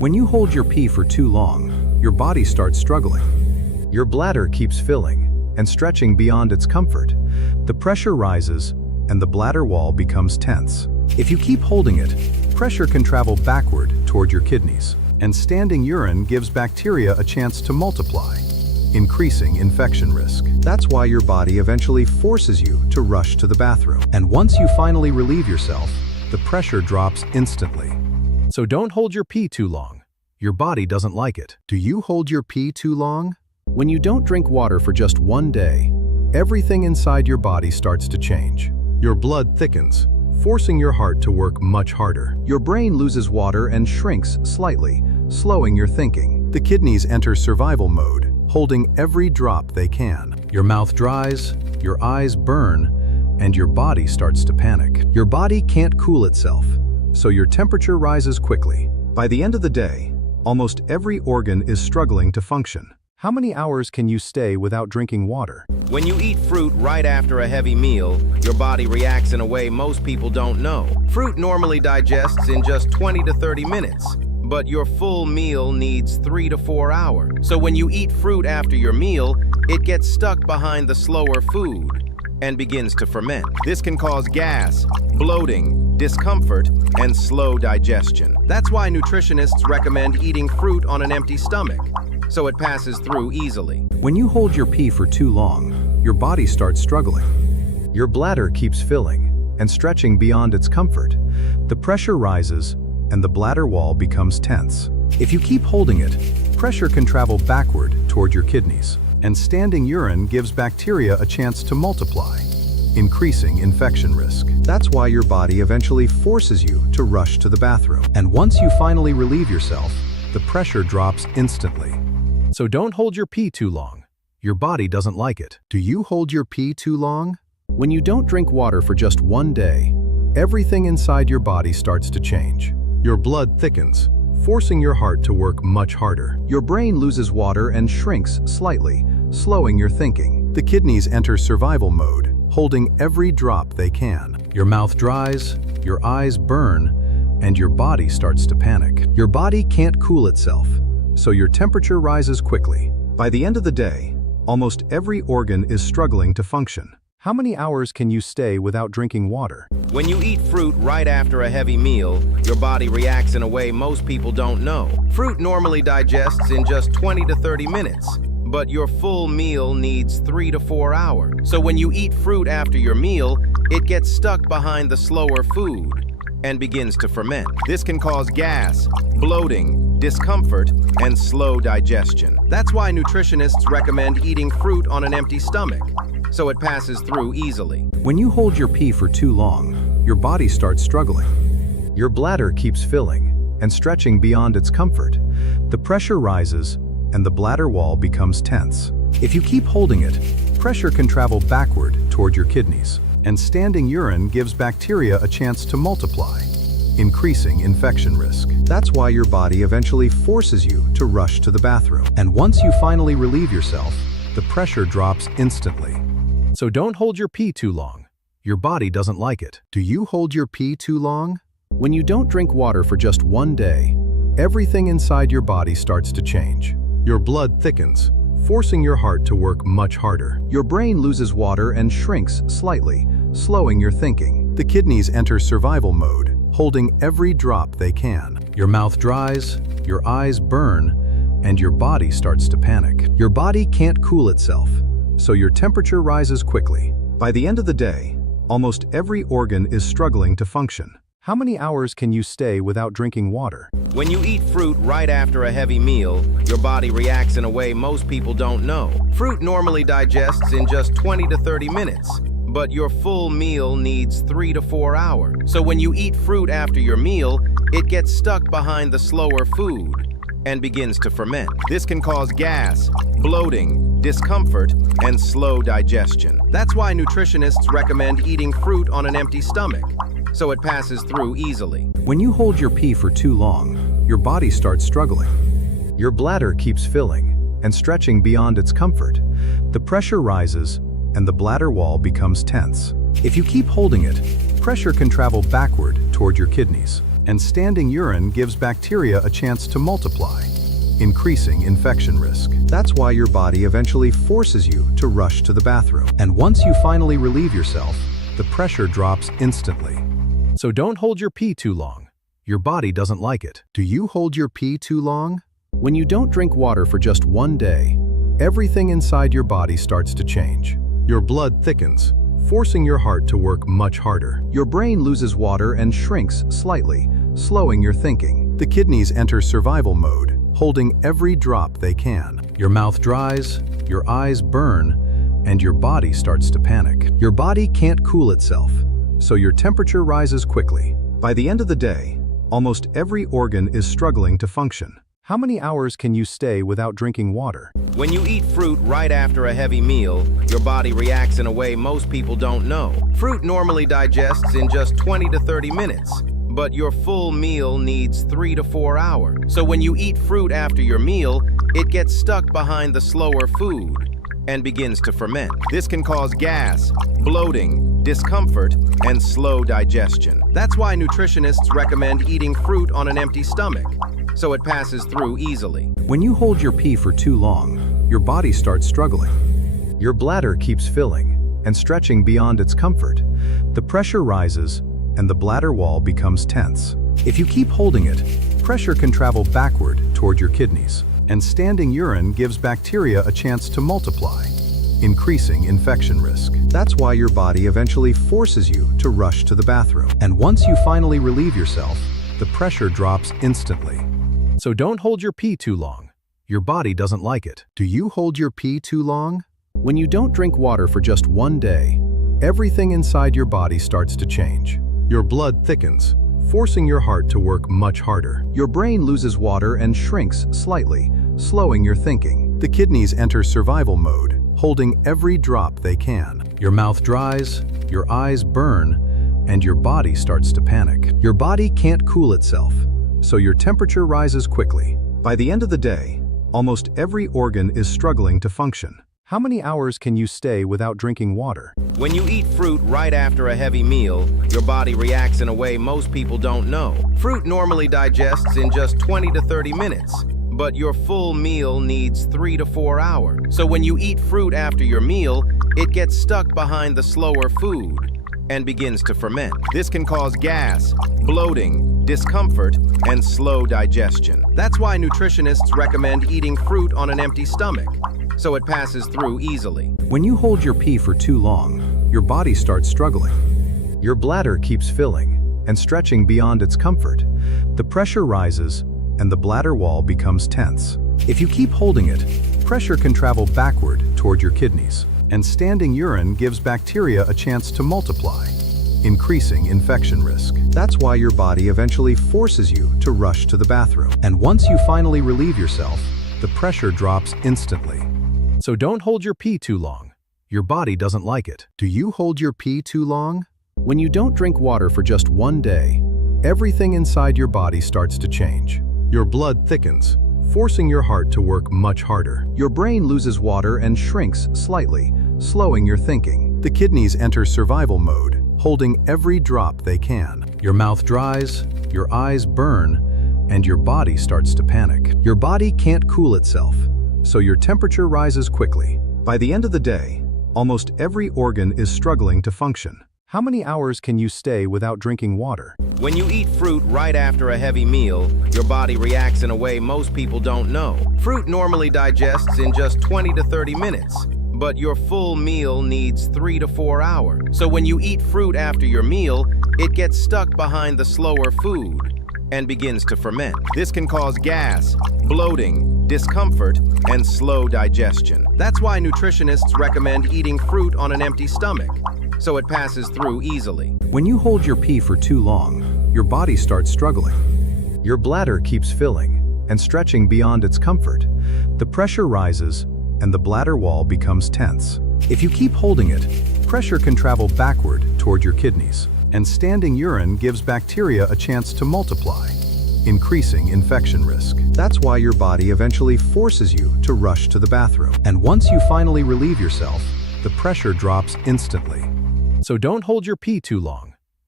When you hold your pee for too long, your body starts struggling. Your bladder keeps filling and stretching beyond its comfort. The pressure rises, and the bladder wall becomes tense. If you keep holding it, pressure can travel backward toward your kidneys, and standing urine gives bacteria a chance to multiply, increasing infection risk. That's why your body eventually forces you to rush to the bathroom. And once you finally relieve yourself, the pressure drops instantly. So don't hold your pee too long. Your body doesn't like it. Do you hold your pee too long? When you don't drink water for just one day, everything inside your body starts to change. Your blood thickens, forcing your heart to work much harder. Your brain loses water and shrinks slightly, slowing your thinking. The kidneys enter survival mode, holding every drop they can. Your mouth dries, your eyes burn, and your body starts to panic. Your body can't cool itself, so your temperature rises quickly. By the end of the day, almost every organ is struggling to function. How many hours can you stay without drinking water? When you eat fruit right after a heavy meal, your body reacts in a way most people don't know. Fruit normally digests in just 20 to 30 minutes, but your full meal needs 3 to 4 hours. So when you eat fruit after your meal, it gets stuck behind the slower food and begins to ferment. This can cause gas, bloating, discomfort, and slow digestion. That's why nutritionists recommend eating fruit on an empty stomach, so it passes through easily. When you hold your pee for too long, your body starts struggling. Your bladder keeps filling and stretching beyond its comfort. The pressure rises, and the bladder wall becomes tense. If you keep holding it, pressure can travel backward toward your kidneys, and standing urine gives bacteria a chance to multiply, increasing infection risk. That's why your body eventually forces you to rush to the bathroom. And once you finally relieve yourself, the pressure drops instantly. So don't hold your pee too long. Your body doesn't like it. Do you hold your pee too long? When you don't drink water for just one day, everything inside your body starts to change. Your blood thickens, forcing your heart to work much harder. Your brain loses water and shrinks slightly, slowing your thinking. The kidneys enter survival mode, holding every drop they can. Your mouth dries, your eyes burn, and your body starts to panic. Your body can't cool itself, so your temperature rises quickly. By the end of the day, almost every organ is struggling to function. How many hours can you stay without drinking water? When you eat fruit right after a heavy meal, your body reacts in a way most people don't know. Fruit normally digests in just 20 to 30 minutes, but your full meal needs 3 to 4 hours. So when you eat fruit after your meal, it gets stuck behind the slower food and begins to ferment. This can cause gas, bloating, discomfort, and slow digestion. That's why nutritionists recommend eating fruit on an empty stomach, so it passes through easily. When you hold your pee for too long, your body starts struggling. Your bladder keeps filling and stretching beyond its comfort. The pressure rises, and the bladder wall becomes tense. If you keep holding it, pressure can travel backward toward your kidneys, and standing urine gives bacteria a chance to multiply, increasing infection risk. That's why your body eventually forces you to rush to the bathroom. And once you finally relieve yourself, the pressure drops instantly. So don't hold your pee too long. Your body doesn't like it. Do you hold your pee too long? When you don't drink water for just one day, everything inside your body starts to change. Your blood thickens, forcing your heart to work much harder. Your brain loses water and shrinks slightly, slowing your thinking. The kidneys enter survival mode, holding every drop they can. Your mouth dries, your eyes burn, and your body starts to panic. Your body can't cool itself, so your temperature rises quickly. By the end of the day, almost every organ is struggling to function. How many hours can you stay without drinking water? When you eat fruit right after a heavy meal, your body reacts in a way most people don't know. Fruit normally digests in just 20 to 30 minutes, but your full meal needs 3 to 4 hours. So when you eat fruit after your meal, it gets stuck behind the slower food and begins to ferment. This can cause gas, bloating, discomfort, and slow digestion. That's why nutritionists recommend eating fruit on an empty stomach, so it passes through easily. When you hold your pee for too long, your body starts struggling. Your bladder keeps filling and stretching beyond its comfort. The pressure rises, and the bladder wall becomes tense. If you keep holding it, pressure can travel backward toward your kidneys, and standing urine gives bacteria a chance to multiply, increasing infection risk. That's why your body eventually forces you to rush to the bathroom. And once you finally relieve yourself, the pressure drops instantly. So don't hold your pee too long. Your body doesn't like it. Do you hold your pee too long? When you don't drink water for just one day, everything inside your body starts to change. Your blood thickens, forcing your heart to work much harder. Your brain loses water and shrinks slightly, slowing your thinking. The kidneys enter survival mode, holding every drop they can. Your mouth dries, your eyes burn, and your body starts to panic. Your body can't cool itself, so your temperature rises quickly. By the end of the day, almost every organ is struggling to function. How many hours can you stay without drinking water? When you eat fruit right after a heavy meal, your body reacts in a way most people don't know. Fruit normally digests in just 20 to 30 minutes, but your full meal needs 3 to 4 hours. So when you eat fruit after your meal, it gets stuck behind the slower food and begins to ferment. This can cause gas, bloating, discomfort, and slow digestion. That's why nutritionists recommend eating fruit on an empty stomach, so it passes through easily. When you hold your pee for too long, your body starts struggling. Your bladder keeps filling and stretching beyond its comfort. The pressure rises, and the bladder wall becomes tense. If you keep holding it, pressure can travel backward toward your kidneys, and standing urine gives bacteria a chance to multiply, increasing infection risk. That's why your body eventually forces you to rush to the bathroom. And once you finally relieve yourself, the pressure drops instantly. So don't hold your pee too long. Your body doesn't like it. Do you hold your pee too long? When you don't drink water for just one day, everything inside your body starts to change. Your blood thickens, forcing your heart to work much harder. Your brain loses water and shrinks slightly, slowing your thinking. The kidneys enter survival mode, holding every drop they can. Your mouth dries, your eyes burn, and your body starts to panic. Your body can't cool itself, so your temperature rises quickly. By the end of the day, almost every organ is struggling to function. How many hours can you stay without drinking water? When you eat fruit right after a heavy meal, your body reacts in a way most people don't know. Fruit normally digests in just 20 to 30 minutes, but your full meal needs 3 to 4 hours. So when you eat fruit after your meal, it gets stuck behind the slower food and begins to ferment. This can cause gas, bloating, discomfort, and slow digestion. That's why nutritionists recommend eating fruit on an empty stomach, so it passes through easily. When you hold your pee for too long, your body starts struggling. Your bladder keeps filling and stretching beyond its comfort. The pressure rises, and the bladder wall becomes tense. If you keep holding it, pressure can travel backward toward your kidneys, and standing urine gives bacteria a chance to multiply, increasing infection risk. That's why your body eventually forces you to rush to the bathroom. And once you finally relieve yourself, the pressure drops instantly. So don't hold your pee too long. Your body doesn't like it. Do you hold your pee too long? When you don't drink water for just one day, everything inside your body starts to change. Your blood thickens, forcing your heart to work much harder. Your brain loses water and shrinks slightly, slowing your thinking. The kidneys enter survival mode, holding every drop they can. Your mouth dries, your eyes burn, and your body starts to panic. Your body can't cool itself, so your temperature rises quickly. By the end of the day, almost every organ is struggling to function. How many hours can you stay without drinking water? When you eat fruit right after a heavy meal, your body reacts in a way most people don't know. Fruit normally digests in just 20 to 30 minutes, but your full meal needs 3 to 4 hours. So when you eat fruit after your meal, it gets stuck behind the slower food and begins to ferment. This can cause gas, bloating, discomfort, and slow digestion. That's why nutritionists recommend eating fruit on an empty stomach, so it passes through easily. When you hold your pee for too long, your body starts struggling. Your bladder keeps filling and stretching beyond its comfort. The pressure rises, and the bladder wall becomes tense. If you keep holding it, pressure can travel backward toward your kidneys, and standing urine gives bacteria a chance to multiply, increasing infection risk. That's why your body eventually forces you to rush to the bathroom. And once you finally relieve yourself, the pressure drops instantly. So don't hold your pee too long.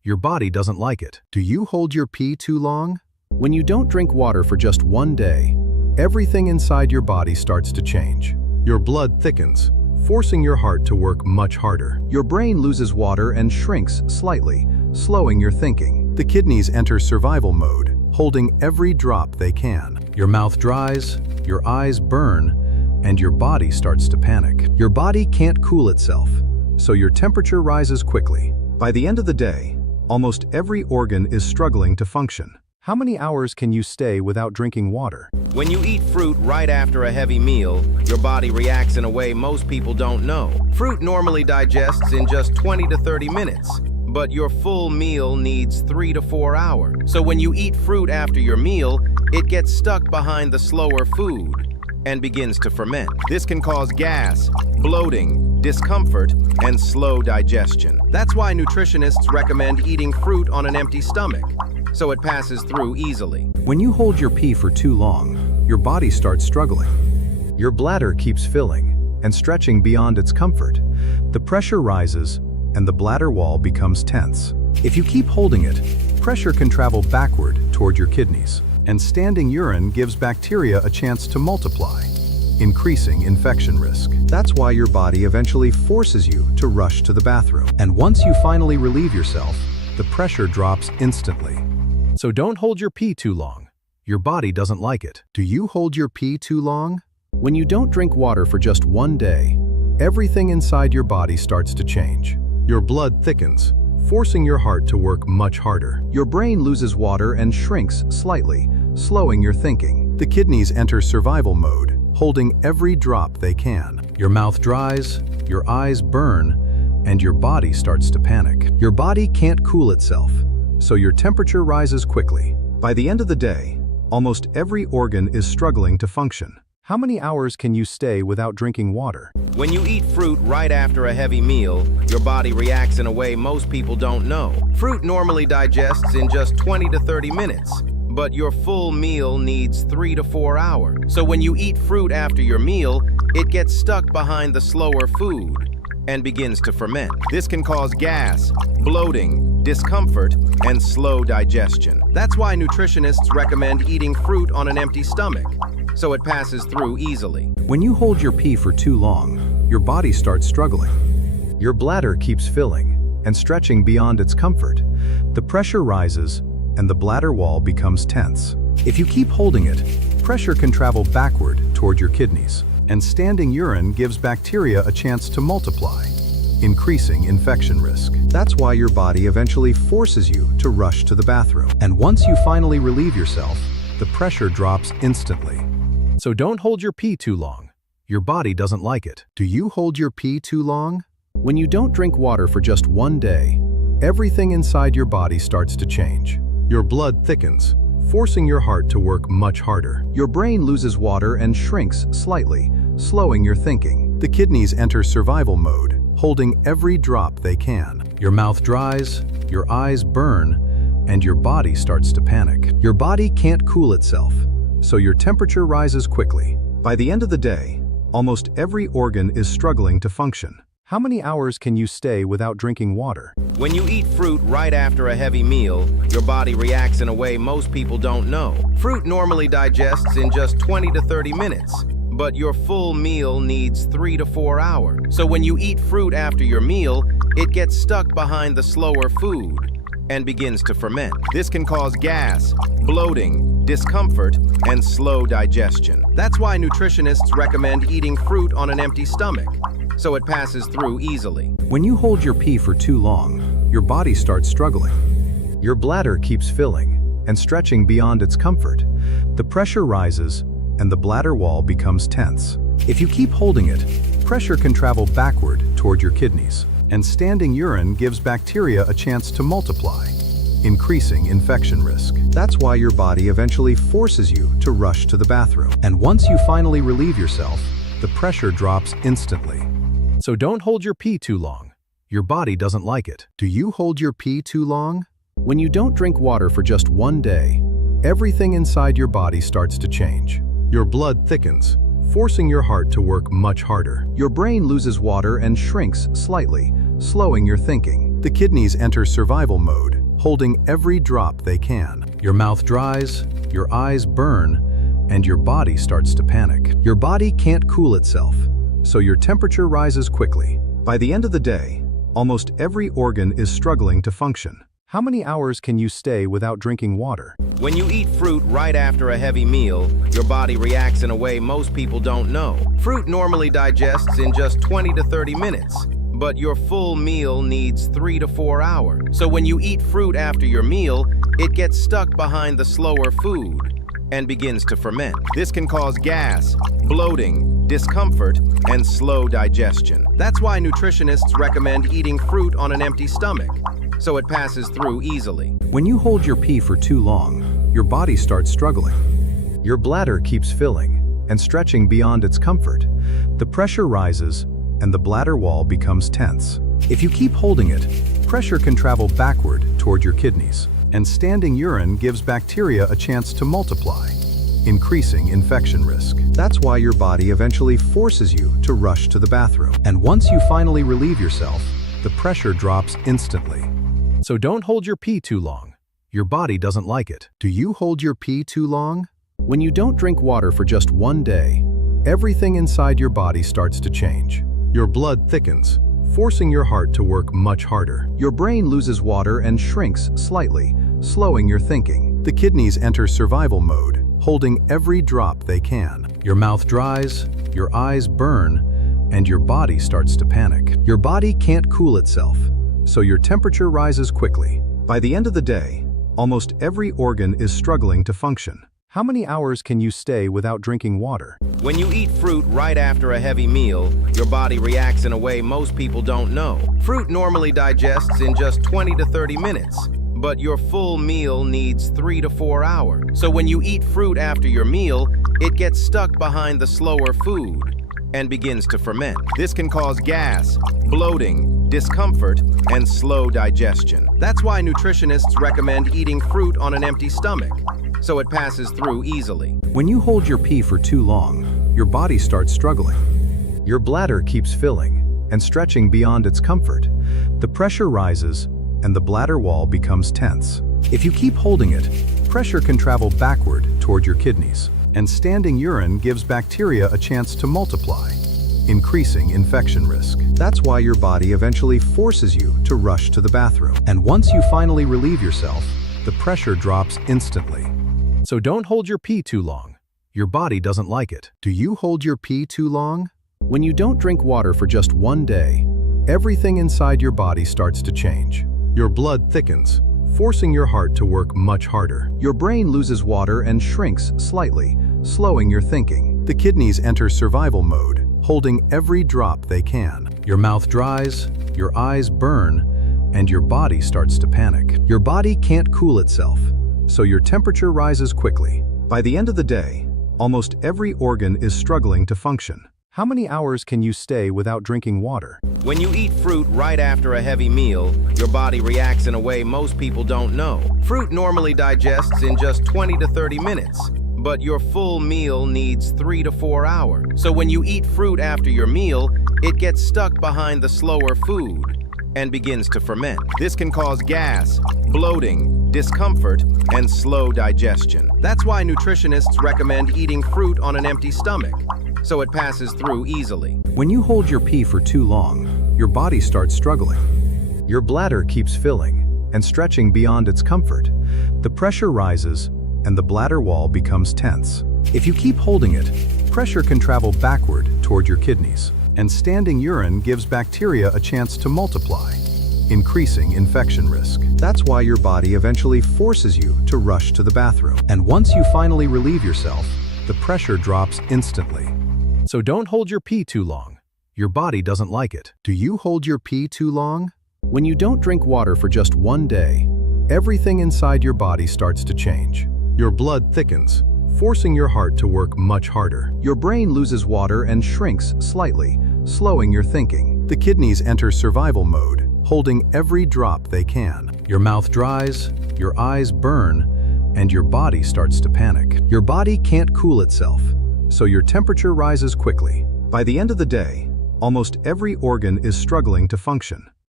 Your body doesn't like it. Do you hold your pee too long? When you don't drink water for just one day, everything inside your body starts to change. Your blood thickens, forcing your heart to work much harder. Your brain loses water and shrinks slightly, slowing your thinking. The kidneys enter survival mode, holding every drop they can. Your mouth dries, your eyes burn, and your body starts to panic. Your body can't cool itself, so your temperature rises quickly. By the end of the day, almost every organ is struggling to function. How many hours can you stay without drinking water? When you eat fruit right after a heavy meal, your body reacts in a way most people don't know. Fruit normally digests in just 20 to 30 minutes, but your full meal needs 3 to 4 hours. So when you eat fruit after your meal, it gets stuck behind the slower food and begins to ferment. This can cause gas, bloating, discomfort, and slow digestion. That's why nutritionists recommend eating fruit on an empty stomach, so it passes through easily. When you hold your pee for too long, your body starts struggling. Your bladder keeps filling and stretching beyond its comfort. The pressure rises, and the bladder wall becomes tense. If you keep holding it, pressure can travel backward toward your kidneys, and standing urine gives bacteria a chance to multiply, increasing infection risk. That's why your body eventually forces you to rush to the bathroom. And once you finally relieve yourself, the pressure drops instantly. So don't hold your pee too long. Your body doesn't like it. Do you hold your pee too long? When you don't drink water for just one day, everything inside your body starts to change. Your blood thickens, forcing your heart to work much harder. Your brain loses water and shrinks slightly, slowing your thinking. The kidneys enter survival mode, holding every drop they can. Your mouth dries, your eyes burn, and your body starts to panic. Your body can't cool itself, so your temperature rises quickly. By the end of the day, almost every organ is struggling to function. How many hours can you stay without drinking water? When you eat fruit right after a heavy meal, your body reacts in a way most people don't know. Fruit normally digests in just 20 to 30 minutes, but your full meal needs 3 to 4 hours. So when you eat fruit after your meal, it gets stuck behind the slower food and begins to ferment. This can cause gas, bloating, discomfort, and slow digestion. That's why nutritionists recommend eating fruit on an empty stomach, so it passes through easily. When you hold your pee for too long, your body starts struggling. Your bladder keeps filling and stretching beyond its comfort. The pressure rises, and the bladder wall becomes tense. If you keep holding it, pressure can travel backward toward your kidneys, and standing urine gives bacteria a chance to multiply, increasing infection risk. That's why your body eventually forces you to rush to the bathroom. And once you finally relieve yourself, the pressure drops instantly. So don't hold your pee too long. Your body doesn't like it. Do you hold your pee too long? When you don't drink water for just one day, everything inside your body starts to change. Your blood thickens, forcing your heart to work much harder. Your brain loses water and shrinks slightly, slowing your thinking. The kidneys enter survival mode, holding every drop they can. Your mouth dries, your eyes burn, and your body starts to panic. Your body can't cool itself, so your temperature rises quickly. By the end of the day, almost every organ is struggling to function. How many hours can you stay without drinking water? When you eat fruit right after a heavy meal, your body reacts in a way most people don't know. Fruit normally digests in just 20 to 30 minutes, but your full meal needs 3 to 4 hours. So when you eat fruit after your meal, it gets stuck behind the slower food and begins to ferment. This can cause gas, bloating, discomfort, and slow digestion. That's why nutritionists recommend eating fruit on an empty stomach, so it passes through easily. When you hold your pee for too long, your body starts struggling. Your bladder keeps filling and stretching beyond its comfort. The pressure rises, and the bladder wall becomes tense. If you keep holding it, pressure can travel backward toward your kidneys, and standing urine gives bacteria a chance to multiply, increasing infection risk. That's why your body eventually forces you to rush to the bathroom. And once you finally relieve yourself, the pressure drops instantly. So don't hold your pee too long. Your body doesn't like it. Do you hold your pee too long? When you don't drink water for just one day, everything inside your body starts to change. Your blood thickens, forcing your heart to work much harder. Your brain loses water and shrinks slightly, slowing your thinking. The kidneys enter survival mode, holding every drop they can. Your mouth dries, your eyes burn, and your body starts to panic. Your body can't cool itself, so your temperature rises quickly. By the end of the day, almost every organ is struggling to function. How many hours can you stay without drinking water? When you eat fruit right after a heavy meal, your body reacts in a way most people don't know. Fruit normally digests in just 20 to 30 minutes, but your full meal needs 3 to 4 hours. So when you eat fruit after your meal, it gets stuck behind the slower food and begins to ferment. This can cause gas, bloating, discomfort, and slow digestion. That's why nutritionists recommend eating fruit on an empty stomach, so it passes through easily. When you hold your pee for too long, your body starts struggling. Your bladder keeps filling and stretching beyond its comfort. The pressure rises and the bladder wall becomes tense. If you keep holding it, pressure can travel backward toward your kidneys, and standing urine gives bacteria a chance to multiply, increasing infection risk. That's why your body eventually forces you to rush to the bathroom. And once you finally relieve yourself, the pressure drops instantly. So don't hold your pee too long. Your body doesn't like it. Do you hold your pee too long? When you don't drink water for just one day, everything inside your body starts to change. Your blood thickens, forcing your heart to work much harder. Your brain loses water and shrinks slightly, slowing your thinking. The kidneys enter survival mode, holding every drop they can. Your mouth dries, your eyes burn, and your body starts to panic. Your body can't cool itself, so your temperature rises quickly. By the end of the day, almost every organ is struggling to function. How many hours can you stay without drinking water? When you eat fruit right after a heavy meal, your body reacts in a way most people don't know. Fruit normally digests in just 20 to 30 minutes, but your full meal needs 3 to 4 hours. So when you eat fruit after your meal, it gets stuck behind the slower food and begins to ferment. This can cause gas, bloating, discomfort, and slow digestion. That's why nutritionists recommend eating fruit on an empty stomach, so it passes through easily. When you hold your pee for too long, your body starts struggling. Your bladder keeps filling and stretching beyond its comfort. The pressure rises and the bladder wall becomes tense. If you keep holding it, pressure can travel backward toward your kidneys, and standing urine gives bacteria a chance to multiply, increasing infection risk. That's why your body eventually forces you to rush to the bathroom. And once you finally relieve yourself, the pressure drops instantly. So don't hold your pee too long. Your body doesn't like it. Do you hold your pee too long? When you don't drink water for just one day, everything inside your body starts to change. Your blood thickens, forcing your heart to work much harder. Your brain loses water and shrinks slightly, slowing your thinking. The kidneys enter survival mode, holding every drop they can. Your mouth dries, your eyes burn, and your body starts to panic. Your body can't cool itself, so your temperature rises quickly. By the end of the day, almost every organ is struggling to function. How many hours can you stay without drinking water? When you eat fruit right after a heavy meal, your body reacts in a way most people don't know. Fruit normally digests in just 20 to 30 minutes, but your full meal needs 3 to 4 hours. So when you eat fruit after your meal, it gets stuck behind the slower food and begins to ferment. This can cause gas, bloating, discomfort, and slow digestion. That's why nutritionists recommend eating fruit on an empty stomach, so it passes through easily. When you hold your pee for too long, your body starts struggling. Your bladder keeps filling and stretching beyond its comfort. The pressure rises and the bladder wall becomes tense. If you keep holding it, pressure can travel backward toward your kidneys, and standing urine gives bacteria a chance to multiply, increasing infection risk. That's why your body eventually forces you to rush to the bathroom. And once you finally relieve yourself, the pressure drops instantly. So don't hold your pee too long. Your body doesn't like it. Do you hold your pee too long? When you don't drink water for just one day, everything inside your body starts to change. Your blood thickens, forcing your heart to work much harder. Your brain loses water and shrinks slightly, slowing your thinking. The kidneys enter survival mode, holding every drop they can. Your mouth dries, your eyes burn, and your body starts to panic. Your body can't cool itself, so your temperature rises quickly. By the end of the day, almost every organ is struggling to function.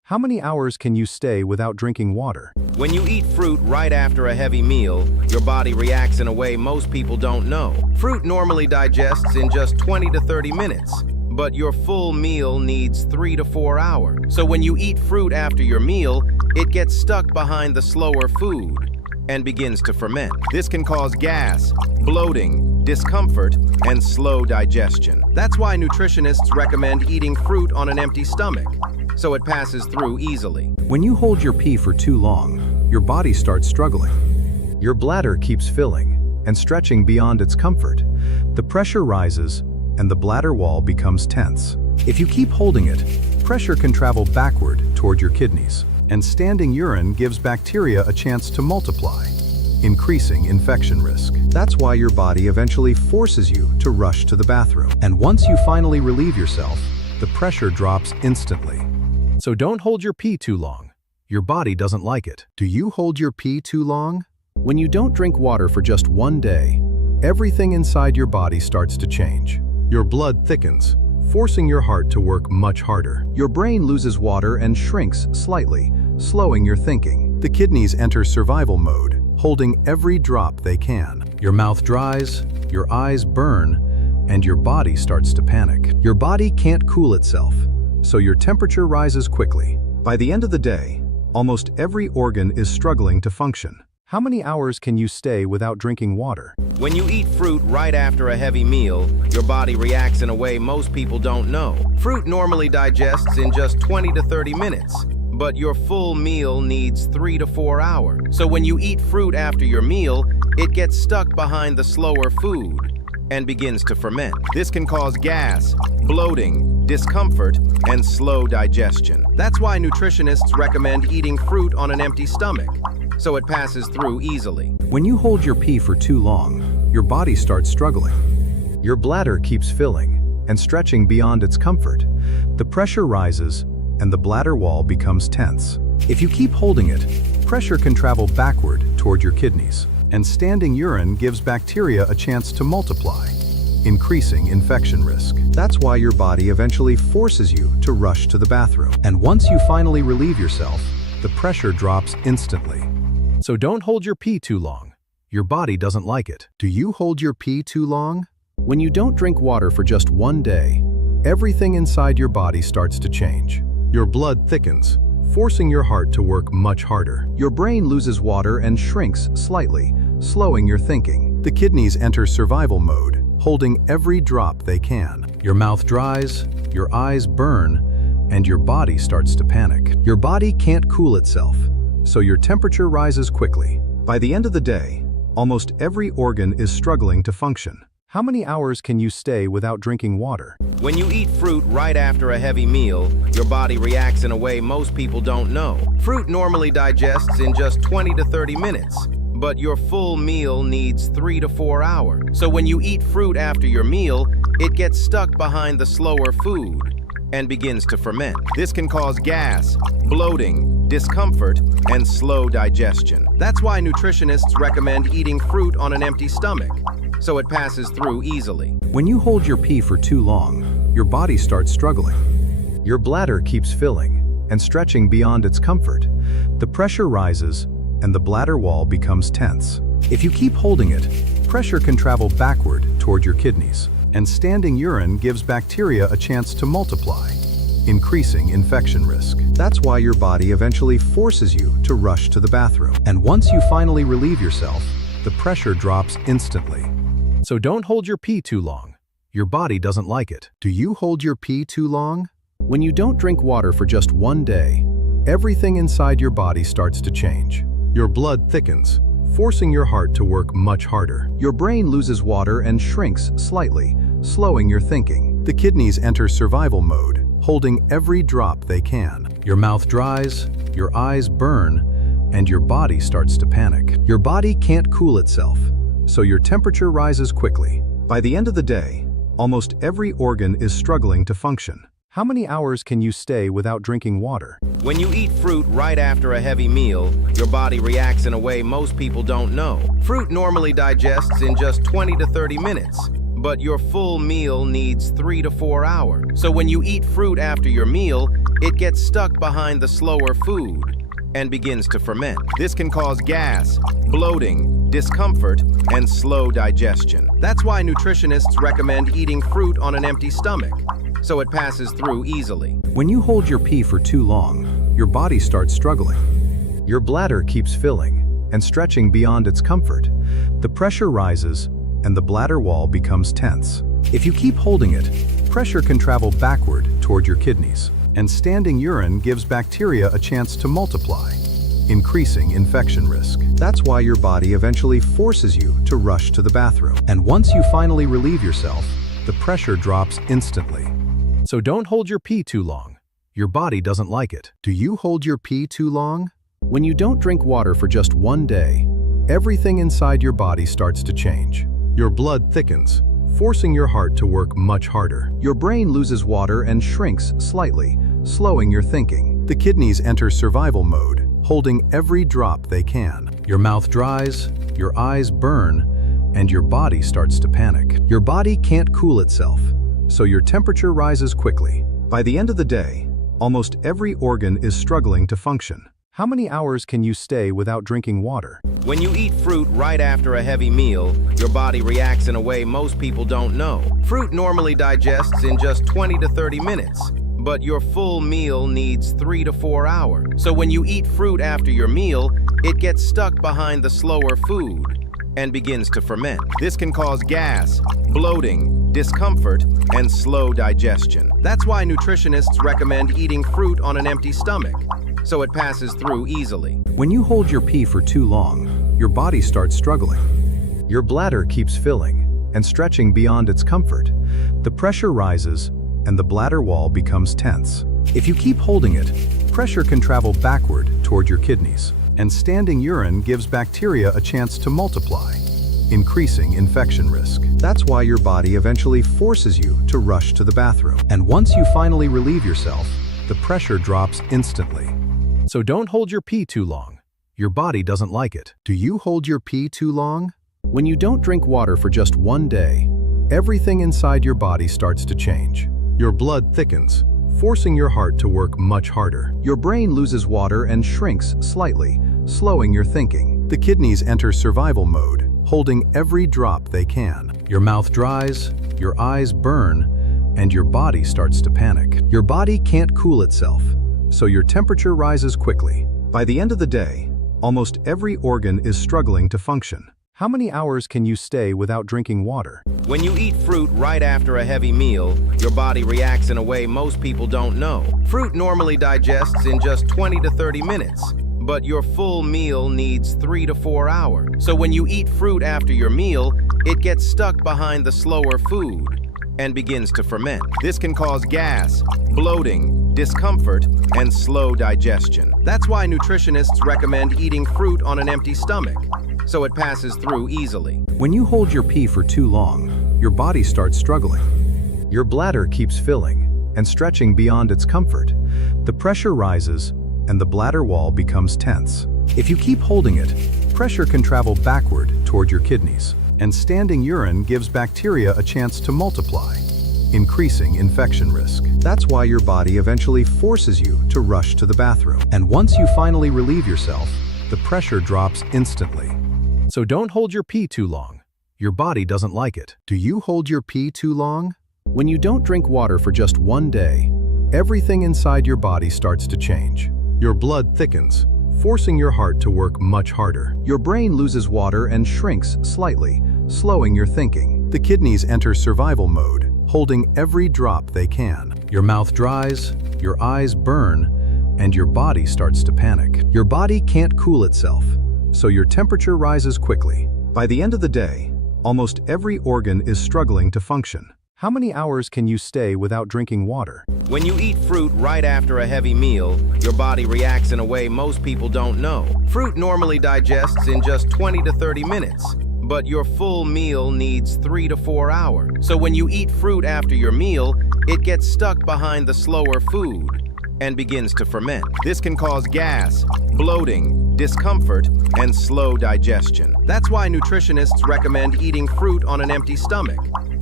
How many hours can you stay without drinking water? When you eat fruit right after a heavy meal, your body reacts in a way most people don't know. Fruit normally digests in just 20 to 30 minutes, but your full meal needs 3 to 4 hours. So when you eat fruit after your meal, it gets stuck behind the slower food and begins to ferment. This can cause gas, bloating, discomfort, and slow digestion. That's why nutritionists recommend eating fruit on an empty stomach, so it passes through easily. When you hold your pee for too long, your body starts struggling. Your bladder keeps filling and stretching beyond its comfort. The pressure rises, and the bladder wall becomes tense. If you keep holding it, pressure can travel backward toward your kidneys, and standing urine gives bacteria a chance to multiply, increasing infection risk. That's why your body eventually forces you to rush to the bathroom. And once you finally relieve yourself, the pressure drops instantly. So don't hold your pee too long. Your body doesn't like it. Do you hold your pee too long? When you don't drink water for just one day, everything inside your body starts to change. Your blood thickens, forcing your heart to work much harder. Your brain loses water and shrinks slightly, slowing your thinking. The kidneys enter survival mode, holding every drop they can. Your mouth dries, your eyes burn, and your body starts to panic. Your body can't cool itself, so your temperature rises quickly. By the end of the day, almost every organ is struggling to function. How many hours can you stay without drinking water? When you eat fruit right after a heavy meal, your body reacts in a way most people don't know. Fruit normally digests in just 20 to 30 minutes, but your full meal needs 3 to 4 hours. So when you eat fruit after your meal, it gets stuck behind the slower food and begins to ferment. This can cause gas, bloating, discomfort, and slow digestion. That's why nutritionists recommend eating fruit on an empty stomach, so it passes through easily. When you hold your pee for too long, your body starts struggling. Your bladder keeps filling and stretching beyond its comfort. The pressure rises, and the bladder wall becomes tense. If you keep holding it, pressure can travel backward toward your kidneys, and standing urine gives bacteria a chance to multiply, increasing infection risk. That's why your body eventually forces you to rush to the bathroom. And once you finally relieve yourself, the pressure drops instantly. So don't hold your pee too long. Your body doesn't like it. Do you hold your pee too long? When you don't drink water for just one day, everything inside your body starts to change. Your blood thickens, forcing your heart to work much harder. Your brain loses water and shrinks slightly, slowing your thinking. The kidneys enter survival mode, holding every drop they can. Your mouth dries, your eyes burn, and your body starts to panic. Your body can't cool itself, so your temperature rises quickly. By the end of the day, almost every organ is struggling to function. How many hours can you stay without drinking water? When you eat fruit right after a heavy meal, your body reacts in a way most people don't know. Fruit normally digests in just 20 to 30 minutes, but your full meal needs 3 to 4 hours. So when you eat fruit after your meal, it gets stuck behind the slower food and begins to ferment. This can cause gas, bloating, discomfort, and slow digestion. That's why nutritionists recommend eating fruit on an empty stomach, so it passes through easily. When you hold your pee for too long, your body starts struggling. Your bladder keeps filling and stretching beyond its comfort. The pressure rises, and the bladder wall becomes tense. If you keep holding it, pressure can travel backward toward your kidneys, and standing urine gives bacteria a chance to multiply, increasing infection risk. That's why your body eventually forces you to rush to the bathroom. And once you finally relieve yourself, the pressure drops instantly. So don't hold your pee too long. Your body doesn't like it. Do you hold your pee too long? When you don't drink water for just one day, everything inside your body starts to change. Your blood thickens, forcing your heart to work much harder. Your brain loses water and shrinks slightly, slowing your thinking. The kidneys enter survival mode, holding every drop they can. Your mouth dries, your eyes burn, and your body starts to panic. Your body can't cool itself, so your temperature rises quickly. By the end of the day, almost every organ is struggling to function. How many hours can you stay without drinking water? When you eat fruit right after a heavy meal, your body reacts in a way most people don't know. Fruit normally digests in just 20 to 30 minutes, but your full meal needs 3 to 4 hours. So when you eat fruit after your meal, it gets stuck behind the slower food and begins to ferment. This can cause gas, bloating, discomfort, and slow digestion. That's why nutritionists recommend eating fruit on an empty stomach, so it passes through easily. When you hold your pee for too long, your body starts struggling. Your bladder keeps filling and stretching beyond its comfort. The pressure rises, and the bladder wall becomes tense. If you keep holding it, pressure can travel backward toward your kidneys, and standing urine gives bacteria a chance to multiply, increasing infection risk. That's why your body eventually forces you to rush to the bathroom. And once you finally relieve yourself, the pressure drops instantly. So don't hold your pee too long. Your body doesn't like it. Do you hold your pee too long? When you don't drink water for just one day, everything inside your body starts to change. Your blood thickens, forcing your heart to work much harder. Your brain loses water and shrinks slightly, slowing your thinking. The kidneys enter survival mode, holding every drop they can. Your mouth dries, your eyes burn, and your body starts to panic. Your body can't cool itself, so your temperature rises quickly. By the end of the day, almost every organ is struggling to function. How many hours can you stay without drinking water? When you eat fruit right after a heavy meal, your body reacts in a way most people don't know. Fruit normally digests in just 20 to 30 minutes, but your full meal needs 3 to 4 hours. So when you eat fruit after your meal, it gets stuck behind the slower food and begins to ferment. This can cause gas, bloating, discomfort, and slow digestion. That's why nutritionists recommend eating fruit on an empty stomach, so it passes through easily. When you hold your pee for too long, your body starts struggling. Your bladder keeps filling and stretching beyond its comfort. The pressure rises, and the bladder wall becomes tense. If you keep holding it, pressure can travel backward toward your kidneys, and standing urine gives bacteria a chance to multiply, increasing infection risk. That's why your body eventually forces you to rush to the bathroom. And once you finally relieve yourself, the pressure drops instantly. So don't hold your pee too long. Your body doesn't like it. Do you hold your pee too long? When you don't drink water for just one day, everything inside your body starts to change. Your blood thickens, forcing your heart to work much harder. Your brain loses water and shrinks slightly, slowing your thinking. The kidneys enter survival mode, holding every drop they can. Your mouth dries, your eyes burn, and your body starts to panic. Your body can't cool itself, so your temperature rises quickly. By the end of the day, almost every organ is struggling to function. How many hours can you stay without drinking water? When you eat fruit right after a heavy meal, your body reacts in a way most people don't know. Fruit normally digests in just 20 to 30 minutes, but your full meal needs 3 to 4 hours. So when you eat fruit after your meal, it gets stuck behind the slower food and begins to ferment. This can cause gas, bloating, discomfort, and slow digestion. That's why nutritionists recommend eating fruit on an empty stomach, so it passes through easily. When you hold your pee for too long, your body starts struggling. Your bladder keeps filling and stretching beyond its comfort. The pressure rises, and the bladder wall becomes tense. If you keep holding it, pressure can travel backward toward your kidneys, and standing urine gives bacteria a chance to multiply, increasing infection risk. That's why your body eventually forces you to rush to the bathroom. And once you finally relieve yourself, the pressure drops instantly. So don't hold your pee too long. Your body doesn't like it. Do you hold your pee too long? When you don't drink water for just one day, everything inside your body starts to change. Your blood thickens, forcing your heart to work much harder. Your brain loses water and shrinks slightly, slowing your thinking. The kidneys enter survival mode, holding every drop they can. Your mouth dries, your eyes burn, and your body starts to panic. Your body can't cool itself, so your temperature rises quickly. By the end of the day, almost every organ is struggling to function. How many hours can you stay without drinking water? When you eat fruit right after a heavy meal, your body reacts in a way most people don't know. Fruit normally digests in just 20 to 30 minutes, but your full meal needs 3 to 4 hours. So when you eat fruit after your meal, it gets stuck behind the slower food and begins to ferment. This can cause gas, bloating, discomfort, and slow digestion. That's why nutritionists recommend eating fruit on an empty stomach,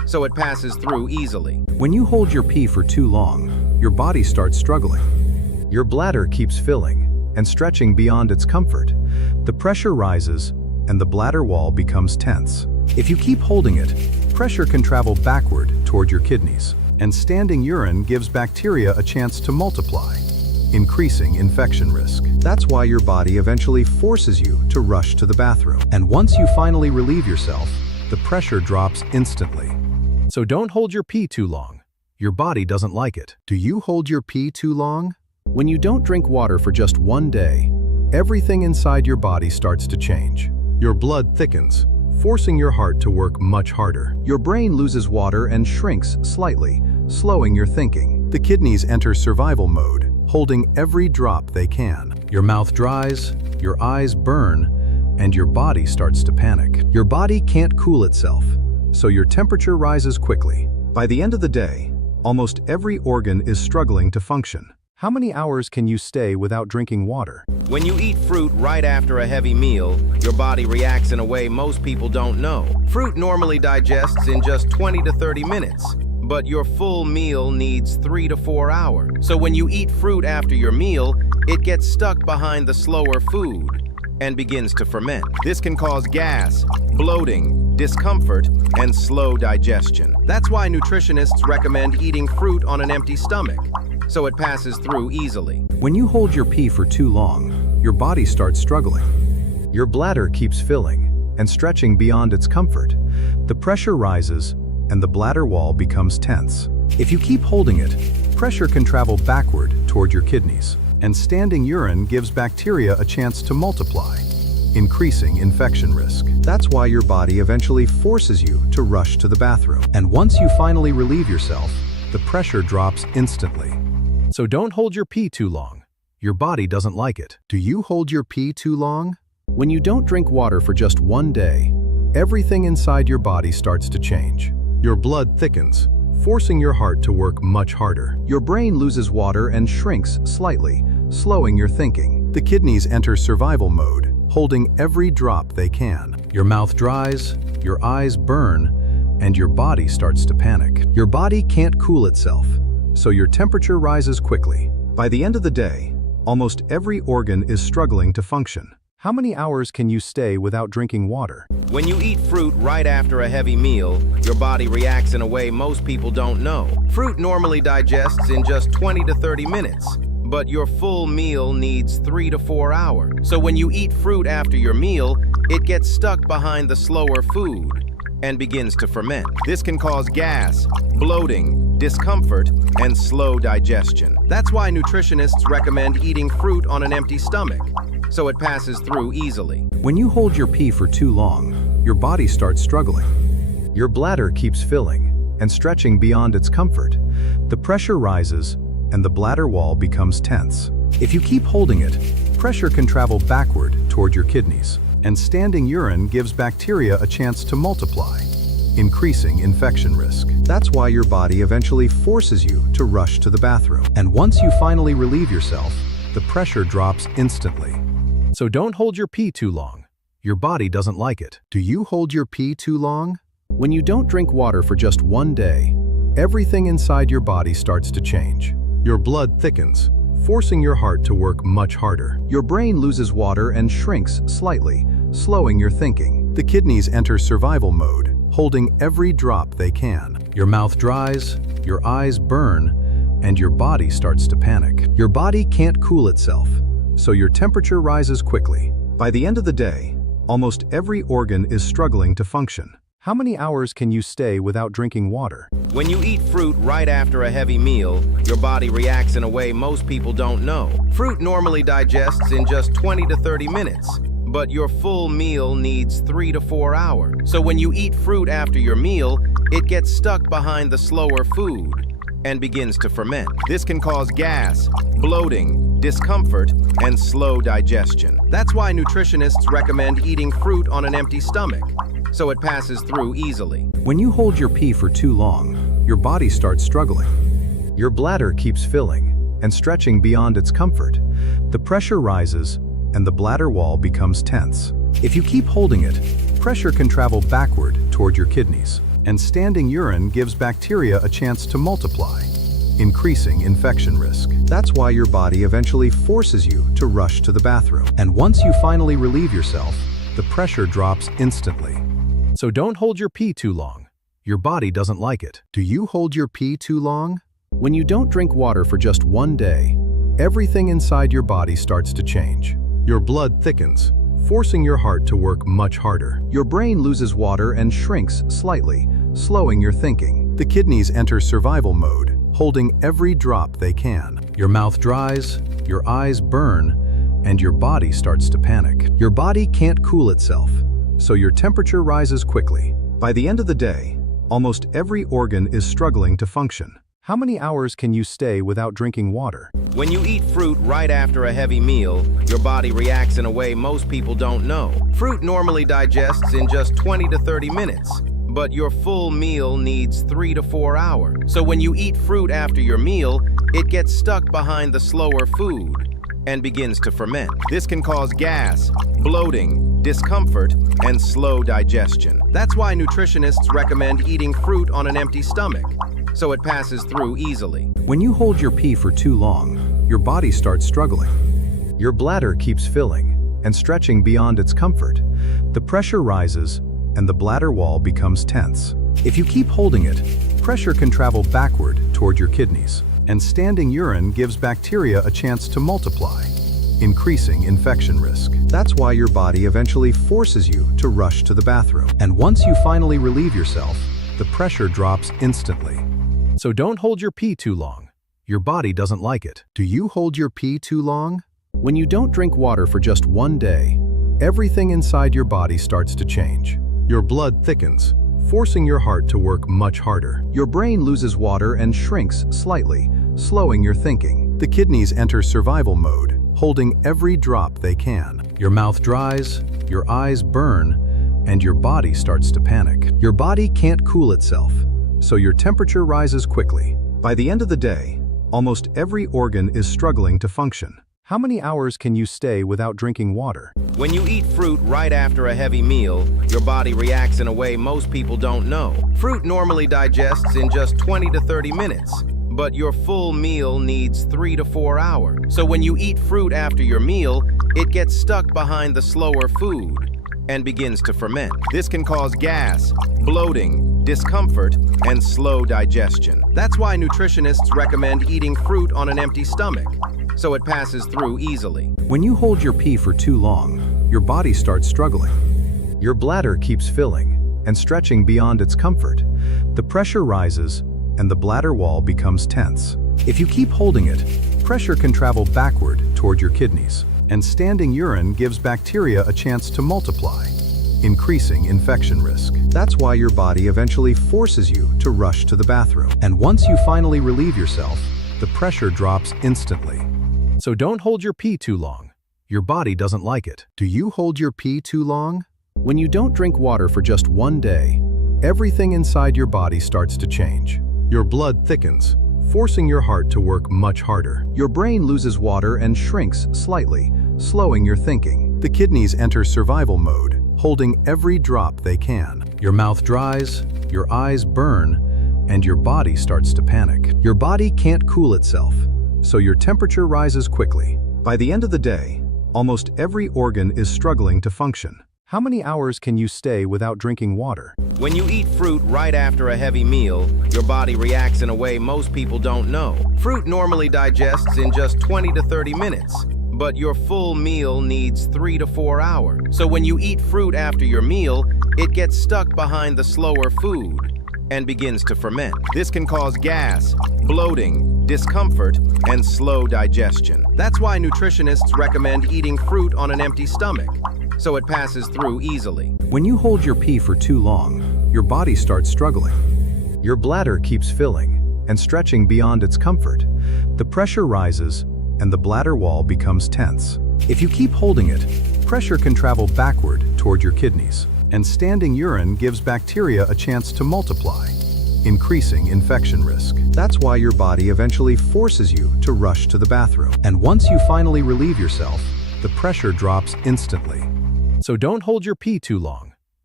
so it passes through easily. When you hold your pee for too long, your body starts struggling. Your bladder keeps filling and stretching beyond its comfort. The pressure rises, and the bladder wall becomes tense. If you keep holding it, pressure can travel backward toward your kidneys, and standing urine gives bacteria a chance to multiply, increasing infection risk. That's why your body eventually forces you to rush to the bathroom. And once you finally relieve yourself, the pressure drops instantly. So don't hold your pee too long. Your body doesn't like it. Do you hold your pee too long? When you don't drink water for just one day, everything inside your body starts to change. Your blood thickens, forcing your heart to work much harder. Your brain loses water and shrinks slightly, slowing your thinking. The kidneys enter survival mode, holding every drop they can. Your mouth dries, your eyes burn, and your body starts to panic. Your body can't cool itself, so your temperature rises quickly. By the end of the day, almost every organ is struggling to function. How many hours can you stay without drinking water? When you eat fruit right after a heavy meal, your body reacts in a way most people don't know. Fruit normally digests in just 20 to 30 minutes, but your full meal needs 3 to 4 hours. So when you eat fruit after your meal, it gets stuck behind the slower food and begins to ferment. This can cause gas, bloating, discomfort, and slow digestion. That's why nutritionists recommend eating fruit on an empty stomach, so it passes through easily. When you hold your pee for too long, your body starts struggling. Your bladder keeps filling and stretching beyond its comfort. The pressure rises, and the bladder wall becomes tense. If you keep holding it, pressure can travel backward toward your kidneys, and standing urine gives bacteria a chance to multiply, increasing infection risk. That's why your body eventually forces you to rush to the bathroom. And once you finally relieve yourself, the pressure drops instantly. So don't hold your pee too long. Your body doesn't like it. Do you hold your pee too long? When you don't drink water for just one day, everything inside your body starts to change. Your blood thickens, forcing your heart to work much harder. Your brain loses water and shrinks slightly, slowing your thinking. The kidneys enter survival mode, holding every drop they can. Your mouth dries, your eyes burn, and your body starts to panic. Your body can't cool itself, so your temperature rises quickly. By the end of the day, almost every organ is struggling to function. How many hours can you stay without drinking water? When you eat fruit right after a heavy meal, your body reacts in a way most people don't know. Fruit normally digests in just 20 to 30 minutes, but your full meal needs 3 to 4 hours. So when you eat fruit after your meal, it gets stuck behind the slower food and begins to ferment. This can cause gas, bloating, discomfort, and slow digestion. That's why nutritionists recommend eating fruit on an empty stomach, so it passes through easily. When you hold your pee for too long, your body starts struggling. Your bladder keeps filling and stretching beyond its comfort. The pressure rises, and the bladder wall becomes tense. If you keep holding it, pressure can travel backward toward your kidneys, and standing urine gives bacteria a chance to multiply, increasing infection risk. That's why your body eventually forces you to rush to the bathroom. And once you finally relieve yourself, the pressure drops instantly. So don't hold your pee too long. Your body doesn't like it. Do you hold your pee too long? When you don't drink water for just one day, everything inside your body starts to change. Your blood thickens, forcing your heart to work much harder. Your brain loses water and shrinks slightly, slowing your thinking. The kidneys enter survival mode, holding every drop they can. Your mouth dries, your eyes burn, and your body starts to panic. Your body can't cool itself, so your temperature rises quickly. By the end of the day, almost every organ is struggling to function. How many hours can you stay without drinking water? When you eat fruit right after a heavy meal, your body reacts in a way most people don't know. Fruit normally digests in just 20 to 30 minutes, but your full meal needs 3 to 4 hours. So when you eat fruit after your meal, it gets stuck behind the slower food and begins to ferment. This can cause gas, bloating, discomfort, and slow digestion. That's why nutritionists recommend eating fruit on an empty stomach, so it passes through easily. When you hold your pee for too long, your body starts struggling. Your bladder keeps filling and stretching beyond its comfort. The pressure rises, and the bladder wall becomes tense. If you keep holding it, pressure can travel backward toward your kidneys, and standing urine gives bacteria a chance to multiply, increasing infection risk. That's why your body eventually forces you to rush to the bathroom. And once you finally relieve yourself, the pressure drops instantly. So don't hold your pee too long. Your body doesn't like it. Do you hold your pee too long? When you don't drink water for just one day, everything inside your body starts to change. Your blood thickens, forcing your heart to work much harder. Your brain loses water and shrinks slightly, slowing your thinking. The kidneys enter survival mode, holding every drop they can. Your mouth dries, your eyes burn, and your body starts to panic. Your body can't cool itself, so your temperature rises quickly. By the end of the day, almost every organ is struggling to function. How many hours can you stay without drinking water? When you eat fruit right after a heavy meal, your body reacts in a way most people don't know. Fruit normally digests in just 20 to 30 minutes, but your full meal needs 3 to 4 hours. So when you eat fruit after your meal, it gets stuck behind the slower food and begins to ferment. This can cause gas, bloating, discomfort, and slow digestion. That's why nutritionists recommend eating fruit on an empty stomach, so it passes through easily. When you hold your pee for too long, your body starts struggling. Your bladder keeps filling and stretching beyond its comfort. The pressure rises, and the bladder wall becomes tense. If you keep holding it, pressure can travel backward toward your kidneys, and standing urine gives bacteria a chance to multiply, increasing infection risk. That's why your body eventually forces you to rush to the bathroom. And once you finally relieve yourself, the pressure drops instantly. So don't hold your pee too long. Your body doesn't like it. Do you hold your pee too long? When you don't drink water for just one day, everything inside your body starts to change. Your blood thickens, forcing your heart to work much harder. Your brain loses water and shrinks slightly, slowing your thinking. The kidneys enter survival mode, holding every drop they can. Your mouth dries, your eyes burn, and your body starts to panic. Your body can't cool itself, so your temperature rises quickly. By the end of the day, almost every organ is struggling to function. How many hours can you stay without drinking water? When you eat fruit right after a heavy meal, your body reacts in a way most people don't know. Fruit normally digests in just 20 to 30 minutes, but your full meal needs 3 to 4 hours. So when you eat fruit after your meal, it gets stuck behind the slower food and begins to ferment. This can cause gas, bloating, discomfort, and slow digestion. That's why nutritionists recommend eating fruit on an empty stomach, so it passes through easily. When you hold your pee for too long, your body starts struggling. Your bladder keeps filling and stretching beyond its comfort. The pressure rises, and the bladder wall becomes tense. If you keep holding it, pressure can travel backward toward your kidneys, and standing urine gives bacteria a chance to multiply, increasing infection risk. That's why your body eventually forces you to rush to the bathroom. And once you finally relieve yourself, the pressure drops instantly. So don't hold your pee too long. Your body doesn't like it. Do you hold your pee too long? When you don't drink water for just one day, everything inside your body starts to change. Your blood thickens, forcing your heart to work much harder. Your brain loses water and shrinks slightly, slowing your thinking. The kidneys enter survival mode, holding every drop they can. Your mouth dries, your eyes burn, and your body starts to panic. Your body can't cool itself, so your temperature rises quickly. By the end of the day, almost every organ is struggling to function. How many hours can you stay without drinking water? When you eat fruit right after a heavy meal, your body reacts in a way most people don't know. Fruit normally digests in just 20 to 30 minutes, but your full meal needs 3 to 4 hours. So when you eat fruit after your meal, it gets stuck behind the slower food and begins to ferment. This can cause gas, bloating, discomfort, and slow digestion. That's why nutritionists recommend eating fruit on an empty stomach, so it passes through easily. When you hold your pee for too long, your body starts struggling. Your bladder keeps filling and stretching beyond its comfort. The pressure rises, and the bladder wall becomes tense. If you keep holding it, pressure can travel backward toward your kidneys, and standing urine gives bacteria a chance to multiply, increasing infection risk. That's why your body eventually forces you to rush to the bathroom. And once you finally relieve yourself, the pressure drops instantly. So don't hold your pee too long.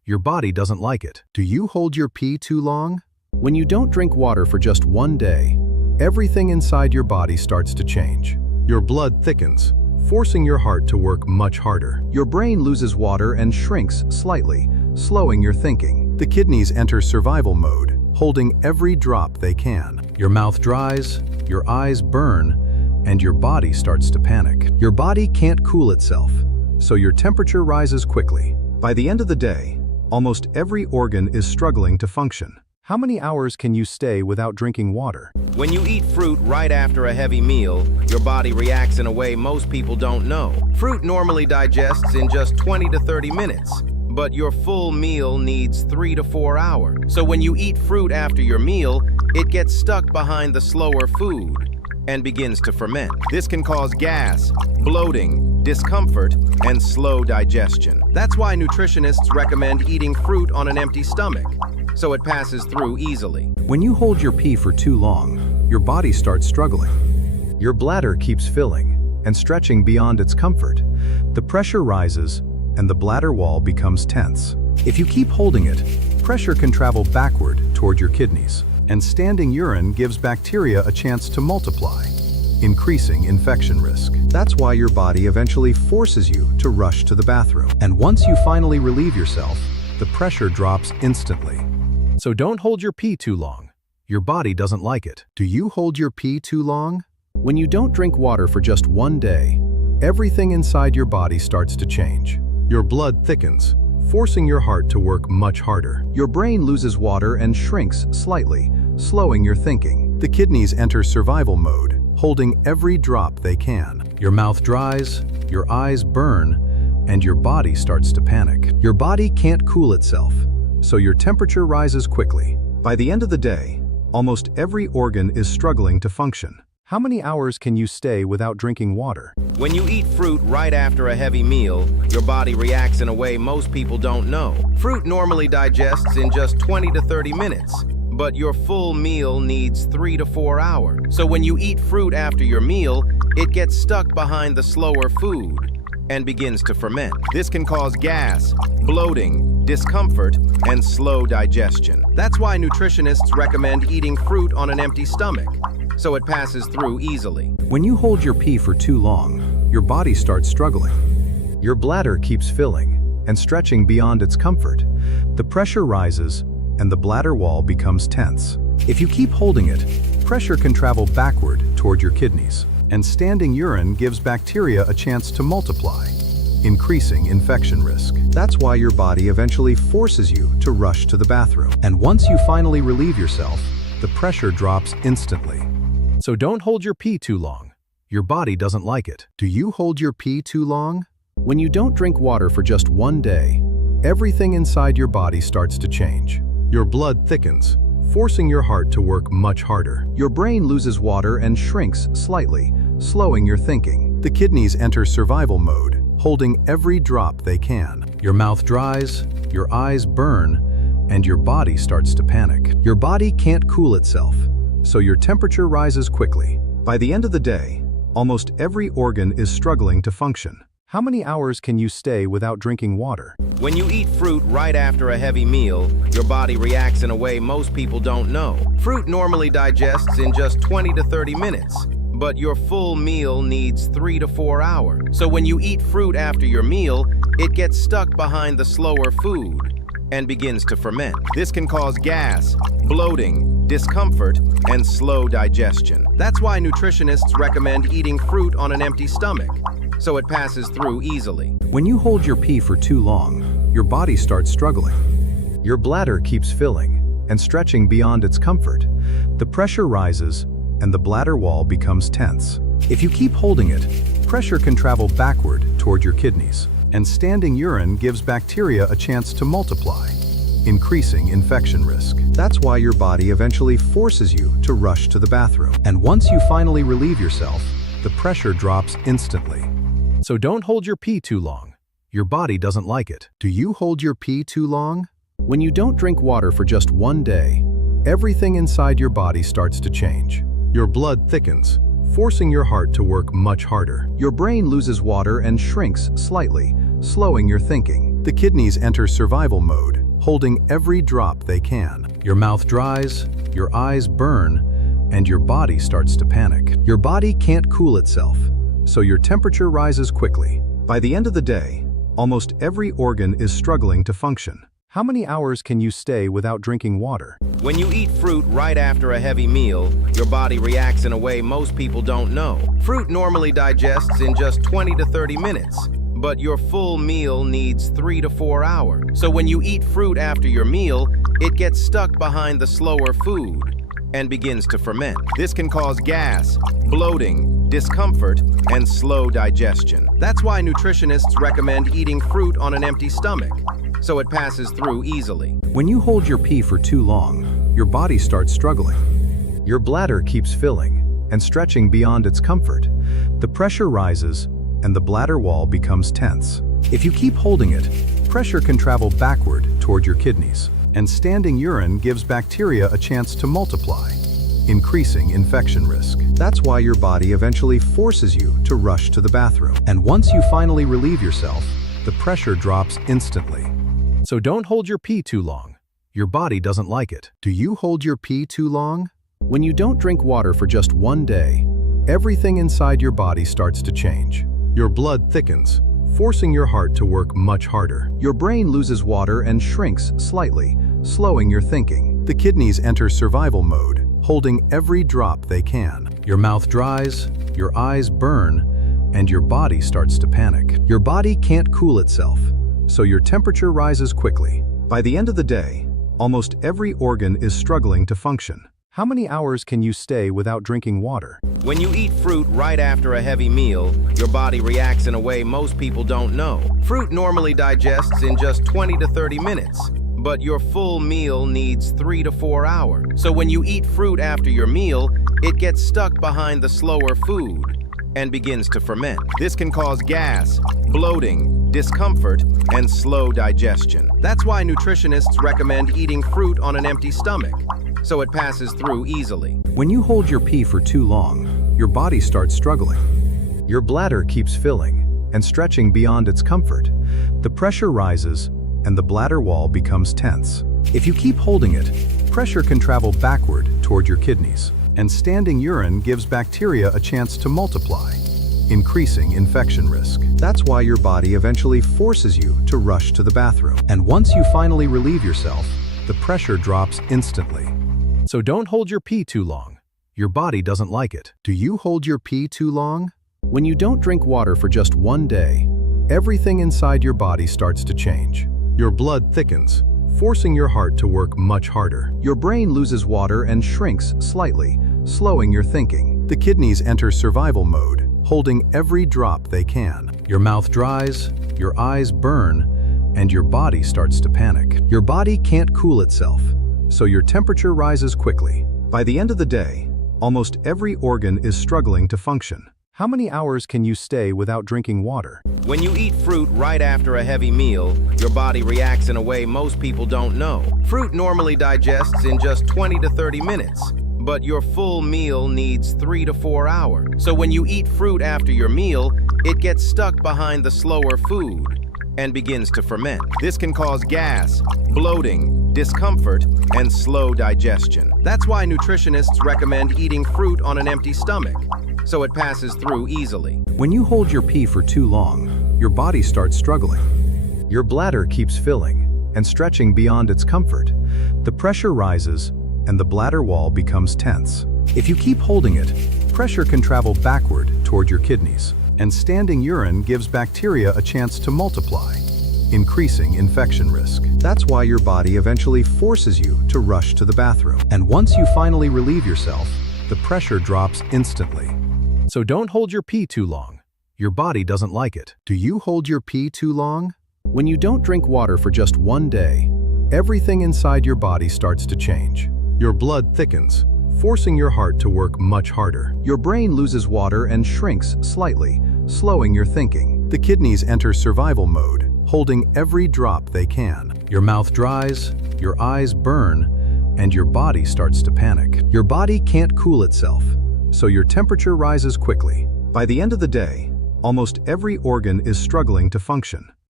Your body doesn't like it. Do you hold your pee too long? When you don't drink water for just one day, everything inside your body starts to change. Your blood thickens, forcing your heart to work much harder. Your brain loses water and shrinks slightly, slowing your thinking. The kidneys enter survival mode, holding every drop they can. Your mouth dries, your eyes burn, and your body starts to panic. Your body can't cool itself, so your temperature rises quickly. By the end of the day, almost every organ is struggling to function. How many hours can you stay without drinking water? When you eat fruit right after a heavy meal, your body reacts in a way most people don't know. Fruit normally digests in just 20 to 30 minutes, but your full meal needs 3 to 4 hours. So when you eat fruit after your meal, it gets stuck behind the slower food and begins to ferment. This can cause gas, bloating, discomfort, and slow digestion. That's why nutritionists recommend eating fruit on an empty stomach, so it passes through easily. When you hold your pee for too long, your body starts struggling. Your bladder keeps filling and stretching beyond its comfort. The pressure rises, and the bladder wall becomes tense. If you keep holding it, pressure can travel backward toward your kidneys, and standing urine gives bacteria a chance to multiply, increasing infection risk. That's why your body eventually forces you to rush to the bathroom. And once you finally relieve yourself, the pressure drops instantly. So don't hold your pee too long. Your body doesn't like it. Do you hold your pee too long? When you don't drink water for just one day, everything inside your body starts to change. Your blood thickens, forcing your heart to work much harder. Your brain loses water and shrinks slightly, slowing your thinking. The kidneys enter survival mode, holding every drop they can. Your mouth dries, your eyes burn, and your body starts to panic. Your body can't cool itself, so your temperature rises quickly. By the end of the day, almost every organ is struggling to function. How many hours can you stay without drinking water? When you eat fruit right after a heavy meal, your body reacts in a way most people don't know. Fruit normally digests in just 20 to 30 minutes, but your full meal needs 3 to 4 hours. So when you eat fruit after your meal, it gets stuck behind the slower food and begins to ferment. This can cause gas, bloating, discomfort, and slow digestion. That's why nutritionists recommend eating fruit on an empty stomach, so it passes through easily. When you hold your pee for too long, your body starts struggling. Your bladder keeps filling and stretching beyond its comfort. The pressure rises, and the bladder wall becomes tense. If you keep holding it, pressure can travel backward toward your kidneys, and standing urine gives bacteria a chance to multiply, increasing infection risk. That's why your body eventually forces you to rush to the bathroom. And once you finally relieve yourself, the pressure drops instantly. So don't hold your pee too long. Your body doesn't like it. Do you hold your pee too long? When you don't drink water for just one day, everything inside your body starts to change. Your blood thickens, forcing your heart to work much harder. Your brain loses water and shrinks slightly, slowing your thinking. The kidneys enter survival mode, holding every drop they can. Your mouth dries, your eyes burn, and your body starts to panic. Your body can't cool itself, so your temperature rises quickly. By the end of the day, almost every organ is struggling to function. How many hours can you stay without drinking water? When you eat fruit right after a heavy meal, your body reacts in a way most people don't know. Fruit normally digests in just 20 to 30 minutes, but your full meal needs 3 to 4 hours. So when you eat fruit after your meal, it gets stuck behind the slower food and begins to ferment. This can cause gas, bloating, discomfort, and slow digestion. That's why nutritionists recommend eating fruit on an empty stomach, so it passes through easily. When you hold your pee for too long, your body starts struggling. Your bladder keeps filling and stretching beyond its comfort. The pressure rises, and the bladder wall becomes tense. If you keep holding it, pressure can travel backward toward your kidneys, and standing urine gives bacteria a chance to multiply, increasing infection risk. That's why your body eventually forces you to rush to the bathroom. And once you finally relieve yourself, the pressure drops instantly. So don't hold your pee too long. Your body doesn't like it. Do you hold your pee too long? When you don't drink water for just one day, everything inside your body starts to change. Your blood thickens, forcing your heart to work much harder. Your brain loses water and shrinks slightly, slowing your thinking. The kidneys enter survival mode, holding every drop they can. Your mouth dries, your eyes burn, and your body starts to panic. Your body can't cool itself, so your temperature rises quickly. By the end of the day, almost every organ is struggling to function. How many hours can you stay without drinking water? When you eat fruit right after a heavy meal, your body reacts in a way most people don't know. Fruit normally digests in just 20 to 30 minutes, but your full meal needs 3 to 4 hours. So when you eat fruit after your meal, it gets stuck behind the slower food and begins to ferment. This can cause gas, bloating, discomfort, and slow digestion. That's why nutritionists recommend eating fruit on an empty stomach, so it passes through easily. When you hold your pee for too long, your body starts struggling. Your bladder keeps filling and stretching beyond its comfort. The pressure rises, and the bladder wall becomes tense. If you keep holding it, pressure can travel backward toward your kidneys, and standing urine gives bacteria a chance to multiply, increasing infection risk. That's why your body eventually forces you to rush to the bathroom. And once you finally relieve yourself, the pressure drops instantly. So don't hold your pee too long. Your body doesn't like it. Do you hold your pee too long? When you don't drink water for just one day, everything inside your body starts to change. Your blood thickens, forcing your heart to work much harder. Your brain loses water and shrinks slightly, slowing your thinking. The kidneys enter survival mode, holding every drop they can. Your mouth dries, your eyes burn, and your body starts to panic. Your body can't cool itself, so your temperature rises quickly. By the end of the day, almost every organ is struggling to function. How many hours can you stay without drinking water? When you eat fruit right after a heavy meal, your body reacts in a way most people don't know. Fruit normally digests in just 20 to 30 minutes, but your full meal needs 3 to 4 hours. So when you eat fruit after your meal, it gets stuck behind the slower food and begins to ferment. This can cause gas, bloating, discomfort, and slow digestion. That's why nutritionists recommend eating fruit on an empty stomach, so it passes through easily. When you hold your pee for too long, your body starts struggling. Your bladder keeps filling and stretching beyond its comfort. The pressure rises, and the bladder wall becomes tense. If you keep holding it, pressure can travel backward toward your kidneys, and standing urine gives bacteria a chance to multiply, increasing infection risk. That's why your body eventually forces you to rush to the bathroom. And once you finally relieve yourself, the pressure drops instantly. So don't hold your pee too long. Your body doesn't like it. Do you hold your pee too long? When you don't drink water for just one day, everything inside your body starts to change. Your blood thickens, forcing your heart to work much harder. Your brain loses water and shrinks slightly, slowing your thinking. The kidneys enter survival mode, holding every drop they can. Your mouth dries, your eyes burn, and your body starts to panic. Your body can't cool itself, so your temperature rises quickly. By the end of the day, almost every organ is struggling to function. How many hours can you stay without drinking water? When you eat fruit right after a heavy meal, your body reacts in a way most people don't know. Fruit normally digests in just 20 to 30 minutes, but your full meal needs 3 to 4 hours. So when you eat fruit after your meal, it gets stuck behind the slower food and begins to ferment. This can cause gas, bloating, discomfort, and slow digestion. That's why nutritionists recommend eating fruit on an empty stomach, so it passes through easily. When you hold your pee for too long, your body starts struggling. Your bladder keeps filling and stretching beyond its comfort. The pressure rises, and the bladder wall becomes tense. If you keep holding it, pressure can travel backward toward your kidneys, and standing urine gives bacteria a chance to multiply, increasing infection risk. That's why your body eventually forces you to rush to the bathroom. And once you finally relieve yourself, the pressure drops instantly. So don't hold your pee too long. Your body doesn't like it. Do you hold your pee too long? When you don't drink water for just one day, everything inside your body starts to change. Your blood thickens, forcing your heart to work much harder. Your brain loses water and shrinks slightly, slowing your thinking. The kidneys enter survival mode, holding every drop they can. Your mouth dries, your eyes burn, and your body starts to panic. Your body can't cool itself, so your temperature rises quickly. By the end of the day, almost every organ is struggling to function.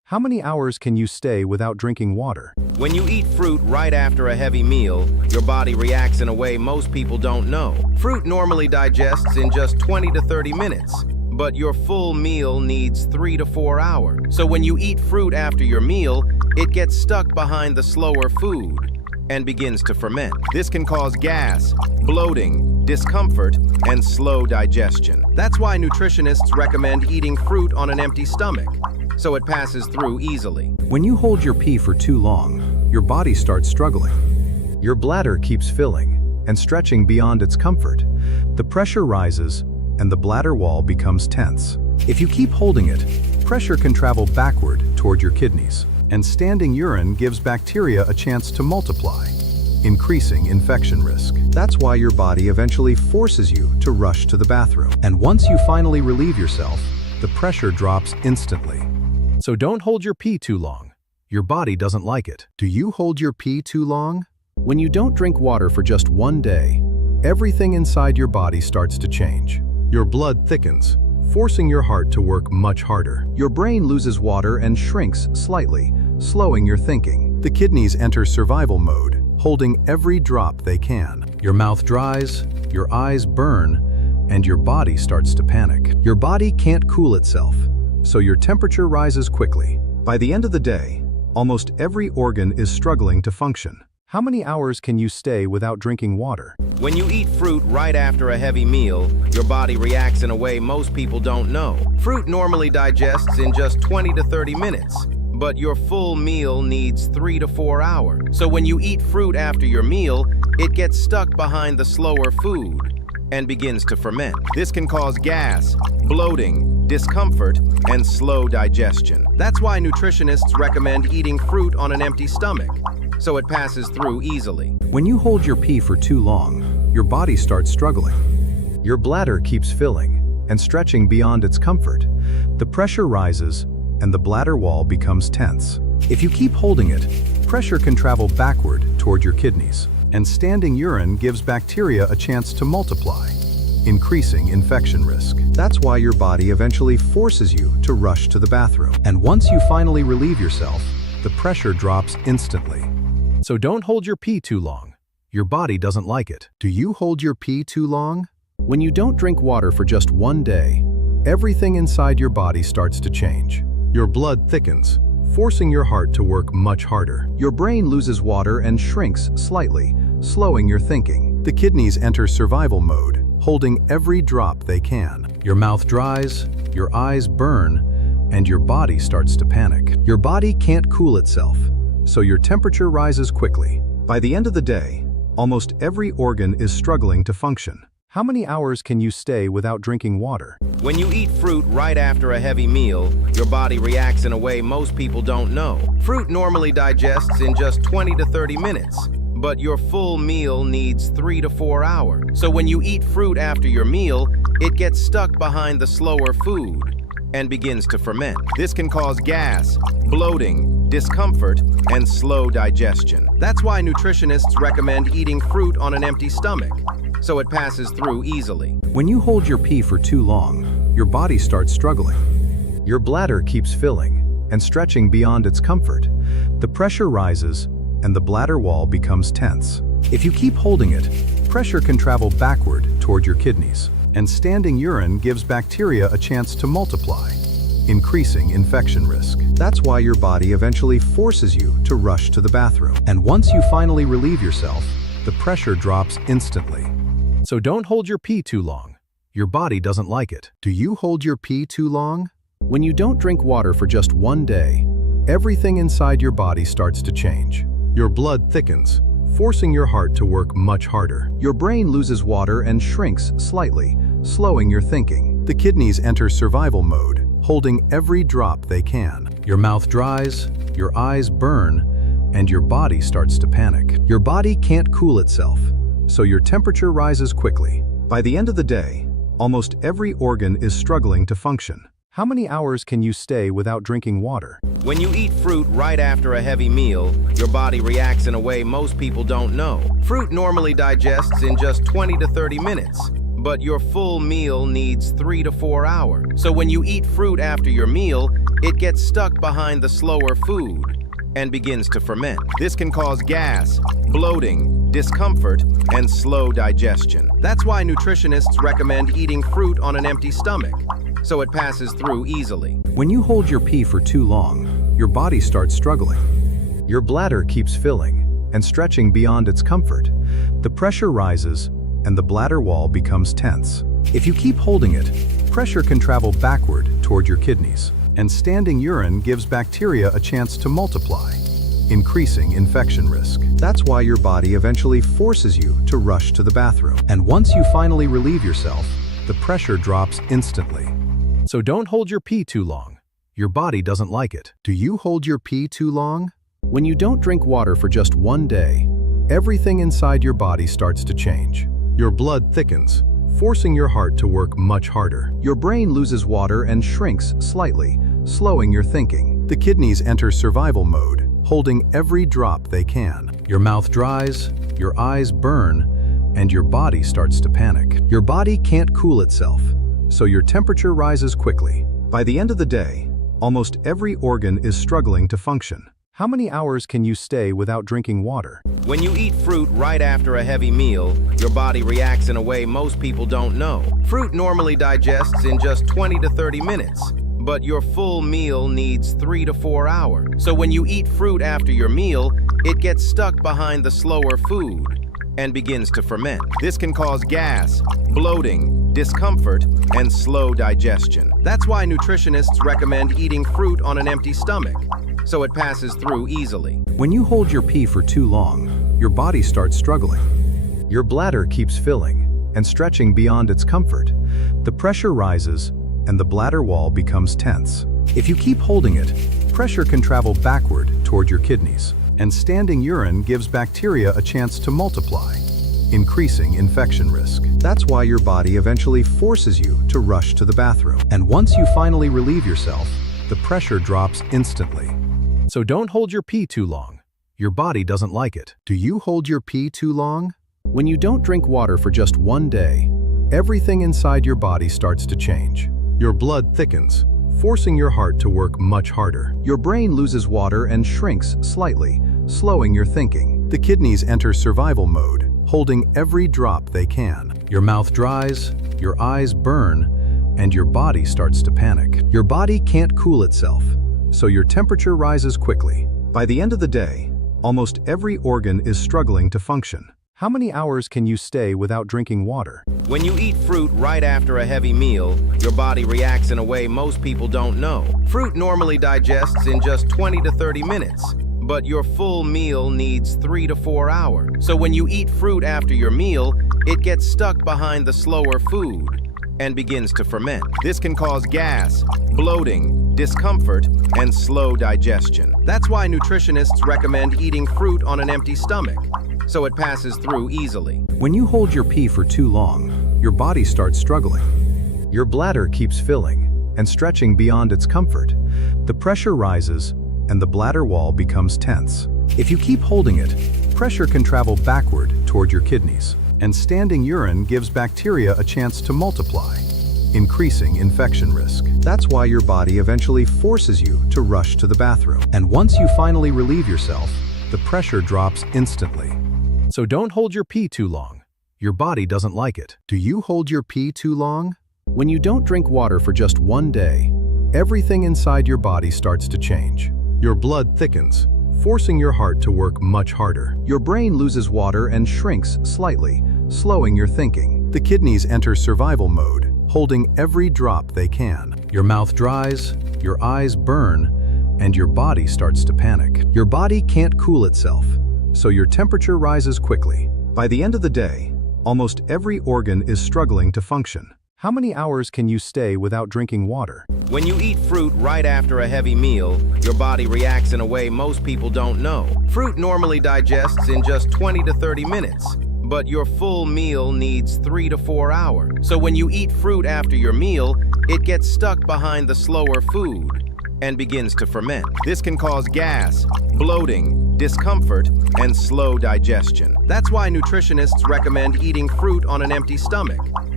How many hours can you stay without drinking water? When you eat fruit right after a heavy meal, your body reacts in a way most people don't know. Fruit normally digests in just 20 to 30 minutes, but your full meal needs 3 to 4 hours. So when you eat fruit after your meal, it gets stuck behind the slower food and begins to ferment. This can cause gas, bloating, discomfort, and slow digestion. That's why nutritionists recommend eating fruit on an empty stomach, so it passes through easily. When you hold your pee for too long, your body starts struggling. Your bladder keeps filling and stretching beyond its comfort. The pressure rises, and the bladder wall becomes tense. If you keep holding it, pressure can travel backward toward your kidneys, and standing urine gives bacteria a chance to multiply, increasing infection risk. That's why your body eventually forces you to rush to the bathroom. And once you finally relieve yourself, the pressure drops instantly. So don't hold your pee too long. Your body doesn't like it. Do you hold your pee too long? When you don't drink water for just one day, everything inside your body starts to change. Your blood thickens, forcing your heart to work much harder. Your brain loses water and shrinks slightly, slowing your thinking. The kidneys enter survival mode, holding every drop they can. Your mouth dries, your eyes burn, and your body starts to panic. Your body can't cool itself, so your temperature rises quickly. By the end of the day, almost every organ is struggling to function. How many hours can you stay without drinking water? When you eat fruit right after a heavy meal, your body reacts in a way most people don't know. Fruit normally digests in just 20 to 30 minutes, but your full meal needs 3 to 4 hours. So when you eat fruit after your meal, it gets stuck behind the slower food and begins to ferment. This can cause gas, bloating, discomfort, and slow digestion. That's why nutritionists recommend eating fruit on an empty stomach, so it passes through easily. When you hold your pee for too long, your body starts struggling. Your bladder keeps filling and stretching beyond its comfort. The pressure rises, and the bladder wall becomes tense. If you keep holding it, pressure can travel backward toward your kidneys, and standing urine gives bacteria a chance to multiply, increasing infection risk. That's why your body eventually forces you to rush to the bathroom. And once you finally relieve yourself, the pressure drops instantly. So don't hold your pee too long. Your body doesn't like it. Do you hold your pee too long? When you don't drink water for just one day, everything inside your body starts to change. Your blood thickens, forcing your heart to work much harder. Your brain loses water and shrinks slightly, slowing your thinking. The kidneys enter survival mode, holding every drop they can. Your mouth dries, your eyes burn, and your body starts to panic. Your body can't cool itself, so your temperature rises quickly. By the end of the day, almost every organ is struggling to function. How many hours can you stay without drinking water? When you eat fruit right after a heavy meal, your body reacts in a way most people don't know. Fruit normally digests in just 20 to 30 minutes, but your full meal needs 3 to 4 hours. So when you eat fruit after your meal, it gets stuck behind the slower food and begins to ferment. This can cause gas, bloating, discomfort, and slow digestion. That's why nutritionists recommend eating fruit on an empty stomach, so it passes through easily. When you hold your pee for too long, your body starts struggling. Your bladder keeps filling and stretching beyond its comfort. The pressure rises, and the bladder wall becomes tense. If you keep holding it, pressure can travel backward toward your kidneys, and standing urine gives bacteria a chance to multiply, increasing infection risk. That's why your body eventually forces you to rush to the bathroom. And once you finally relieve yourself, the pressure drops instantly. So don't hold your pee too long. Your body doesn't like it. Do you hold your pee too long? When you don't drink water for just one day, everything inside your body starts to change. Your blood thickens, forcing your heart to work much harder. Your brain loses water and shrinks slightly, slowing your thinking. The kidneys enter survival mode, holding every drop they can. Your mouth dries, your eyes burn, and your body starts to panic. Your body can't cool itself, so your temperature rises quickly. By the end of the day, almost every organ is struggling to function. How many hours can you stay without drinking water? When you eat fruit right after a heavy meal, your body reacts in a way most people don't know. Fruit normally digests in just 20 to 30 minutes, but your full meal needs 3 to 4 hours. So when you eat fruit after your meal, it gets stuck behind the slower food and begins to ferment. This can cause gas, bloating, discomfort, and slow digestion. That's why nutritionists recommend eating fruit on an empty stomach, so it passes through easily. When you hold your pee for too long, your body starts struggling. Your bladder keeps filling and stretching beyond its comfort. The pressure rises, and the bladder wall becomes tense. If you keep holding it, pressure can travel backward toward your kidneys, and standing urine gives bacteria a chance to multiply, increasing infection risk. That's why your body eventually forces you to rush to the bathroom. And once you finally relieve yourself, the pressure drops instantly. So don't hold your pee too long. Your body doesn't like it. Do you hold your pee too long? When you don't drink water for just one day, everything inside your body starts to change. Your blood thickens, forcing your heart to work much harder. Your brain loses water and shrinks slightly, slowing your thinking. The kidneys enter survival mode, holding every drop they can. Your mouth dries, your eyes burn, and your body starts to panic. Your body can't cool itself, so your temperature rises quickly. By the end of the day, almost every organ is struggling to function. How many hours can you stay without drinking water? When you eat fruit right after a heavy meal, your body reacts in a way most people don't know. Fruit normally digests in just 20 to 30 minutes, but your full meal needs 3 to 4 hours. So when you eat fruit after your meal, it gets stuck behind the slower food and begins to ferment. This can cause gas, bloating, discomfort, and slow digestion. That's why nutritionists recommend eating fruit on an empty stomach, so it passes through easily. When you hold your pee for too long, your body starts struggling. Your bladder keeps filling and stretching beyond its comfort. The pressure rises, and the bladder wall becomes tense. If you keep holding it, pressure can travel backward toward your kidneys, and standing urine gives bacteria a chance to multiply, increasing infection risk. That's why your body eventually forces you to rush to the bathroom. And once you finally relieve yourself, the pressure drops instantly. So don't hold your pee too long. Your body doesn't like it. Do you hold your pee too long? When you don't drink water for just one day, everything inside your body starts to change. Your blood thickens, forcing your heart to work much harder. Your brain loses water and shrinks slightly, slowing your thinking. The kidneys enter survival mode, holding every drop they can. Your mouth dries, your eyes burn, and your body starts to panic. Your body can't cool itself, so your temperature rises quickly. By the end of the day, almost every organ is struggling to function. How many hours can you stay without drinking water? When you eat fruit right after a heavy meal, your body reacts in a way most people don't know. Fruit normally digests in just 20 to 30 minutes, but your full meal needs 3 to 4 hours. So when you eat fruit after your meal, it gets stuck behind the slower food and begins to ferment. This can cause gas, bloating, discomfort, and slow digestion. That's why nutritionists recommend eating fruit on an empty stomach, so it passes through easily. When you hold your pee for too long, your body starts struggling. Your bladder keeps filling and stretching beyond its comfort. The pressure rises, and the bladder wall becomes tense. If you keep holding it, pressure can travel backward toward your kidneys, and standing urine gives bacteria a chance to multiply, increasing infection risk. That's why your body eventually forces you to rush to the bathroom. And once you finally relieve yourself, the pressure drops instantly. So don't hold your pee too long. Your body doesn't like it. Do you hold your pee too long? When you don't drink water for just one day, everything inside your body starts to change. Your blood thickens, forcing your heart to work much harder. Your brain loses water and shrinks slightly, slowing your thinking. The kidneys enter survival mode, holding every drop they can. Your mouth dries, your eyes burn, and your body starts to panic. Your body can't cool itself, so your temperature rises quickly. By the end of the day, almost every organ is struggling to function. How many hours can you stay without drinking water? When you eat fruit right after a heavy meal, your body reacts in a way most people don't know. Fruit normally digests in just 20 to 30 minutes, but your full meal needs 3 to 4 hours. So when you eat fruit after your meal, it gets stuck behind the slower food and begins to ferment. This can cause gas, bloating, discomfort, and slow digestion. That's why nutritionists recommend eating fruit on an empty stomach,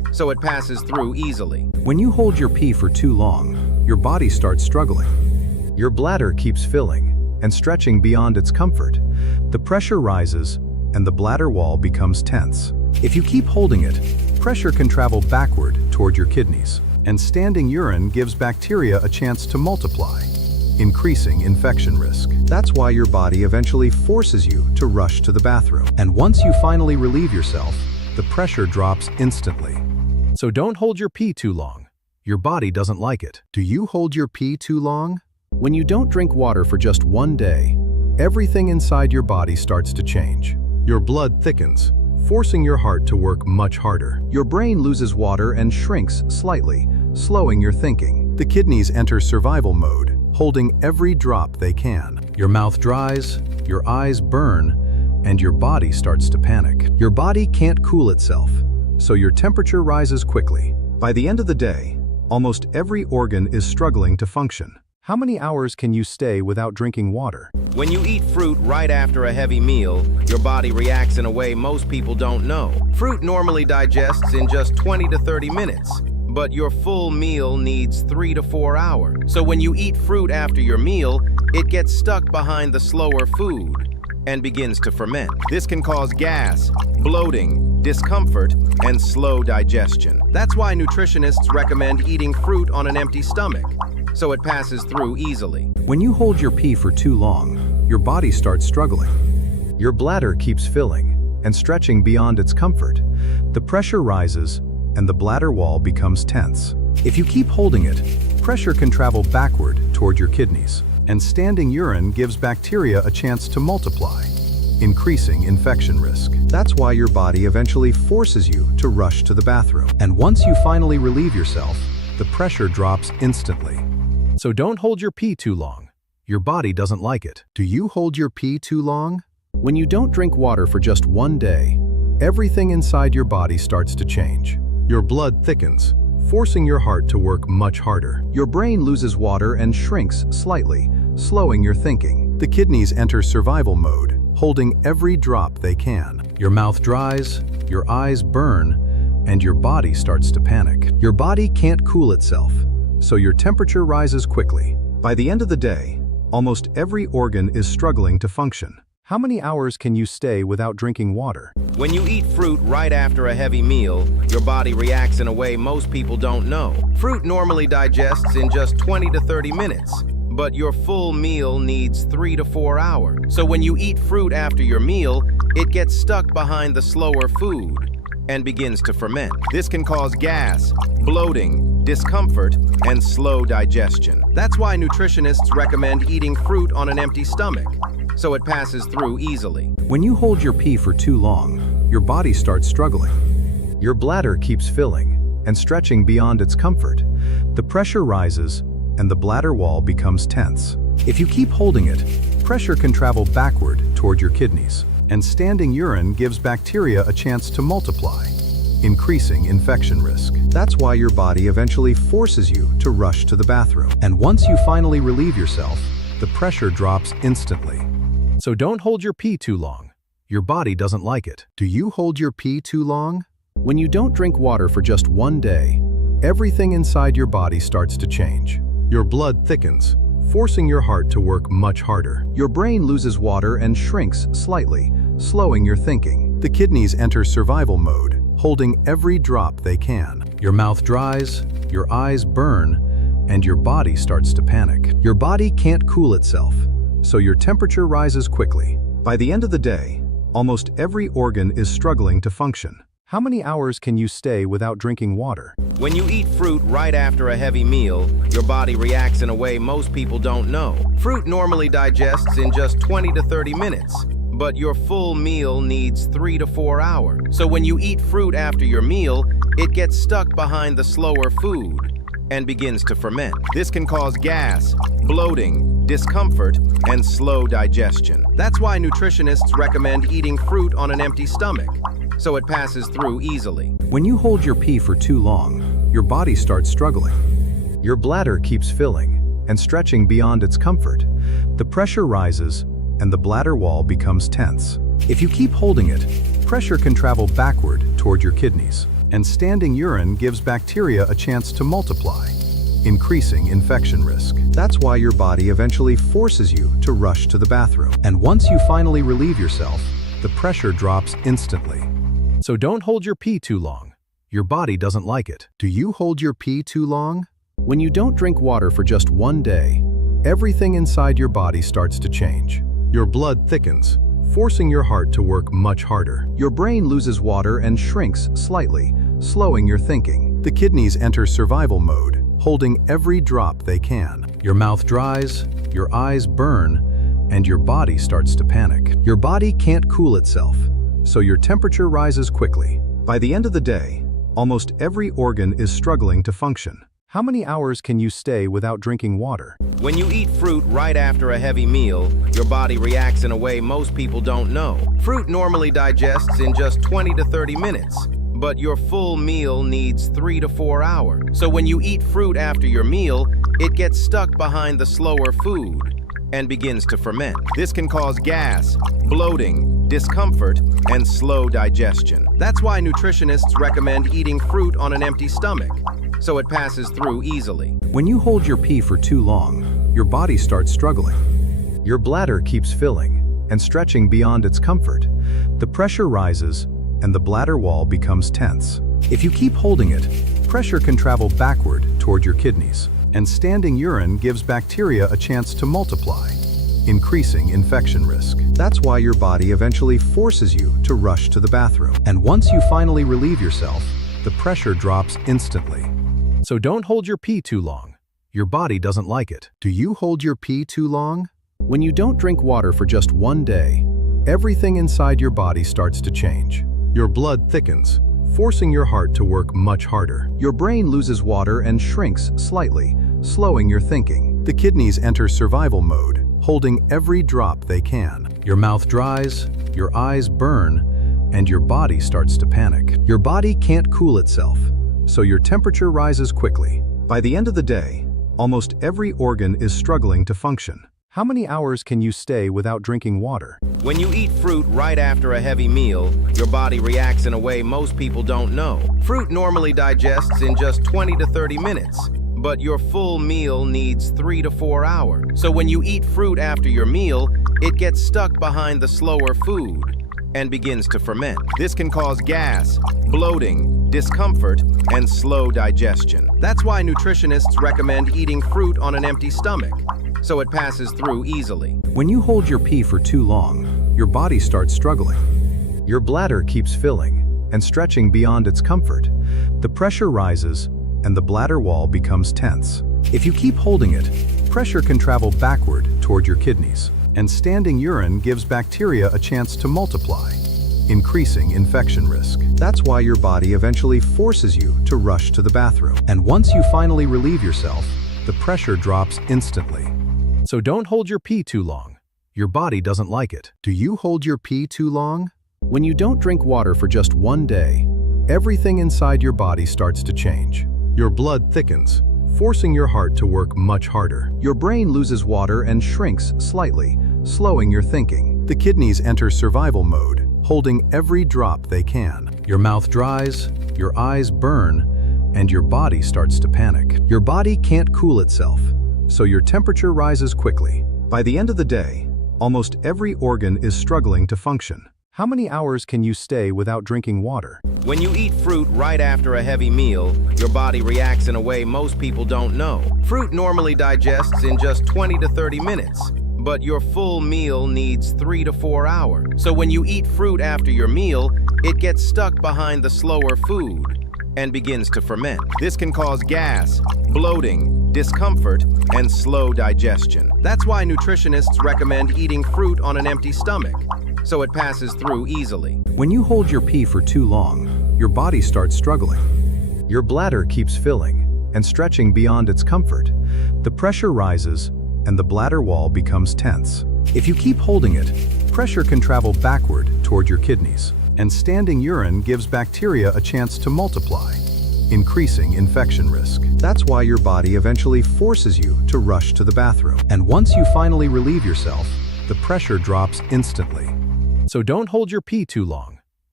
so it passes through easily. When you hold your pee for too long, your body starts struggling. Your bladder keeps filling and stretching beyond its comfort. The pressure rises, and the bladder wall becomes tense. If you keep holding it, pressure can travel backward toward your kidneys, and standing urine gives bacteria a chance to multiply, increasing infection risk. That's why your body eventually forces you to rush to the bathroom. And once you finally relieve yourself, the pressure drops instantly. So don't hold your pee too long. Your body doesn't like it. Do you hold your pee too long? When you don't drink water for just one day, everything inside your body starts to change. Your blood thickens, forcing your heart to work much harder. Your brain loses water and shrinks slightly, slowing your thinking. The kidneys enter survival mode, holding every drop they can. Your mouth dries, your eyes burn, and your body starts to panic. Your body can't cool itself, so your temperature rises quickly. By the end of the day, almost every organ is struggling to function. How many hours can you stay without drinking water? When you eat fruit right after a heavy meal, your body reacts in a way most people don't know. Fruit normally digests in just 20 to 30 minutes, but your full meal needs 3 to 4 hours. So when you eat fruit after your meal, it gets stuck behind the slower food and begins to ferment. This can cause gas, bloating, discomfort, and slow digestion. That's why nutritionists recommend eating fruit on an empty stomach, so it passes through easily. When you hold your pee for too long, your body starts struggling. Your bladder keeps filling and stretching beyond its comfort. The pressure rises, and the bladder wall becomes tense. If you keep holding it, pressure can travel backward toward your kidneys, and standing urine gives bacteria a chance to multiply, increasing infection risk. That's why your body eventually forces you to rush to the bathroom. And once you finally relieve yourself, the pressure drops instantly. So don't hold your pee too long. Your body doesn't like it. Do you hold your pee too long? When you don't drink water for just one day, everything inside your body starts to change. Your blood thickens, forcing your heart to work much harder. Your brain loses water and shrinks slightly, slowing your thinking. The kidneys enter survival mode, holding every drop they can. Your mouth dries, your eyes burn, and your body starts to panic. Your body can't cool itself, so your temperature rises quickly. By the end of the day, almost every organ is struggling to function. How many hours can you stay without drinking water? When you eat fruit right after a heavy meal, your body reacts in a way most people don't know. Fruit normally digests in just 20 to 30 minutes, but your full meal needs 3 to 4 hours. So when you eat fruit after your meal, it gets stuck behind the slower food and begins to ferment. This can cause gas, bloating, discomfort, and slow digestion. That's why nutritionists recommend eating fruit on an empty stomach, so it passes through easily. When you hold your pee for too long, your body starts struggling. Your bladder keeps filling and stretching beyond its comfort. The pressure rises, and the bladder wall becomes tense. If you keep holding it, pressure can travel backward toward your kidneys, and standing urine gives bacteria a chance to multiply, increasing infection risk. That's why your body eventually forces you to rush to the bathroom. And once you finally relieve yourself, the pressure drops instantly. So don't hold your pee too long. Your body doesn't like it. Do you hold your pee too long? When you don't drink water for just one day, everything inside your body starts to change. Your blood thickens, forcing your heart to work much harder. Your brain loses water and shrinks slightly, slowing your thinking. The kidneys enter survival mode, holding every drop they can. Your mouth dries, your eyes burn, and your body starts to panic. Your body can't cool itself, so your temperature rises quickly. By the end of the day, almost every organ is struggling to function. How many hours can you stay without drinking water? When you eat fruit right after a heavy meal, your body reacts in a way most people don't know. Fruit normally digests in just 20 to 30 minutes, but your full meal needs 3 to 4 hours. So when you eat fruit after your meal, it gets stuck behind the slower food and begins to ferment. This can cause gas, bloating, discomfort, and slow digestion. That's why nutritionists recommend eating fruit on an empty stomach, so it passes through easily. When you hold your pee for too long, your body starts struggling. Your bladder keeps filling and stretching beyond its comfort. The pressure rises, and the bladder wall becomes tense. If you keep holding it, pressure can travel backward toward your kidneys, and standing urine gives bacteria a chance to multiply, increasing infection risk. That's why your body eventually forces you to rush to the bathroom. And once you finally relieve yourself, the pressure drops instantly. So don't hold your pee too long. Your body doesn't like it. Do you hold your pee too long? When you don't drink water for just one day, everything inside your body starts to change. Your blood thickens, forcing your heart to work much harder. Your brain loses water and shrinks slightly, slowing your thinking. The kidneys enter survival mode, holding every drop they can. Your mouth dries, your eyes burn, and your body starts to panic. Your body can't cool itself, so your temperature rises quickly. By the end of the day, almost every organ is struggling to function. How many hours can you stay without drinking water? When you eat fruit right after a heavy meal, your body reacts in a way most people don't know. Fruit normally digests in just 20 to 30 minutes, but your full meal needs 3 to 4 hours. So when you eat fruit after your meal, it gets stuck behind the slower food and begins to ferment. This can cause gas, bloating, discomfort, and slow digestion. That's why nutritionists recommend eating fruit on an empty stomach, so it passes through easily. When you hold your pee for too long, your body starts struggling. Your bladder keeps filling and stretching beyond its comfort. The pressure rises, and the bladder wall becomes tense. If you keep holding it, pressure can travel backward toward your kidneys, and standing urine gives bacteria a chance to multiply, increasing infection risk. That's why your body eventually forces you to rush to the bathroom. And once you finally relieve yourself, the pressure drops instantly. So don't hold your pee too long. Your body doesn't like it. Do you hold your pee too long? When you don't drink water for just one day, everything inside your body starts to change. Your blood thickens, forcing your heart to work much harder. Your brain loses water and shrinks slightly, slowing your thinking. The kidneys enter survival mode, holding every drop they can. Your mouth dries, your eyes burn, and your body starts to panic. Your body can't cool itself, so your temperature rises quickly. By the end of the day, almost every organ is struggling to function. How many hours can you stay without drinking water? When you eat fruit right after a heavy meal, your body reacts in a way most people don't know. Fruit normally digests in just 20 to 30 minutes, but your full meal needs 3 to 4 hours. So when you eat fruit after your meal, it gets stuck behind the slower food and begins to ferment. This can cause gas, bloating, discomfort, and slow digestion. That's why nutritionists recommend eating fruit on an empty stomach, so it passes through easily. When you hold your pee for too long, your body starts struggling. Your bladder keeps filling and stretching beyond its comfort. The pressure rises, and the bladder wall becomes tense. If you keep holding it, pressure can travel backward toward your kidneys, and standing urine gives bacteria a chance to multiply, increasing infection risk. That's why your body eventually forces you to rush to the bathroom. And once you finally relieve yourself, the pressure drops instantly. So don't hold your pee too long. Your body doesn't like it. Do you hold your pee too long? When you don't drink water for just one day, everything inside your body starts to change. Your blood thickens, forcing your heart to work much harder. Your brain loses water and shrinks slightly, slowing your thinking. The kidneys enter survival mode, holding every drop they can. Your mouth dries, your eyes burn, and your body starts to panic. Your body can't cool itself, so your temperature rises quickly. By the end of the day, almost every organ is struggling to function. How many hours can you stay without drinking water? When you eat fruit right after a heavy meal, your body reacts in a way most people don't know. Fruit normally digests in just 20 to 30 minutes, but your full meal needs 3 to 4 hours. So when you eat fruit after your meal, it gets stuck behind the slower food and begins to ferment. This can cause gas, bloating, discomfort, and slow digestion. That's why nutritionists recommend eating fruit on an empty stomach, so it passes through easily. When you hold your pee for too long, your body starts struggling. Your bladder keeps filling and stretching beyond its comfort. The pressure rises, and the bladder wall becomes tense. If you keep holding it, pressure can travel backward toward your kidneys, and standing urine gives bacteria a chance to multiply, increasing infection risk. That's why your body eventually forces you to rush to the bathroom. And once you finally relieve yourself, the pressure drops instantly. So don't hold your pee too long.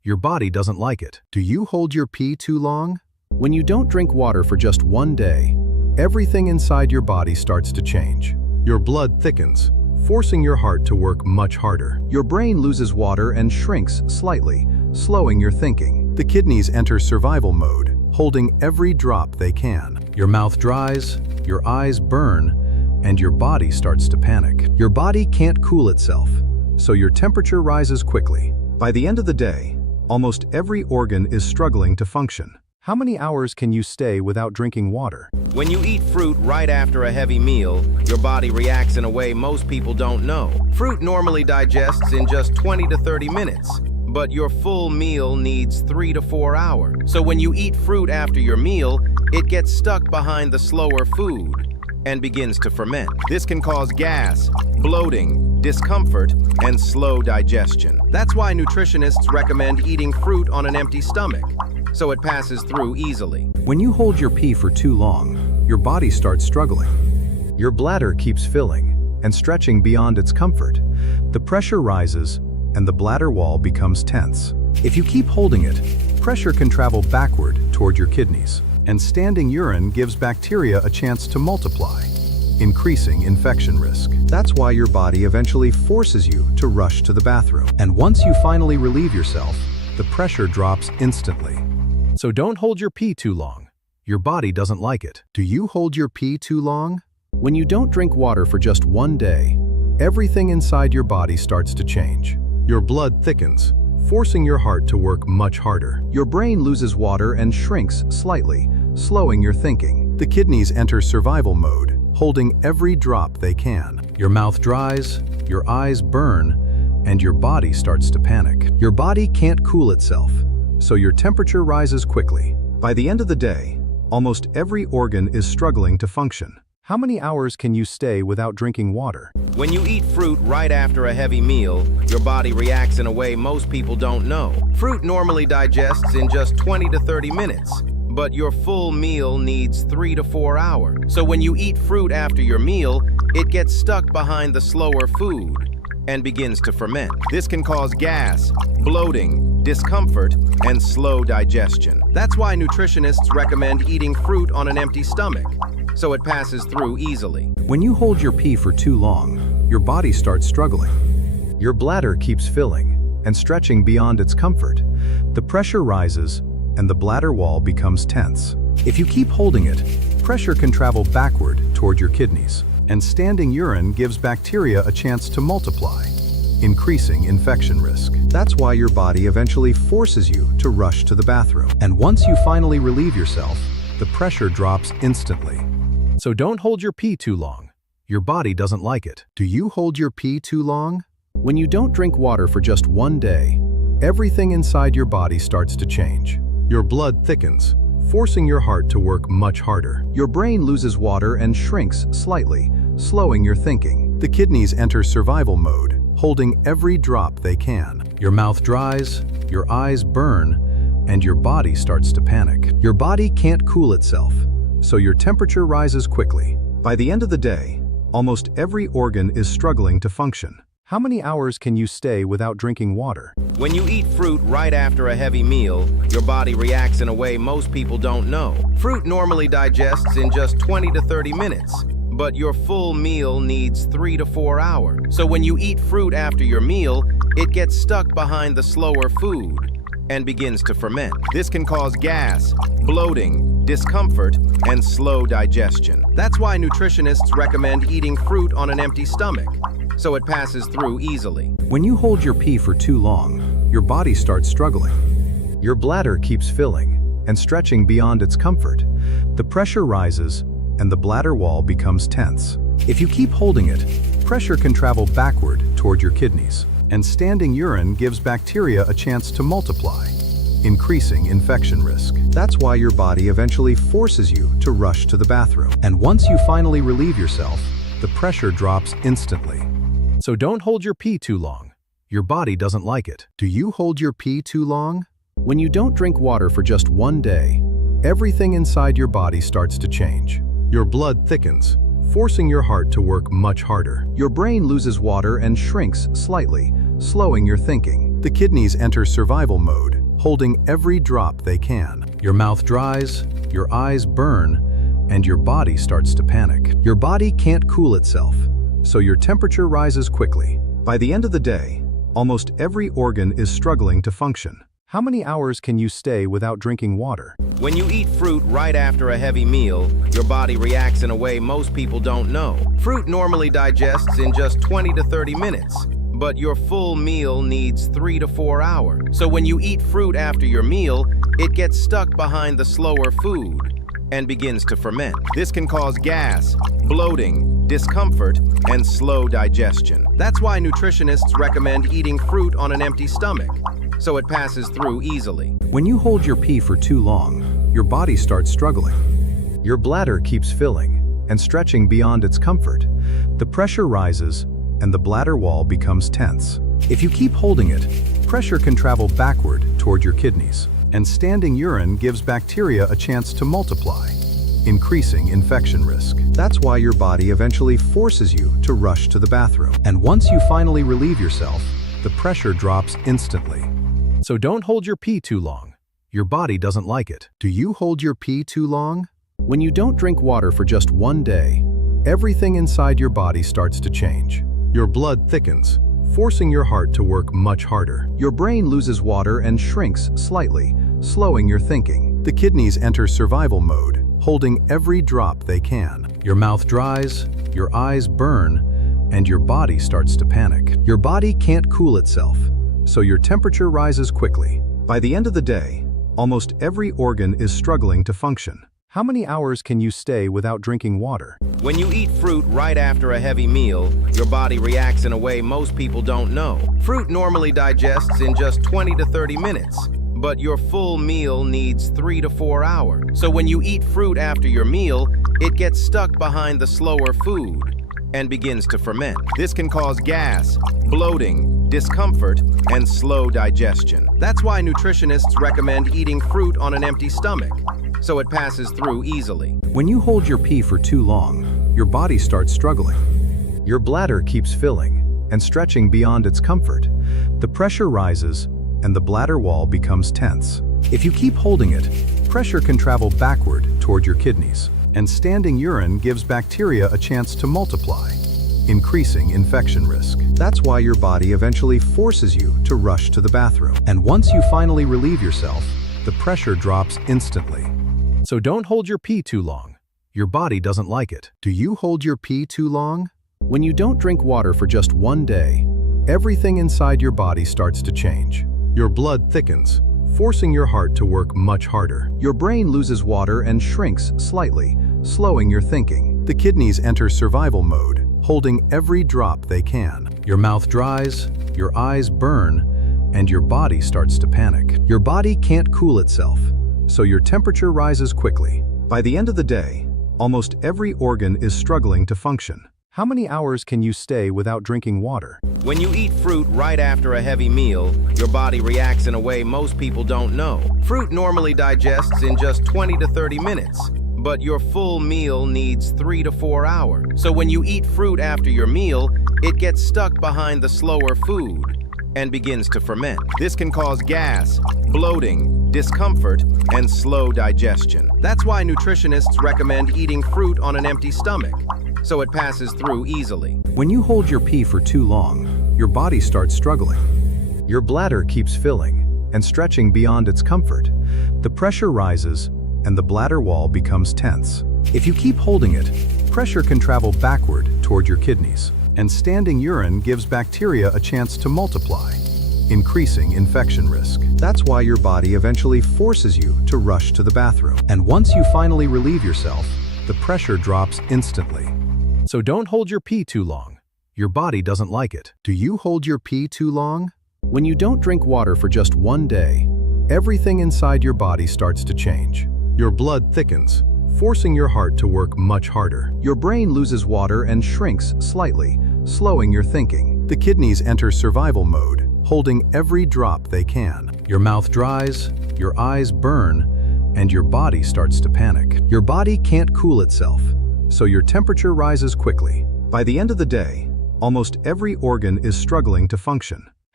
Your body doesn't like it. Do you hold your pee too long? When you don't drink water for just one day, everything inside your body starts to change. Your blood thickens, forcing your heart to work much harder. Your brain loses water and shrinks slightly, slowing your thinking. The kidneys enter survival mode, holding every drop they can. Your mouth dries, your eyes burn, and your body starts to panic. Your body can't cool itself, so your temperature rises quickly. By the end of the day, almost every organ is struggling to function. How many hours can you stay without drinking water? When you eat fruit right after a heavy meal, your body reacts in a way most people don't know. Fruit normally digests in just 20 to 30 minutes, but your full meal needs 3 to 4 hours. So when you eat fruit after your meal, it gets stuck behind the slower food and begins to ferment. This can cause gas, bloating, discomfort, and slow digestion. That's why nutritionists recommend eating fruit on an empty stomach, so it passes through easily. When you hold your pee for too long, your body starts struggling. Your bladder keeps filling and stretching beyond its comfort. The pressure rises and the bladder wall becomes tense. If you keep holding it, pressure can travel backward toward your kidneys, and standing urine gives bacteria a chance to multiply, increasing infection risk. That's why your body eventually forces you to rush to the bathroom. And once you finally relieve yourself, the pressure drops instantly. So don't hold your pee too long. Your body doesn't like it. Do you hold your pee too long? When you don't drink water for just one day, everything inside your body starts to change. Your blood thickens, forcing your heart to work much harder. Your brain loses water and shrinks slightly, slowing your thinking. The kidneys enter survival mode, holding every drop they can. Your mouth dries, your eyes burn, and your body starts to panic. Your body can't cool itself, so your temperature rises quickly. By the end of the day, almost every organ is struggling to function. How many hours can you stay without drinking water? When you eat fruit right after a heavy meal, your body reacts in a way most people don't know. Fruit normally digests in just 20 to 30 minutes, but your full meal needs 3 to 4 hours. So when you eat fruit after your meal, it gets stuck behind the slower food and begins to ferment. This can cause gas, bloating, discomfort, and slow digestion. That's why nutritionists recommend eating fruit on an empty stomach, so it passes through easily. When you hold your pee for too long, your body starts struggling. Your bladder keeps filling and stretching beyond its comfort. The pressure rises and the bladder wall becomes tense. If you keep holding it, pressure can travel backward toward your kidneys, and standing urine gives bacteria a chance to multiply, increasing infection risk. That's why your body eventually forces you to rush to the bathroom. And once you finally relieve yourself, the pressure drops instantly. So don't hold your pee too long. Your body doesn't like it. Do you hold your pee too long? When you don't drink water for just one day, everything inside your body starts to change. Your blood thickens, forcing your heart to work much harder. Your brain loses water and shrinks slightly, slowing your thinking. The kidneys enter survival mode, holding every drop they can. Your mouth dries, your eyes burn, and your body starts to panic. Your body can't cool itself, so your temperature rises quickly. By the end of the day, almost every organ is struggling to function. How many hours can you stay without drinking water? When you eat fruit right after a heavy meal, your body reacts in a way most people don't know. Fruit normally digests in just 20 to 30 minutes, but your full meal needs 3 to 4 hours. So when you eat fruit after your meal, it gets stuck behind the slower food and begins to ferment. This can cause gas, bloating, discomfort, and slow digestion. That's why nutritionists recommend eating fruit on an empty stomach, so it passes through easily. When you hold your pee for too long, your body starts struggling. Your bladder keeps filling and stretching beyond its comfort. The pressure rises and the bladder wall becomes tense. If you keep holding it, pressure can travel backward toward your kidneys, and standing urine gives bacteria a chance to multiply, increasing infection risk. That's why your body eventually forces you to rush to the bathroom. And once you finally relieve yourself, the pressure drops instantly. So don't hold your pee too long. Your body doesn't like it. Do you hold your pee too long? When you don't drink water for just one day, everything inside your body starts to change. Your blood thickens, forcing your heart to work much harder. Your brain loses water and shrinks slightly, slowing your thinking. The kidneys enter survival mode, holding every drop they can. Your mouth dries, your eyes burn, and your body starts to panic. Your body can't cool itself, so your temperature rises quickly. By the end of the day, almost every organ is struggling to function. How many hours can you stay without drinking water? When you eat fruit right after a heavy meal, your body reacts in a way most people don't know. Fruit normally digests in just 20 to 30 minutes, but your full meal needs 3 to 4 hours. So when you eat fruit after your meal, it gets stuck behind the slower food and begins to ferment. This can cause gas, bloating, discomfort, and slow digestion. That's why nutritionists recommend eating fruit on an empty stomach, so it passes through easily. When you hold your pee for too long, your body starts struggling. Your bladder keeps filling and stretching beyond its comfort. The pressure rises, and the bladder wall becomes tense. If you keep holding it, pressure can travel backward toward your kidneys, and standing urine gives bacteria a chance to multiply, increasing infection risk. That's why your body eventually forces you to rush to the bathroom. And once you finally relieve yourself, the pressure drops instantly. So don't hold your pee too long. Your body doesn't like it. Do you hold your pee too long? When you don't drink water for just one day, everything inside your body starts to change. Your blood thickens, forcing your heart to work much harder. Your brain loses water and shrinks slightly, slowing your thinking. The kidneys enter survival mode, holding every drop they can. Your mouth dries, your eyes burn, and your body starts to panic. Your body can't cool itself, so your temperature rises quickly. By the end of the day, almost every organ is struggling to function. How many hours can you stay without drinking water? When you eat fruit right after a heavy meal, your body reacts in a way most people don't know. Fruit normally digests in just 20 to 30 minutes, but your full meal needs 3 to 4 hours. So when you eat fruit after your meal, it gets stuck behind the slower food and begins to ferment. This can cause gas, bloating, discomfort, and slow digestion. That's why nutritionists recommend eating fruit on an empty stomach, so it passes through easily. When you hold your pee for too long, your body starts struggling. Your bladder keeps filling and stretching beyond its comfort. The pressure rises, and the bladder wall becomes tense. If you keep holding it, pressure can travel backward toward your kidneys, and standing urine gives bacteria a chance to multiply, increasing infection risk. That's why your body eventually forces you to rush to the bathroom. And once you finally relieve yourself, the pressure drops instantly. So don't hold your pee too long. Your body doesn't like it. Do you hold your pee too long? When you don't drink water for just one day, everything inside your body starts to change. Your blood thickens, forcing your heart to work much harder. Your brain loses water and shrinks slightly, slowing your thinking. The kidneys enter survival mode, holding every drop they can. Your mouth dries, your eyes burn, and your body starts to panic. Your body can't cool itself, so your temperature rises quickly. By the end of the day, almost every organ is struggling to function. How many hours can you stay without drinking water? When you eat fruit right after a heavy meal, your body reacts in a way most people don't know. Fruit normally digests in just 20 to 30 minutes, but your full meal needs 3 to 4 hours. So when you eat fruit after your meal, it gets stuck behind the slower food and begins to ferment. This can cause gas, bloating, discomfort, and slow digestion. That's why nutritionists recommend eating fruit on an empty stomach, so it passes through easily. When you hold your pee for too long, your body starts struggling. Your bladder keeps filling and stretching beyond its comfort. The pressure rises, and the bladder wall becomes tense. If you keep holding it, pressure can travel backward toward your kidneys, and standing urine gives bacteria a chance to multiply, increasing infection risk. That's why your body eventually forces you to rush to the bathroom. And once you finally relieve yourself, the pressure drops instantly. So don't hold your pee too long. Your body doesn't like it. Do you hold your pee too long? When you don't drink water for just one day, everything inside your body starts to change. Your blood thickens, forcing your heart to work much harder. Your brain loses water and shrinks slightly, slowing your thinking. The kidneys enter survival mode, holding every drop they can. Your mouth dries, your eyes burn, and your body starts to panic. Your body can't cool itself, so your temperature rises quickly. By the end of the day, almost every organ is struggling to function.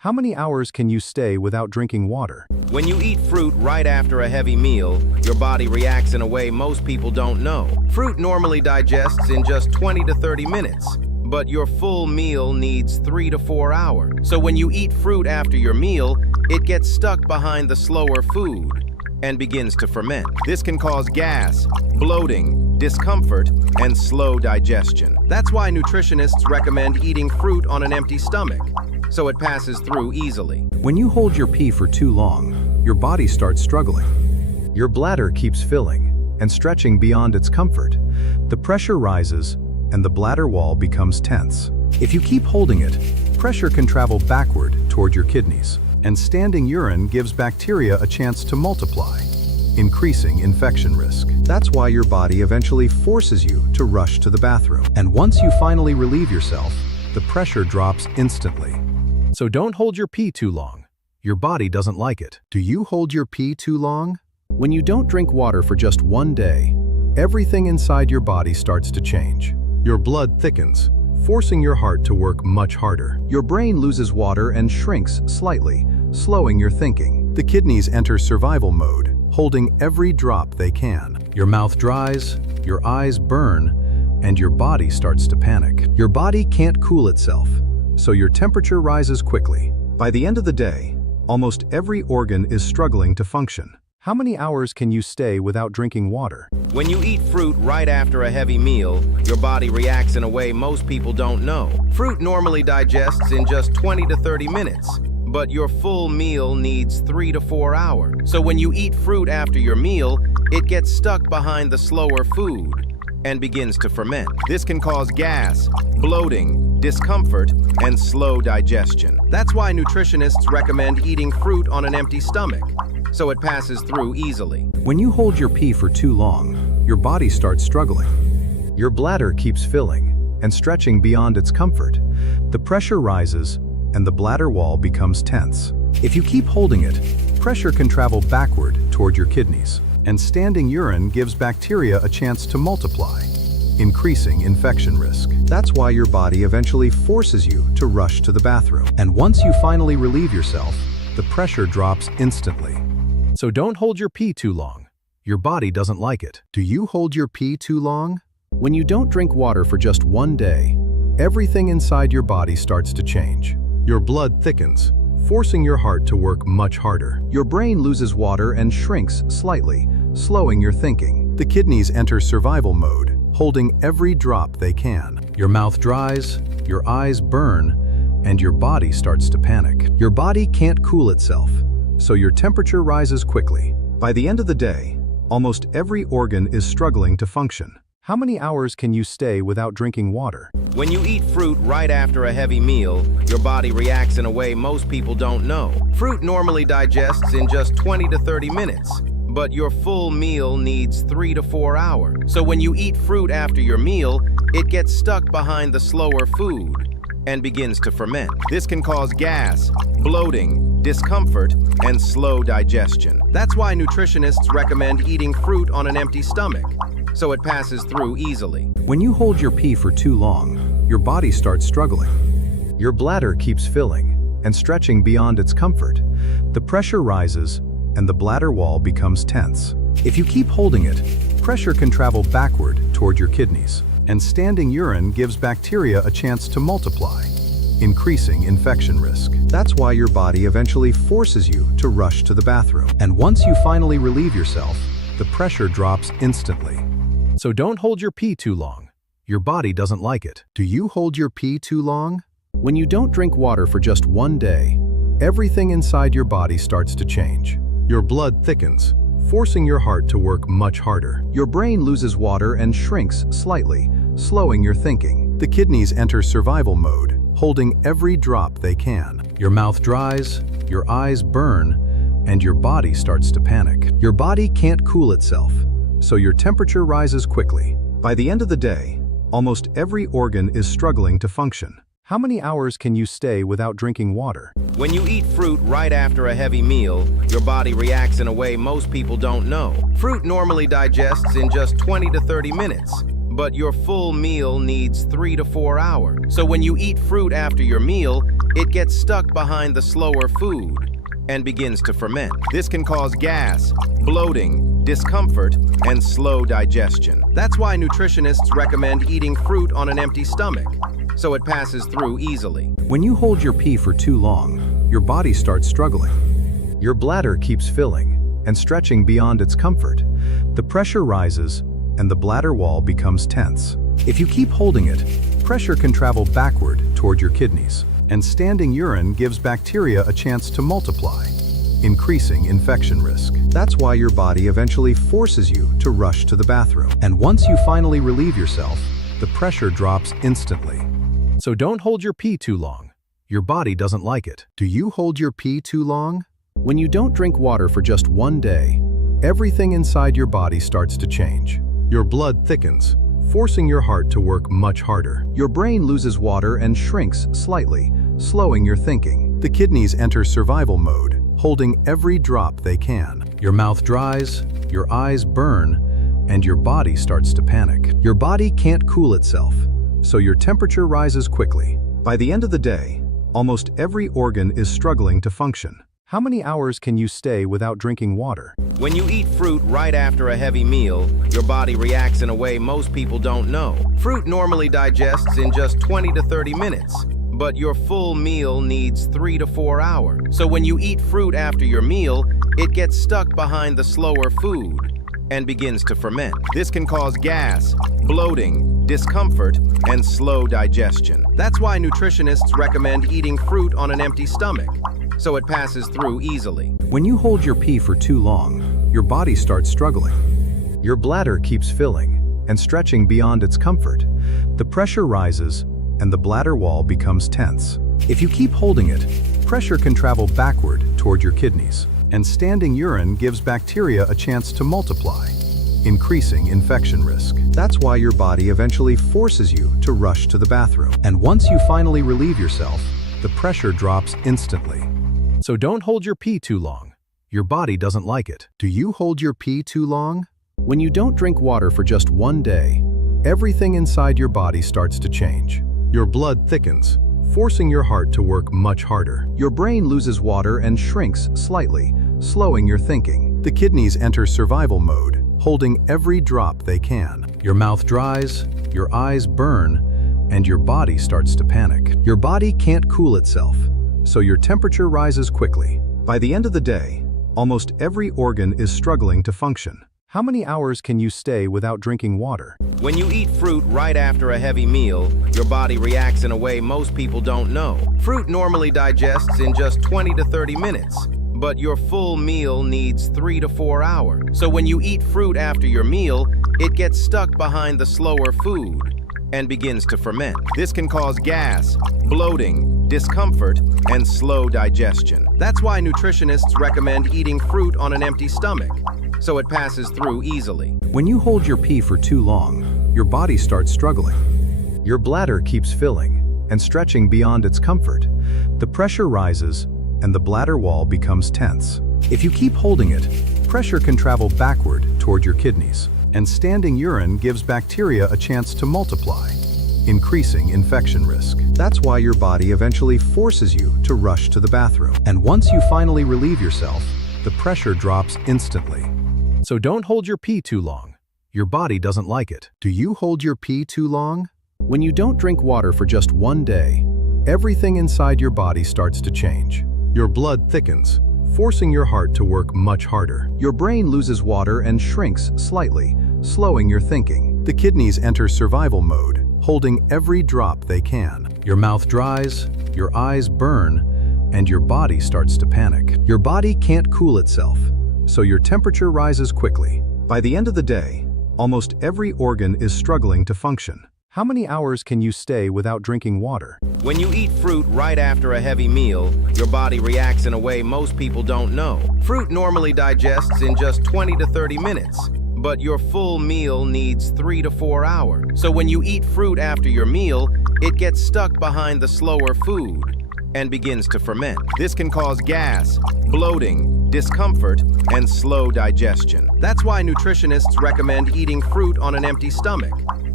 How many hours can you stay without drinking water? When you eat fruit right after a heavy meal, your body reacts in a way most people don't know. Fruit normally digests in just 20 to 30 minutes, but your full meal needs 3 to 4 hours. So when you eat fruit after your meal, it gets stuck behind the slower food and begins to ferment. This can cause gas, bloating, discomfort, and slow digestion. That's why nutritionists recommend eating fruit on an empty stomach, so it passes through easily. When you hold your pee for too long, your body starts struggling. Your bladder keeps filling and stretching beyond its comfort. The pressure rises, and the bladder wall becomes tense. If you keep holding it, pressure can travel backward toward your kidneys, and standing urine gives bacteria a chance to multiply, increasing infection risk. That's why your body eventually forces you to rush to the bathroom. And once you finally relieve yourself, the pressure drops instantly. So don't hold your pee too long. Your body doesn't like it. Do you hold your pee too long? When you don't drink water for just one day, everything inside your body starts to change. Your blood thickens, forcing your heart to work much harder. Your brain loses water and shrinks slightly, slowing your thinking. The kidneys enter survival mode, holding every drop they can. Your mouth dries, your eyes burn, and your body starts to panic. Your body can't cool itself, so your temperature rises quickly. By the end of the day, almost every organ is struggling to function. How many hours can you stay without drinking water? When you eat fruit right after a heavy meal, your body reacts in a way most people don't know. Fruit normally digests in just 20 to 30 minutes, but your full meal needs 3 to 4 hours. So when you eat fruit after your meal, it gets stuck behind the slower food and begins to ferment. This can cause gas, bloating, discomfort, and slow digestion. That's why nutritionists recommend eating fruit on an empty stomach, so it passes through easily. When you hold your pee for too long, your body starts struggling. Your bladder keeps filling and stretching beyond its comfort. The pressure rises, and the bladder wall becomes tense. If you keep holding it, pressure can travel backward toward your kidneys, and standing urine gives bacteria a chance to multiply, increasing infection risk. That's why your body eventually forces you to rush to the bathroom. And once you finally relieve yourself, the pressure drops instantly. So don't hold your pee too long. Your body doesn't like it. Do you hold your pee too long? When you don't drink water for just one day, everything inside your body starts to change. Your blood thickens, forcing your heart to work much harder. Your brain loses water and shrinks slightly, slowing your thinking. The kidneys enter survival mode, holding every drop they can. Your mouth dries, your eyes burn, and your body starts to panic. Your body can't cool itself, so your temperature rises quickly. By the end of the day, almost every organ is struggling to function. How many hours can you stay without drinking water? When you eat fruit right after a heavy meal, your body reacts in a way most people don't know. Fruit normally digests in just 20 to 30 minutes, but your full meal needs 3 to 4 hours. So when you eat fruit after your meal, it gets stuck behind the slower food and begins to ferment. This can cause gas, bloating, discomfort, and slow digestion. That's why nutritionists recommend eating fruit on an empty stomach, so it passes through easily. When you hold your pee for too long, your body starts struggling. Your bladder keeps filling and stretching beyond its comfort. The pressure rises, and the bladder wall becomes tense. If you keep holding it, pressure can travel backward toward your kidneys, and standing urine gives bacteria a chance to multiply, increasing infection risk. That's why your body eventually forces you to rush to the bathroom. And once you finally relieve yourself, the pressure drops instantly. So don't hold your pee too long. Your body doesn't like it. Do you hold your pee too long? When you don't drink water for just one day, everything inside your body starts to change. Your blood thickens, forcing your heart to work much harder. Your brain loses water and shrinks slightly, slowing your thinking. The kidneys enter survival mode, holding every drop they can. Your mouth dries, your eyes burn, and your body starts to panic. Your body can't cool itself, so your temperature rises quickly. By the end of the day, almost every organ is struggling to function. How many hours can you stay without drinking water? When you eat fruit right after a heavy meal, your body reacts in a way most people don't know. Fruit normally digests in just 20 to 30 minutes, but your full meal needs 3 to 4 hours. So when you eat fruit after your meal, it gets stuck behind the slower food and begins to ferment. This can cause gas, bloating, discomfort, and slow digestion. That's why nutritionists recommend eating fruit on an empty stomach, so it passes through easily. When you hold your pee for too long, your body starts struggling. Your bladder keeps filling and stretching beyond its comfort. The pressure rises, and the bladder wall becomes tense. If you keep holding it, pressure can travel backward toward your kidneys, and standing urine gives bacteria a chance to multiply, increasing infection risk. That's why your body eventually forces you to rush to the bathroom. And once you finally relieve yourself, the pressure drops instantly. So don't hold your pee too long. Your body doesn't like it. Do you hold your pee too long? When you don't drink water for just one day, everything inside your body starts to change. Your blood thickens, forcing your heart to work much harder. Your brain loses water and shrinks slightly, slowing your thinking. The kidneys enter survival mode, holding every drop they can. Your mouth dries, your eyes burn, and your body starts to panic. Your body can't cool itself, so your temperature rises quickly. By the end of the day, almost every organ is struggling to function. How many hours can you stay without drinking water? When you eat fruit right after a heavy meal, your body reacts in a way most people don't know. Fruit normally digests in just 20 to 30 minutes, but your full meal needs 3 to 4 hours. So when you eat fruit after your meal, it gets stuck behind the slower food and begins to ferment. This can cause gas, bloating, discomfort, and slow digestion. That's why nutritionists recommend eating fruit on an empty stomach, so it passes through easily. When you hold your pee for too long, your body starts struggling. Your bladder keeps filling and stretching beyond its comfort. The pressure rises, and the bladder wall becomes tense. If you keep holding it, pressure can travel backward toward your kidneys, and standing urine gives bacteria a chance to multiply, increasing infection risk. That's why your body eventually forces you to rush to the bathroom. And once you finally relieve yourself, the pressure drops instantly. So don't hold your pee too long. Your body doesn't like it. Do you hold your pee too long? When you don't drink water for just one day, everything inside your body starts to change. Your blood thickens, forcing your heart to work much harder. Your brain loses water and shrinks slightly, slowing your thinking. The kidneys enter survival mode, holding every drop they can. Your mouth dries, your eyes burn, and your body starts to panic. Your body can't cool itself, so your temperature rises quickly. By the end of the day, almost every organ is struggling to function. How many hours can you stay without drinking water? When you eat fruit right after a heavy meal, your body reacts in a way most people don't know. Fruit normally digests in just 20 to 30 minutes, but your full meal needs 3 to 4 hours. So when you eat fruit after your meal, it gets stuck behind the slower food and begins to ferment. This can cause gas, bloating, discomfort, and slow digestion. That's why nutritionists recommend eating fruit on an empty stomach, so it passes through easily. When you hold your pee for too long, your body starts struggling. Your bladder keeps filling and stretching beyond its comfort. The pressure rises, and the bladder wall becomes tense. If you keep holding it, pressure can travel backward toward your kidneys, and standing urine gives bacteria a chance to multiply, increasing infection risk. That's why your body eventually forces you to rush to the bathroom. And once you finally relieve yourself, the pressure drops instantly. So don't hold your pee too long. Your body doesn't like it. Do you hold your pee too long? When you don't drink water for just one day, everything inside your body starts to change. Your blood thickens, forcing your heart to work much harder. Your brain loses water and shrinks slightly, slowing your thinking. The kidneys enter survival mode, holding every drop they can. Your mouth dries, your eyes burn, and your body starts to panic. Your body can't cool itself, so your temperature rises quickly. By the end of the day, almost every organ is struggling to function. How many hours can you stay without drinking water? When you eat fruit right after a heavy meal, your body reacts in a way most people don't know. Fruit normally digests in just 20 to 30 minutes, but your full meal needs 3 to 4 hours. So when you eat fruit after your meal, it gets stuck behind the slower food and begins to ferment. This can cause gas, bloating, discomfort, and slow digestion. That's why nutritionists recommend eating fruit on an empty stomach,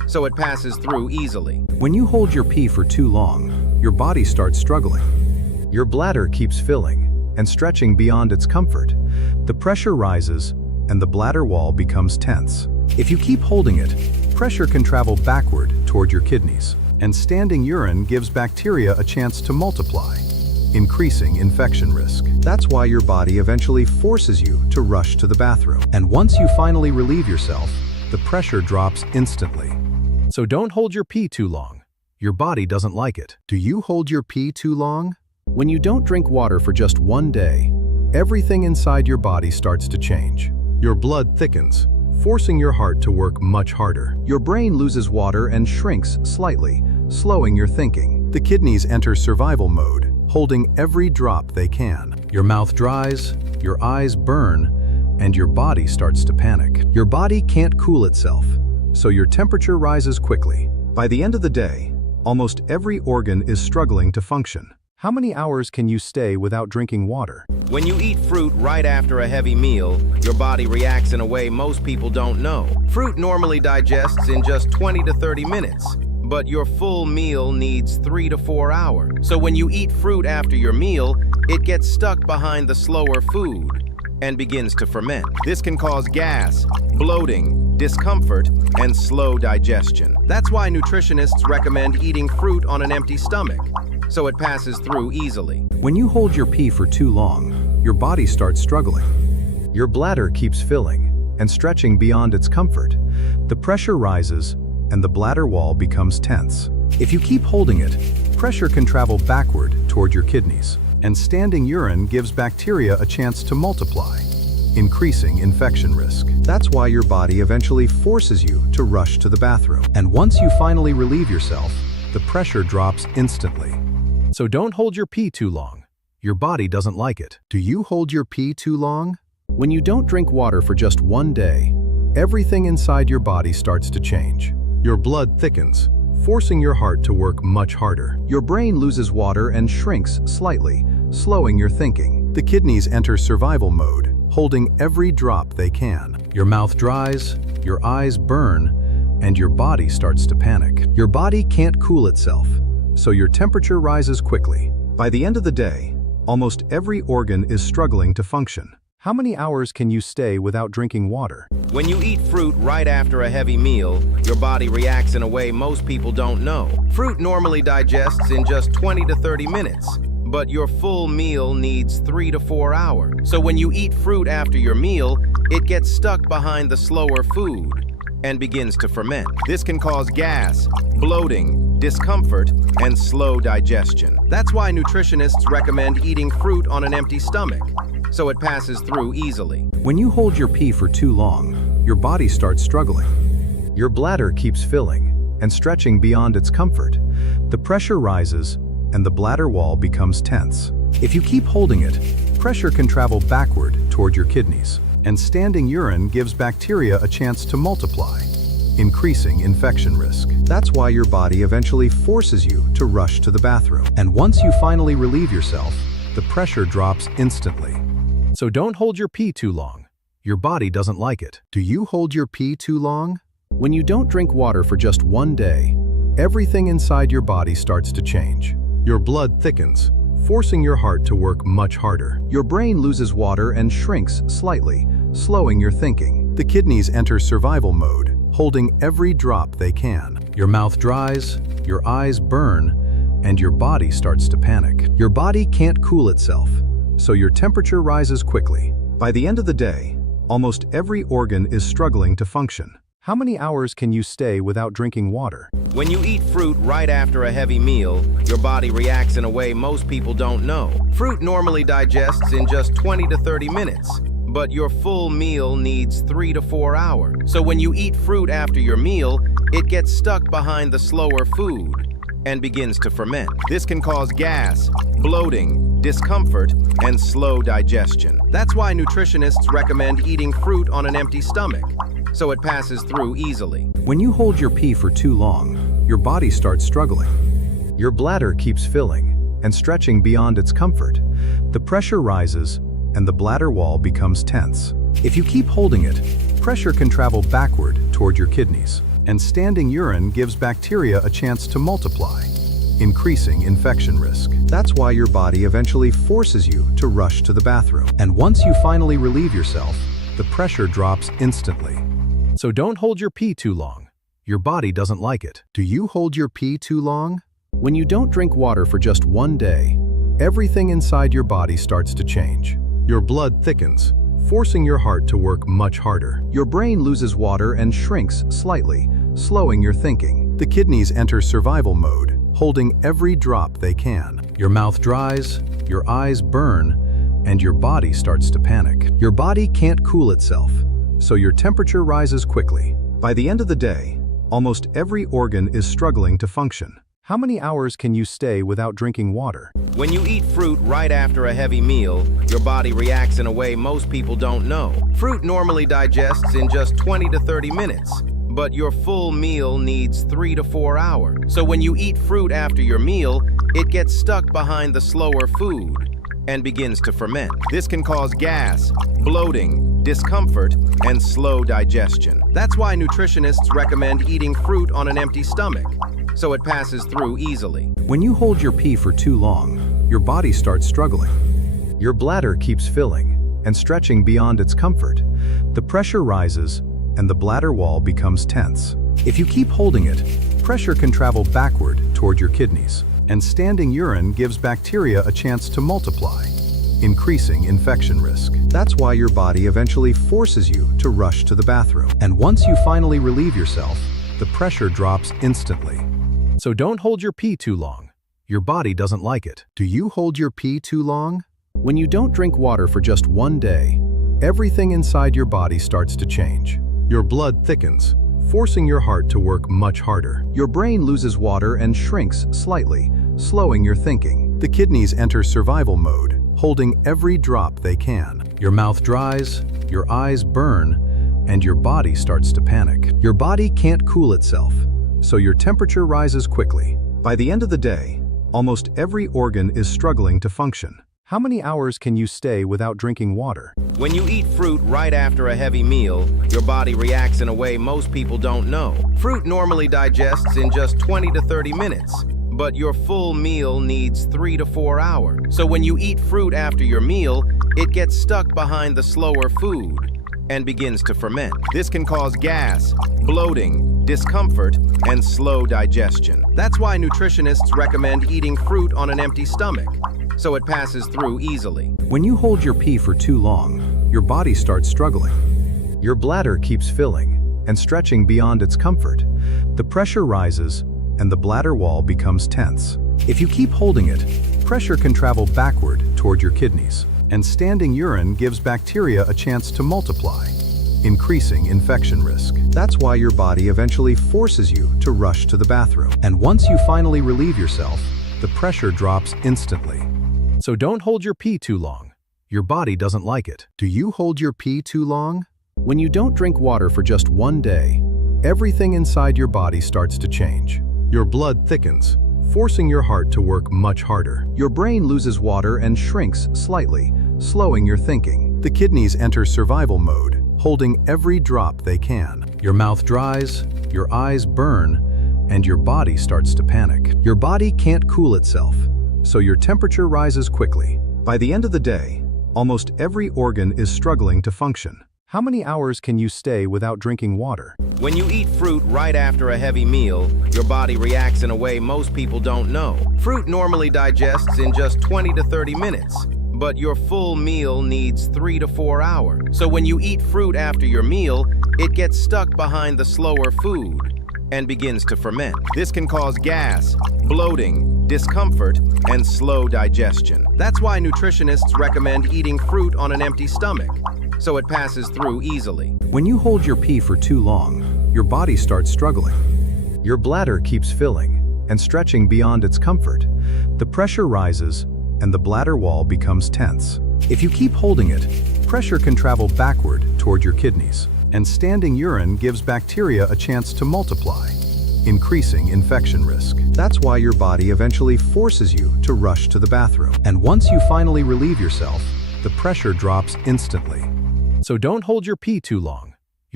so it passes through easily. When you hold your pee for too long, your body starts struggling. Your bladder keeps filling and stretching beyond its comfort. The pressure rises, and the bladder wall becomes tense. If you keep holding it, pressure can travel backward toward your kidneys, and standing urine gives bacteria a chance to multiply, increasing infection risk. That's why your body eventually forces you to rush to the bathroom. And once you finally relieve yourself, the pressure drops instantly. So don't hold your pee too long. Your body doesn't like it. Do you hold your pee too long? When you don't drink water for just one day, everything inside your body starts to change. Your blood thickens, forcing your heart to work much harder. Your brain loses water and shrinks slightly, slowing your thinking. The kidneys enter survival mode, holding every drop they can. Your mouth dries, your eyes burn, and your body starts to panic. Your body can't cool itself, so your temperature rises quickly. By the end of the day, almost every organ is struggling to function. How many hours can you stay without drinking water? When you eat fruit right after a heavy meal, your body reacts in a way most people don't know. Fruit normally digests in just 20 to 30 minutes, but your full meal needs 3 to 4 hours. So when you eat fruit after your meal, it gets stuck behind the slower food and begins to ferment. This can cause gas, bloating, discomfort, and slow digestion. That's why nutritionists recommend eating fruit on an empty stomach, so it passes through easily. When you hold your pee for too long, your body starts struggling. Your bladder keeps filling and stretching beyond its comfort. The pressure rises, and the bladder wall becomes tense. If you keep holding it, pressure can travel backward toward your kidneys, and standing urine gives bacteria a chance to multiply, increasing infection risk. That's why your body eventually forces you to rush to the bathroom. And once you finally relieve yourself, the pressure drops instantly. So don't hold your pee too long. Your body doesn't like it. Do you hold your pee too long? When you don't drink water for just one day, everything inside your body starts to change. Your blood thickens, forcing your heart to work much harder. Your brain loses water and shrinks slightly, slowing your thinking. The kidneys enter survival mode, holding every drop they can. Your mouth dries, your eyes burn, and your body starts to panic. Your body can't cool itself, so your temperature rises quickly. By the end of the day, almost every organ is struggling to function. How many hours can you stay without drinking water? When you eat fruit right after a heavy meal, your body reacts in a way most people don't know. Fruit normally digests in just 20 to 30 minutes, but your full meal needs 3 to 4 hours. So when you eat fruit after your meal, it gets stuck behind the slower food and begins to ferment. This can cause gas, bloating, discomfort, and slow digestion. That's why nutritionists recommend eating fruit on an empty stomach, so it passes through easily. When you hold your pee for too long, your body starts struggling. Your bladder keeps filling and stretching beyond its comfort. The pressure rises, and the bladder wall becomes tense. If you keep holding it, pressure can travel backward toward your kidneys, and standing urine gives bacteria a chance to multiply, increasing infection risk. That's why your body eventually forces you to rush to the bathroom. And once you finally relieve yourself, the pressure drops instantly. So don't hold your pee too long. Your body doesn't like it. Do you hold your pee too long? When you don't drink water for just one day, everything inside your body starts to change. Your blood thickens, forcing your heart to work much harder. Your brain loses water and shrinks slightly, slowing your thinking. The kidneys enter survival mode, holding every drop they can. Your mouth dries, your eyes burn, and your body starts to panic. Your body can't cool itself, so your temperature rises quickly. By the end of the day, almost every organ is struggling to function. How many hours can you stay without drinking water? When you eat fruit right after a heavy meal, your body reacts in a way most people don't know. Fruit normally digests in just 20 to 30 minutes, but your full meal needs 3 to 4 hours. So when you eat fruit after your meal, it gets stuck behind the slower food and begins to ferment. This can cause gas, bloating, discomfort, and slow digestion. That's why nutritionists recommend eating fruit on an empty stomach, so it passes through easily. When you hold your pee for too long, your body starts struggling. Your bladder keeps filling and stretching beyond its comfort. The pressure rises, and the bladder wall becomes tense. If you keep holding it, pressure can travel backward toward your kidneys, and standing urine gives bacteria a chance to multiply, increasing infection risk. That's why your body eventually forces you to rush to the bathroom. And once you finally relieve yourself, the pressure drops instantly. So don't hold your pee too long. Your body doesn't like it. Do you hold your pee too long? When you don't drink water for just one day, everything inside your body starts to change. Your blood thickens, forcing your heart to work much harder. Your brain loses water and shrinks slightly, slowing your thinking. The kidneys enter survival mode, holding every drop they can. Your mouth dries, your eyes burn, and your body starts to panic. Your body can't cool itself, so your temperature rises quickly. By the end of the day, almost every organ is struggling to function. How many hours can you stay without drinking water? When you eat fruit right after a heavy meal, your body reacts in a way most people don't know. Fruit normally digests in just 20 to 30 minutes, but your full meal needs 3 to 4 hours. So when you eat fruit after your meal, it gets stuck behind the slower food and begins to ferment. This can cause gas, bloating, discomfort, and slow digestion. That's why nutritionists recommend eating fruit on an empty stomach, so it passes through easily. When you hold your pee for too long, your body starts struggling. Your bladder keeps filling and stretching beyond its comfort. The pressure rises and the bladder wall becomes tense. If you keep holding it, pressure can travel backward toward your kidneys, and standing urine gives bacteria a chance to multiply, increasing infection risk. That's why your body eventually forces you to rush to the bathroom. And once you finally relieve yourself, the pressure drops instantly. So don't hold your pee too long. Your body doesn't like it. Do you hold your pee too long? When you don't drink water for just one day, everything inside your body starts to change. Your blood thickens, forcing your heart to work much harder. Your brain loses water and shrinks slightly, slowing your thinking. The kidneys enter survival mode, holding every drop they can. Your mouth dries, your eyes burn, and your body starts to panic. Your body can't cool itself, so your temperature rises quickly. By the end of the day, almost every organ is struggling to function. How many hours can you stay without drinking water? When you eat fruit right after a heavy meal, your body reacts in a way most people don't know. Fruit normally digests in just 20 to 30 minutes, but your full meal needs 3 to 4 hours. So when you eat fruit after your meal, it gets stuck behind the slower food and begins to ferment. This can cause gas, bloating, discomfort, and slow digestion. That's why nutritionists recommend eating fruit on an empty stomach, so it passes through easily. When you hold your pee for too long, your body starts struggling. Your bladder keeps filling and stretching beyond its comfort. The pressure rises and the bladder wall becomes tense. If you keep holding it, pressure can travel backward toward your kidneys, and standing urine gives bacteria a chance to multiply, increasing infection risk. That's why your body eventually forces you to rush to the bathroom. And once you finally relieve yourself, the pressure drops instantly. So don't hold your pee too long. Your body doesn't like it. Do you hold your pee too long? When you don't drink water for just one day, everything inside your body starts to change. Your blood thickens, forcing your heart to work much harder. Your brain loses water and shrinks slightly, slowing your thinking. The kidneys enter survival mode, holding every drop they can. Your mouth dries, your eyes burn, and your body starts to panic. Your body can't cool itself, so your temperature rises quickly. By the end of the day, almost every organ is struggling to function. How many hours can you stay without drinking water? When you eat fruit right after a heavy meal, your body reacts in a way most people don't know. Fruit normally digests in just 20 to 30 minutes, but your full meal needs 3 to 4 hours. So when you eat fruit after your meal, it gets stuck behind the slower food and begins to ferment. This can cause gas, bloating, discomfort, and slow digestion. That's why nutritionists recommend eating fruit on an empty stomach, so it passes through easily. When you hold your pee for too long, your body starts struggling. Your bladder keeps filling and stretching beyond its comfort. The pressure rises and the bladder wall becomes tense. If you keep holding it, pressure can travel backward toward your kidneys, and standing urine gives bacteria a chance to multiply, increasing infection risk. That's why your body eventually forces you to rush to the bathroom. And once you finally relieve yourself, the pressure drops instantly. So don't hold your pee too long.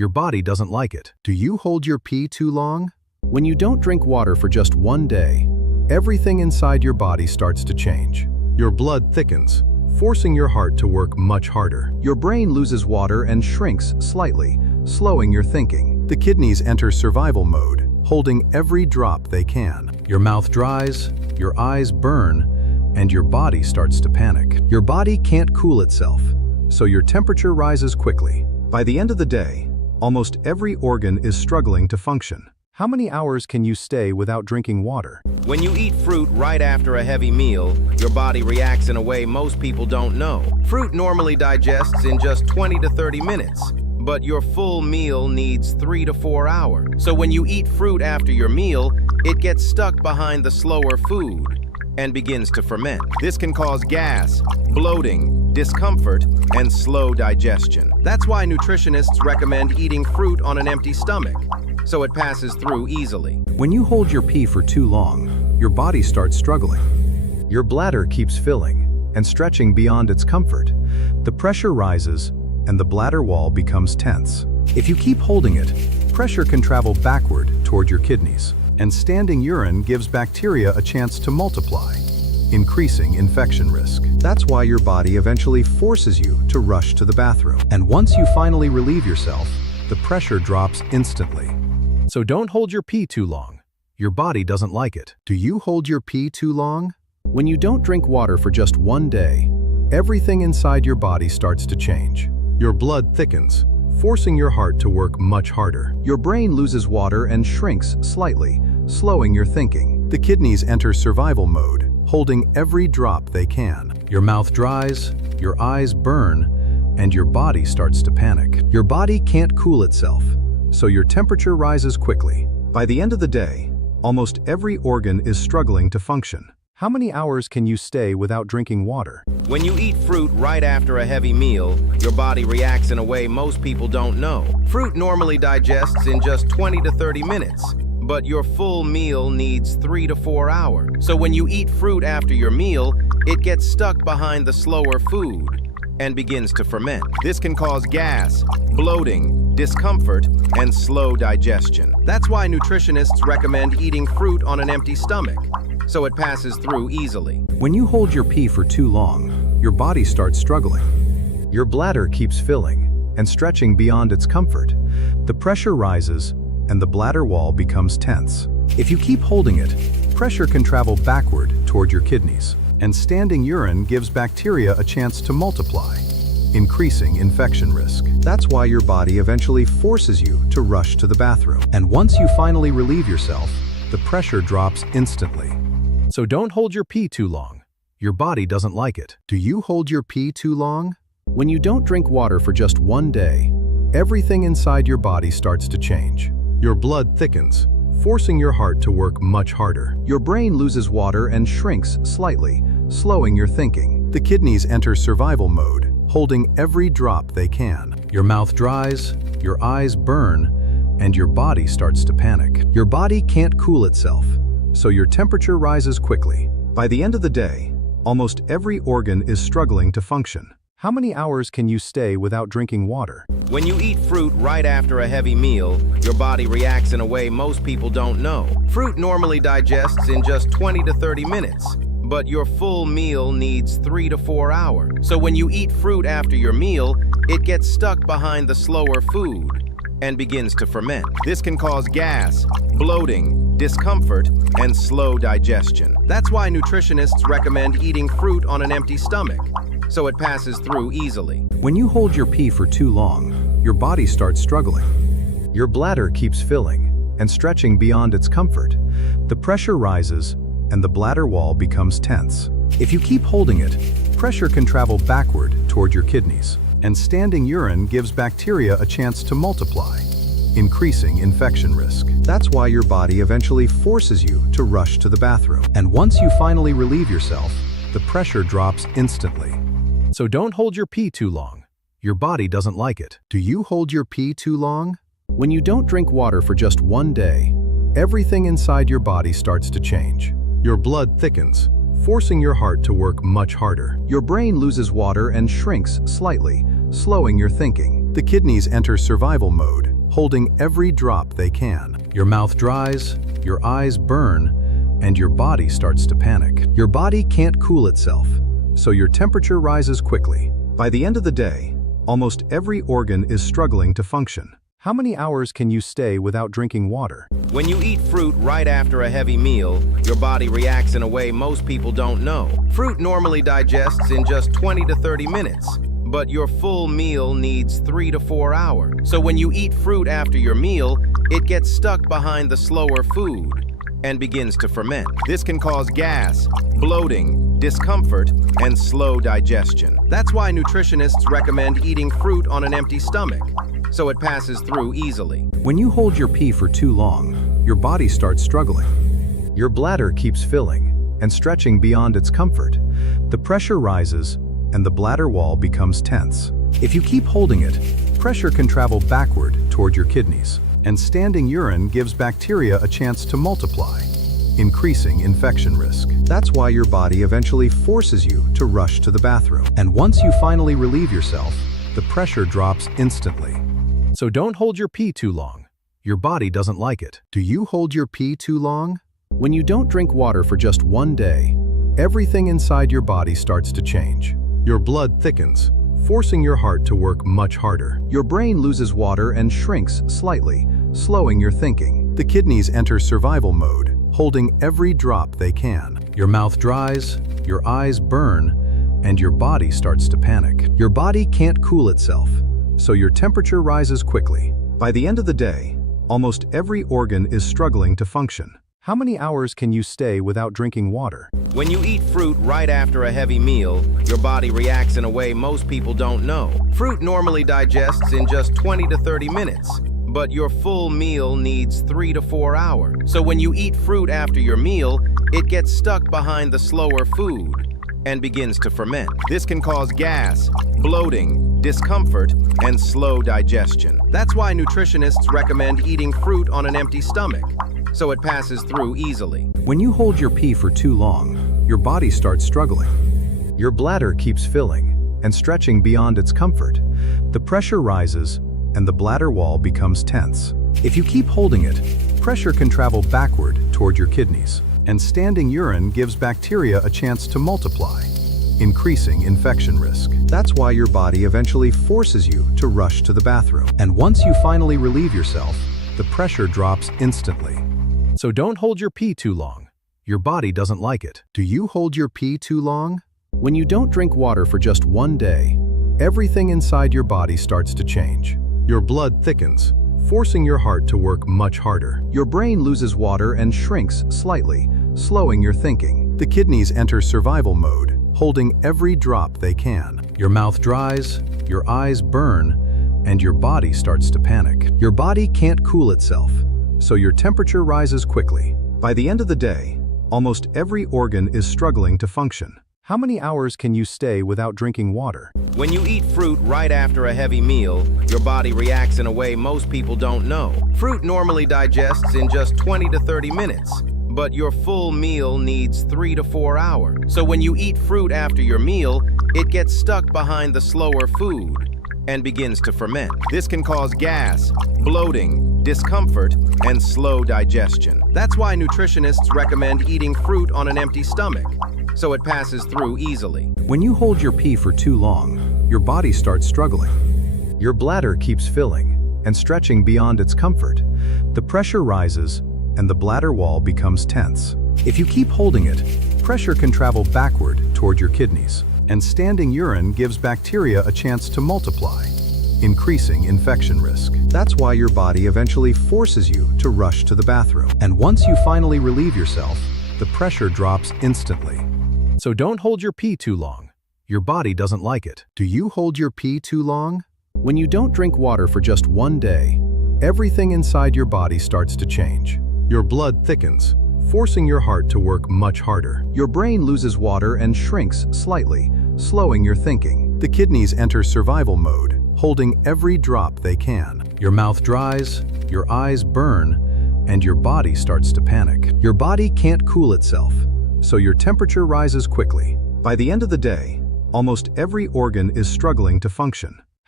Your body doesn't like it. Do you hold your pee too long? When you don't drink water for just one day, everything inside your body starts to change. Your blood thickens, forcing your heart to work much harder. Your brain loses water and shrinks slightly, slowing your thinking. The kidneys enter survival mode, holding every drop they can. Your mouth dries, your eyes burn, and your body starts to panic. Your body can't cool itself, so your temperature rises quickly. By the end of the day, almost every organ is struggling to function. How many hours can you stay without drinking water? When you eat fruit right after a heavy meal, your body reacts in a way most people don't know. Fruit normally digests in just 20 to 30 minutes, but your full meal needs 3 to 4 hours. So when you eat fruit after your meal, it gets stuck behind the slower food and begins to ferment. This can cause gas, bloating, discomfort, and slow digestion. That's why nutritionists recommend eating fruit on an empty stomach, so it passes through easily. When you hold your pee for too long, your body starts struggling. Your bladder keeps filling and stretching beyond its comfort. The pressure rises, and the bladder wall becomes tense. If you keep holding it, pressure can travel backward toward your kidneys, and standing urine gives bacteria a chance to multiply, increasing infection risk. That's why your body eventually forces you to rush to the bathroom. And once you finally relieve yourself, the pressure drops instantly. So don't hold your pee too long. Your body doesn't like it. Do you hold your pee too long? When you don't drink water for just one day, everything inside your body starts to change. Your blood thickens, forcing your heart to work much harder. Your brain loses water and shrinks slightly, slowing your thinking. The kidneys enter survival mode, holding every drop they can. Your mouth dries, your eyes burn, and your body starts to panic. Your body can't cool itself, so your temperature rises quickly. By the end of the day, almost every organ is struggling to function. How many hours can you stay without drinking water? When you eat fruit right after a heavy meal, your body reacts in a way most people don't know. Fruit normally digests in just 20 to 30 minutes, but your full meal needs 3 to 4 hours. So when you eat fruit after your meal, it gets stuck behind the slower food and begins to ferment. This can cause gas, bloating, discomfort, and slow digestion. That's why nutritionists recommend eating fruit on an empty stomach, so it passes through easily. When you hold your pee for too long, your body starts struggling. Your bladder keeps filling and stretching beyond its comfort. The pressure rises, and the bladder wall becomes tense. If you keep holding it, pressure can travel backward toward your kidneys, and standing urine gives bacteria a chance to multiply, increasing infection risk. That's why your body eventually forces you to rush to the bathroom. And once you finally relieve yourself, the pressure drops instantly. So don't hold your pee too long. Your body doesn't like it. Do you hold your pee too long? When you don't drink water for just one day, everything inside your body starts to change. Your blood thickens, forcing your heart to work much harder. Your brain loses water and shrinks slightly, slowing your thinking. The kidneys enter survival mode, holding every drop they can. Your mouth dries, your eyes burn, and your body starts to panic. Your body can't cool itself, so your temperature rises quickly. By the end of the day, almost every organ is struggling to function. How many hours can you stay without drinking water? When you eat fruit right after a heavy meal, your body reacts in a way most people don't know. Fruit normally digests in just 20 to 30 minutes, but your full meal needs 3 to 4 hours. So when you eat fruit after your meal, it gets stuck behind the slower food and begins to ferment. This can cause gas, bloating, discomfort, and slow digestion. That's why nutritionists recommend eating fruit on an empty stomach, so it passes through easily. When you hold your pee for too long, your body starts struggling. Your bladder keeps filling and stretching beyond its comfort. The pressure rises, and the bladder wall becomes tense. If you keep holding it, pressure can travel backward toward your kidneys, and standing urine gives bacteria a chance to multiply, increasing infection risk. That's why your body eventually forces you to rush to the bathroom. And once you finally relieve yourself, the pressure drops instantly. So don't hold your pee too long. Your body doesn't like it. Do you hold your pee too long? When you don't drink water for just one day, everything inside your body starts to change. Your blood thickens, forcing your heart to work much harder. Your brain loses water and shrinks slightly, slowing your thinking. The kidneys enter survival mode, holding every drop they can. Your mouth dries, your eyes burn, and your body starts to panic. Your body can't cool itself, so your temperature rises quickly. By the end of the day, almost every organ is struggling to function. How many hours can you stay without drinking water? When you eat fruit right after a heavy meal, your body reacts in a way most people don't know. Fruit normally digests in just 20 to 30 minutes, but your full meal needs 3 to 4 hours. So when you eat fruit after your meal, it gets stuck behind the slower food and begins to ferment. This can cause gas, bloating, discomfort, and slow digestion. That's why nutritionists recommend eating fruit on an empty stomach, so it passes through easily. When you hold your pee for too long, your body starts struggling. Your bladder keeps filling and stretching beyond its comfort. The pressure rises, and the bladder wall becomes tense. If you keep holding it, pressure can travel backward toward your kidneys, and standing urine gives bacteria a chance to multiply, increasing infection risk. That's why your body eventually forces you to rush to the bathroom. And once you finally relieve yourself, the pressure drops instantly. So don't hold your pee too long. Your body doesn't like it. Do you hold your pee too long? When you don't drink water for just one day, everything inside your body starts to change. Your blood thickens, forcing your heart to work much harder. Your brain loses water and shrinks slightly, slowing your thinking. The kidneys enter survival mode, holding every drop they can. Your mouth dries, your eyes burn, and your body starts to panic. Your body can't cool itself, so your temperature rises quickly. By the end of the day, almost every organ is struggling to function. How many hours can you stay without drinking water? When you eat fruit right after a heavy meal, your body reacts in a way most people don't know. Fruit normally digests in just 20 to 30 minutes, but your full meal needs 3 to 4 hours. So when you eat fruit after your meal, it gets stuck behind the slower food and begins to ferment. This can cause gas, bloating, discomfort, and slow digestion. That's why nutritionists recommend eating fruit on an empty stomach, so it passes through easily. When you hold your pee for too long, your body starts struggling. Your bladder keeps filling and stretching beyond its comfort. The pressure rises, and the bladder wall becomes tense. If you keep holding it, pressure can travel backward toward your kidneys, and standing urine gives bacteria a chance to multiply, increasing infection risk. That's why your body eventually forces you to rush to the bathroom. And once you finally relieve yourself, the pressure drops instantly. So don't hold your pee too long. Your body doesn't like it. Do you hold your pee too long? When you don't drink water for just one day, everything inside your body starts to change. Your blood thickens, forcing your heart to work much harder. Your brain loses water and shrinks slightly, slowing your thinking. The kidneys enter survival mode, holding every drop they can. Your mouth dries, your eyes burn, and your body starts to panic. Your body can't cool itself, so your temperature rises quickly. By the end of the day, almost every organ is struggling to function. How many hours can you stay without drinking water? When you eat fruit right after a heavy meal, your body reacts in a way most people don't know. Fruit normally digests in just 20 to 30 minutes, but your full meal needs 3 to 4 hours. So when you eat fruit after your meal, it gets stuck behind the slower food and begins to ferment. This can cause gas, bloating, discomfort, and slow digestion. That's why nutritionists recommend eating fruit on an empty stomach, so it passes through easily. When you hold your pee for too long, your body starts struggling. Your bladder keeps filling and stretching beyond its comfort. The pressure rises, and the bladder wall becomes tense. If you keep holding it, pressure can travel backward toward your kidneys, and standing urine gives bacteria a chance to multiply, increasing infection risk. That's why your body eventually forces you to rush to the bathroom. And once you finally relieve yourself, the pressure drops instantly. So don't hold your pee too long. Your body doesn't like it. Do you hold your pee too long? When you don't drink water for just one day, everything inside your body starts to change. Your blood thickens, forcing your heart to work much harder. Your brain loses water and shrinks slightly, slowing your thinking. The kidneys enter survival mode, holding every drop they can. Your mouth dries, your eyes burn, and your body starts to panic. Your body can't cool itself, so your temperature rises quickly. By the end of the day, almost every organ is struggling to function.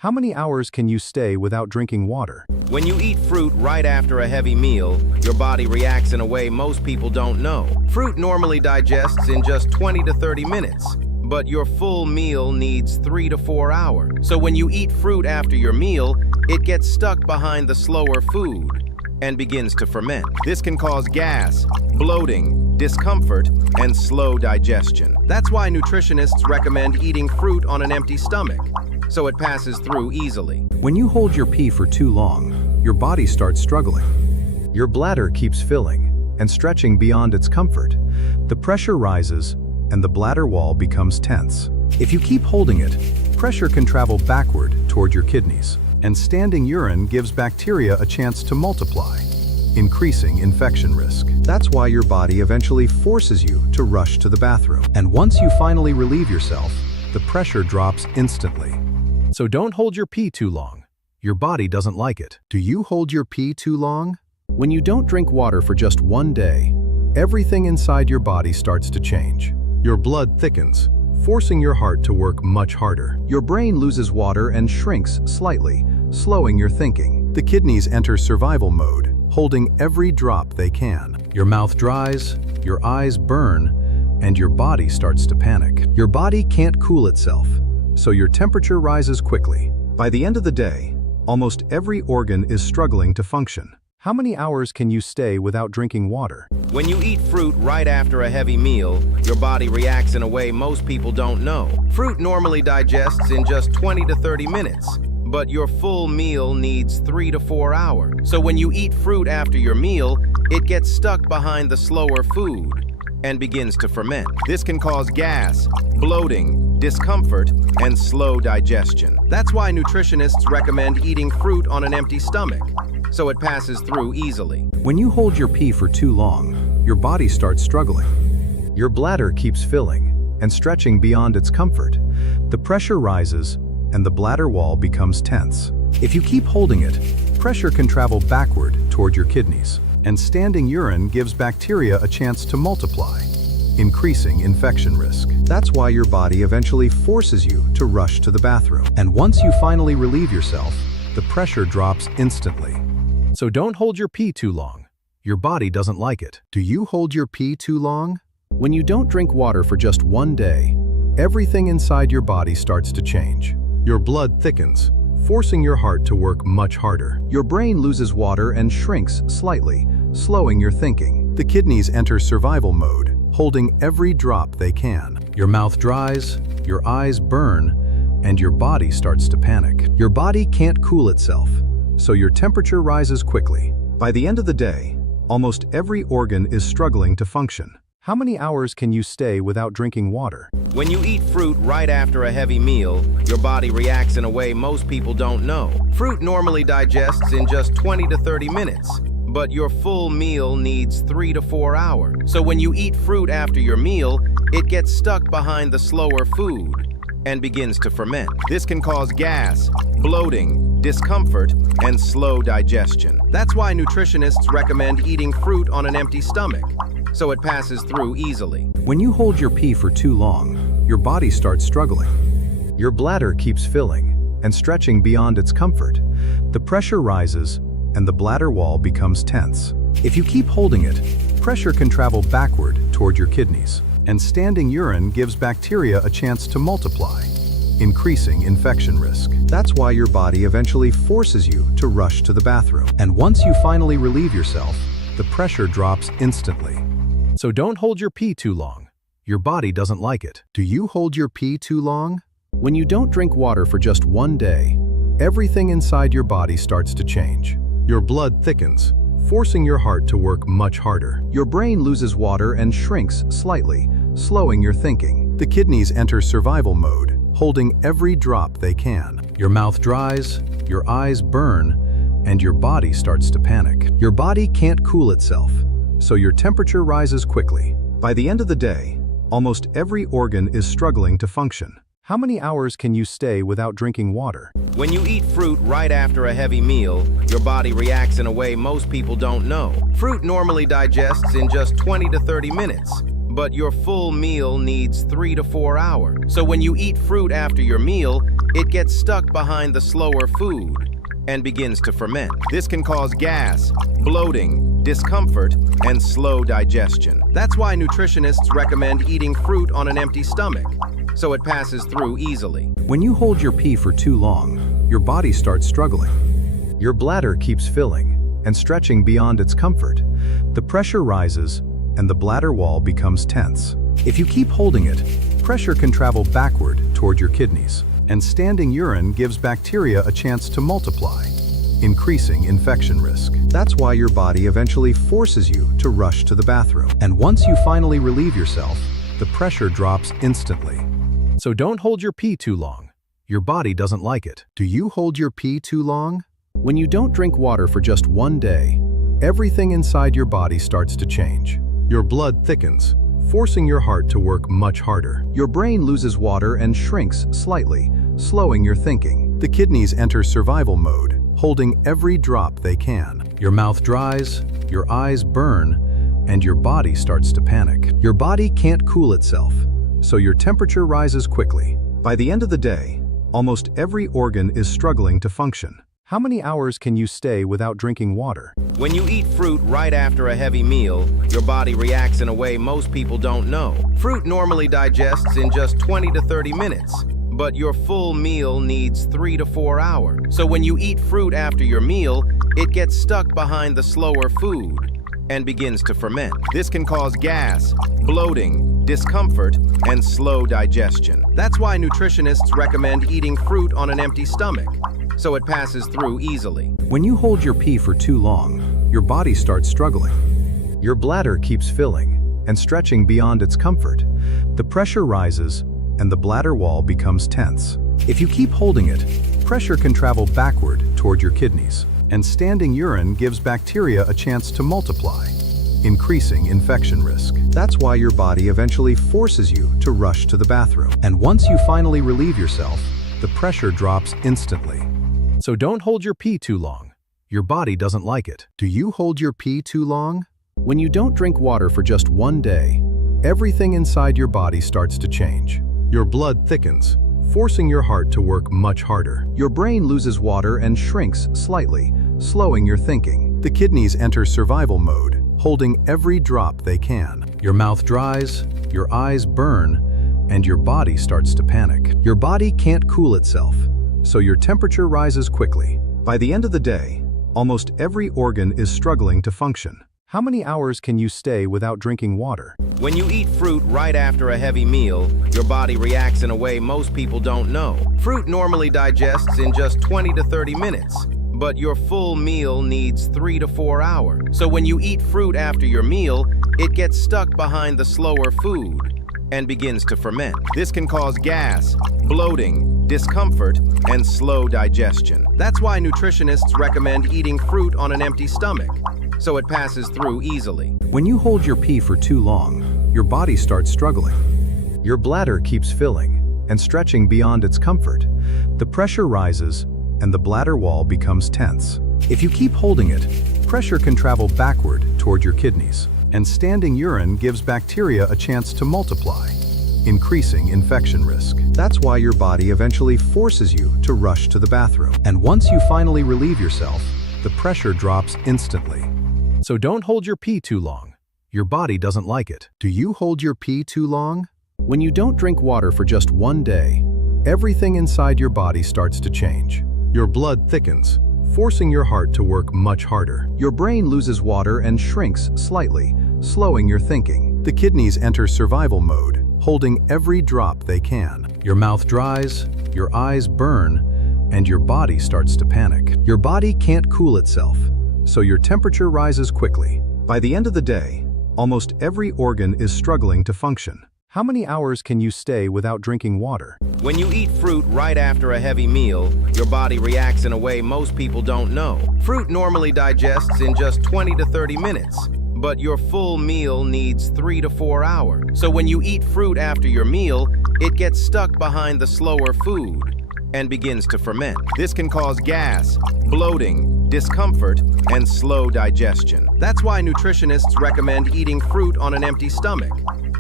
How many hours can you stay without drinking water? When you eat fruit right after a heavy meal, your body reacts in a way most people don't know. Fruit normally digests in just 20 to 30 minutes, but your full meal needs 3 to 4 hours. So when you eat fruit after your meal, it gets stuck behind the slower food and begins to ferment. This can cause gas, bloating, discomfort, and slow digestion. That's why nutritionists recommend eating fruit on an empty stomach, so it passes through easily. When you hold your pee for too long, your body starts struggling. Your bladder keeps filling and stretching beyond its comfort. The pressure rises and the bladder wall becomes tense. If you keep holding it, pressure can travel backward toward your kidneys, and standing urine gives bacteria a chance to multiply, increasing infection risk. That's why your body eventually forces you to rush to the bathroom. And once you finally relieve yourself, the pressure drops instantly. So don't hold your pee too long. Your body doesn't like it. Do you hold your pee too long? When you don't drink water for just one day, everything inside your body starts to change. Your blood thickens, forcing your heart to work much harder. Your brain loses water and shrinks slightly, slowing your thinking. The kidneys enter survival mode, holding every drop they can. Your mouth dries, your eyes burn, and your body starts to panic. Your body can't cool itself, so your temperature rises quickly. By the end of the day, almost every organ is struggling to function. How many hours can you stay without drinking water? When you eat fruit right after a heavy meal, your body reacts in a way most people don't know. Fruit normally digests in just 20 to 30 minutes, but your full meal needs 3 to 4 hours. So when you eat fruit after your meal, it gets stuck behind the slower food and begins to ferment. This can cause gas, bloating, discomfort, and slow digestion. That's why nutritionists recommend eating fruit on an empty stomach, so it passes through easily. When you hold your pee for too long, your body starts struggling. Your bladder keeps filling and stretching beyond its comfort. The pressure rises and the bladder wall becomes tense. If you keep holding it, pressure can travel backward toward your kidneys, and standing urine gives bacteria a chance to multiply, increasing infection risk. That's why your body eventually forces you to rush to the bathroom. And once you finally relieve yourself, the pressure drops instantly. So don't hold your pee too long. Your body doesn't like it. Do you hold your pee too long? When you don't drink water for just one day, everything inside your body starts to change. Your blood thickens, forcing your heart to work much harder. Your brain loses water and shrinks slightly, slowing your thinking. The kidneys enter survival mode, holding every drop they can. Your mouth dries, your eyes burn, and your body starts to panic. Your body can't cool itself, so your temperature rises quickly. By the end of the day, almost every organ is struggling to function. How many hours can you stay without drinking water? When you eat fruit right after a heavy meal, your body reacts in a way most people don't know. Fruit normally digests in just 20 to 30 minutes, but your full meal needs 3 to 4 hours. So when you eat fruit after your meal, it gets stuck behind the slower food and begins to ferment. This can cause gas, bloating, discomfort, and slow digestion. That's why nutritionists recommend eating fruit on an empty stomach, so it passes through easily. When you hold your pee for too long, your body starts struggling. Your bladder keeps filling and stretching beyond its comfort. The pressure rises and the bladder wall becomes tense. If you keep holding it, pressure can travel backward toward your kidneys, and standing urine gives bacteria a chance to multiply, increasing infection risk. That's why your body eventually forces you to rush to the bathroom. And once you finally relieve yourself, the pressure drops instantly. So don't hold your pee too long. Your body doesn't like it. Do you hold your pee too long? When you don't drink water for just one day, everything inside your body starts to change. Your blood thickens, forcing your heart to work much harder. Your brain loses water and shrinks slightly, slowing your thinking. The kidneys enter survival mode, holding every drop they can. Your mouth dries, your eyes burn, and your body starts to panic. Your body can't cool itself, so your temperature rises quickly. By the end of the day, almost every organ is struggling to function. How many hours can you stay without drinking water? When you eat fruit right after a heavy meal, your body reacts in a way most people don't know. Fruit normally digests in just 20 to 30 minutes, but your full meal needs 3 to 4 hours. So when you eat fruit after your meal, it gets stuck behind the slower food and begins to ferment. This can cause gas, bloating, discomfort, and slow digestion. That's why nutritionists recommend eating fruit on an empty stomach, so it passes through easily. When you hold your pee for too long, your body starts struggling. Your bladder keeps filling and stretching beyond its comfort. The pressure rises, and the bladder wall becomes tense. If you keep holding it, pressure can travel backward toward your kidneys, and standing urine gives bacteria a chance to multiply, increasing infection risk. That's why your body eventually forces you to rush to the bathroom. And once you finally relieve yourself, the pressure drops instantly. So don't hold your pee too long. Your body doesn't like it. Do you hold your pee too long? When you don't drink water for just one day, everything inside your body starts to change. Your blood thickens, forcing your heart to work much harder. Your brain loses water and shrinks slightly, slowing your thinking. The kidneys enter survival mode, holding every drop they can. Your mouth dries, your eyes burn, and your body starts to panic. Your body can't cool itself, so your temperature rises quickly. By the end of the day, almost every organ is struggling to function. How many hours can you stay without drinking water? When you eat fruit right after a heavy meal, your body reacts in a way most people don't know. Fruit normally digests in just 20 to 30 minutes, but your full meal needs 3 to 4 hours. So when you eat fruit after your meal, it gets stuck behind the slower food and begins to ferment. This can cause gas, bloating, discomfort, and slow digestion. That's why nutritionists recommend eating fruit on an empty stomach, so it passes through easily. When you hold your pee for too long, your body starts struggling. Your bladder keeps filling and stretching beyond its comfort. The pressure rises, and the bladder wall becomes tense. If you keep holding it, pressure can travel backward toward your kidneys, and standing urine gives bacteria a chance to multiply, increasing infection risk. That's why your body eventually forces you to rush to the bathroom. And once you finally relieve yourself, the pressure drops instantly. So don't hold your pee too long. Your body doesn't like it. Do you hold your pee too long? When you don't drink water for just one day, everything inside your body starts to change. Your blood thickens, forcing your heart to work much harder. Your brain loses water and shrinks slightly, slowing your thinking. The kidneys enter survival mode, holding every drop they can. Your mouth dries, your eyes burn, and your body starts to panic. Your body can't cool itself, so your temperature rises quickly. By the end of the day, almost every organ is struggling to function. How many hours can you stay without drinking water? When you eat fruit right after a heavy meal, your body reacts in a way most people don't know. Fruit normally digests in just 20 to 30 minutes, but your full meal needs 3 to 4 hours. So when you eat fruit after your meal, it gets stuck behind the slower food and begins to ferment. This can cause gas, bloating, discomfort, and slow digestion. That's why nutritionists recommend eating fruit on an empty stomach, so it passes through easily. When you hold your pee for too long, your body starts struggling. Your bladder keeps filling and stretching beyond its comfort. The pressure rises, and the bladder wall becomes tense. If you keep holding it, pressure can travel backward toward your kidneys, and standing urine gives bacteria a chance to multiply, increasing infection risk. That's why your body eventually forces you to rush to the bathroom. And once you finally relieve yourself, the pressure drops instantly. So don't hold your pee too long. Your body doesn't like it. Do you hold your pee too long? When you don't drink water for just one day, everything inside your body starts to change. Your blood thickens, forcing your heart to work much harder. Your brain loses water and shrinks slightly, slowing your thinking. The kidneys enter survival mode, holding every drop they can. Your mouth dries, your eyes burn, and your body starts to panic. Your body can't cool itself, so your temperature rises quickly. By the end of the day, almost every organ is struggling to function. How many hours can you stay without drinking water? When you eat fruit right after a heavy meal, your body reacts in a way most people don't know. Fruit normally digests in just 20 to 30 minutes, but your full meal needs 3 to 4 hours. So when you eat fruit after your meal, it gets stuck behind the slower food and begins to ferment. This can cause gas, bloating, discomfort, and slow digestion. That's why nutritionists recommend eating fruit on an empty stomach,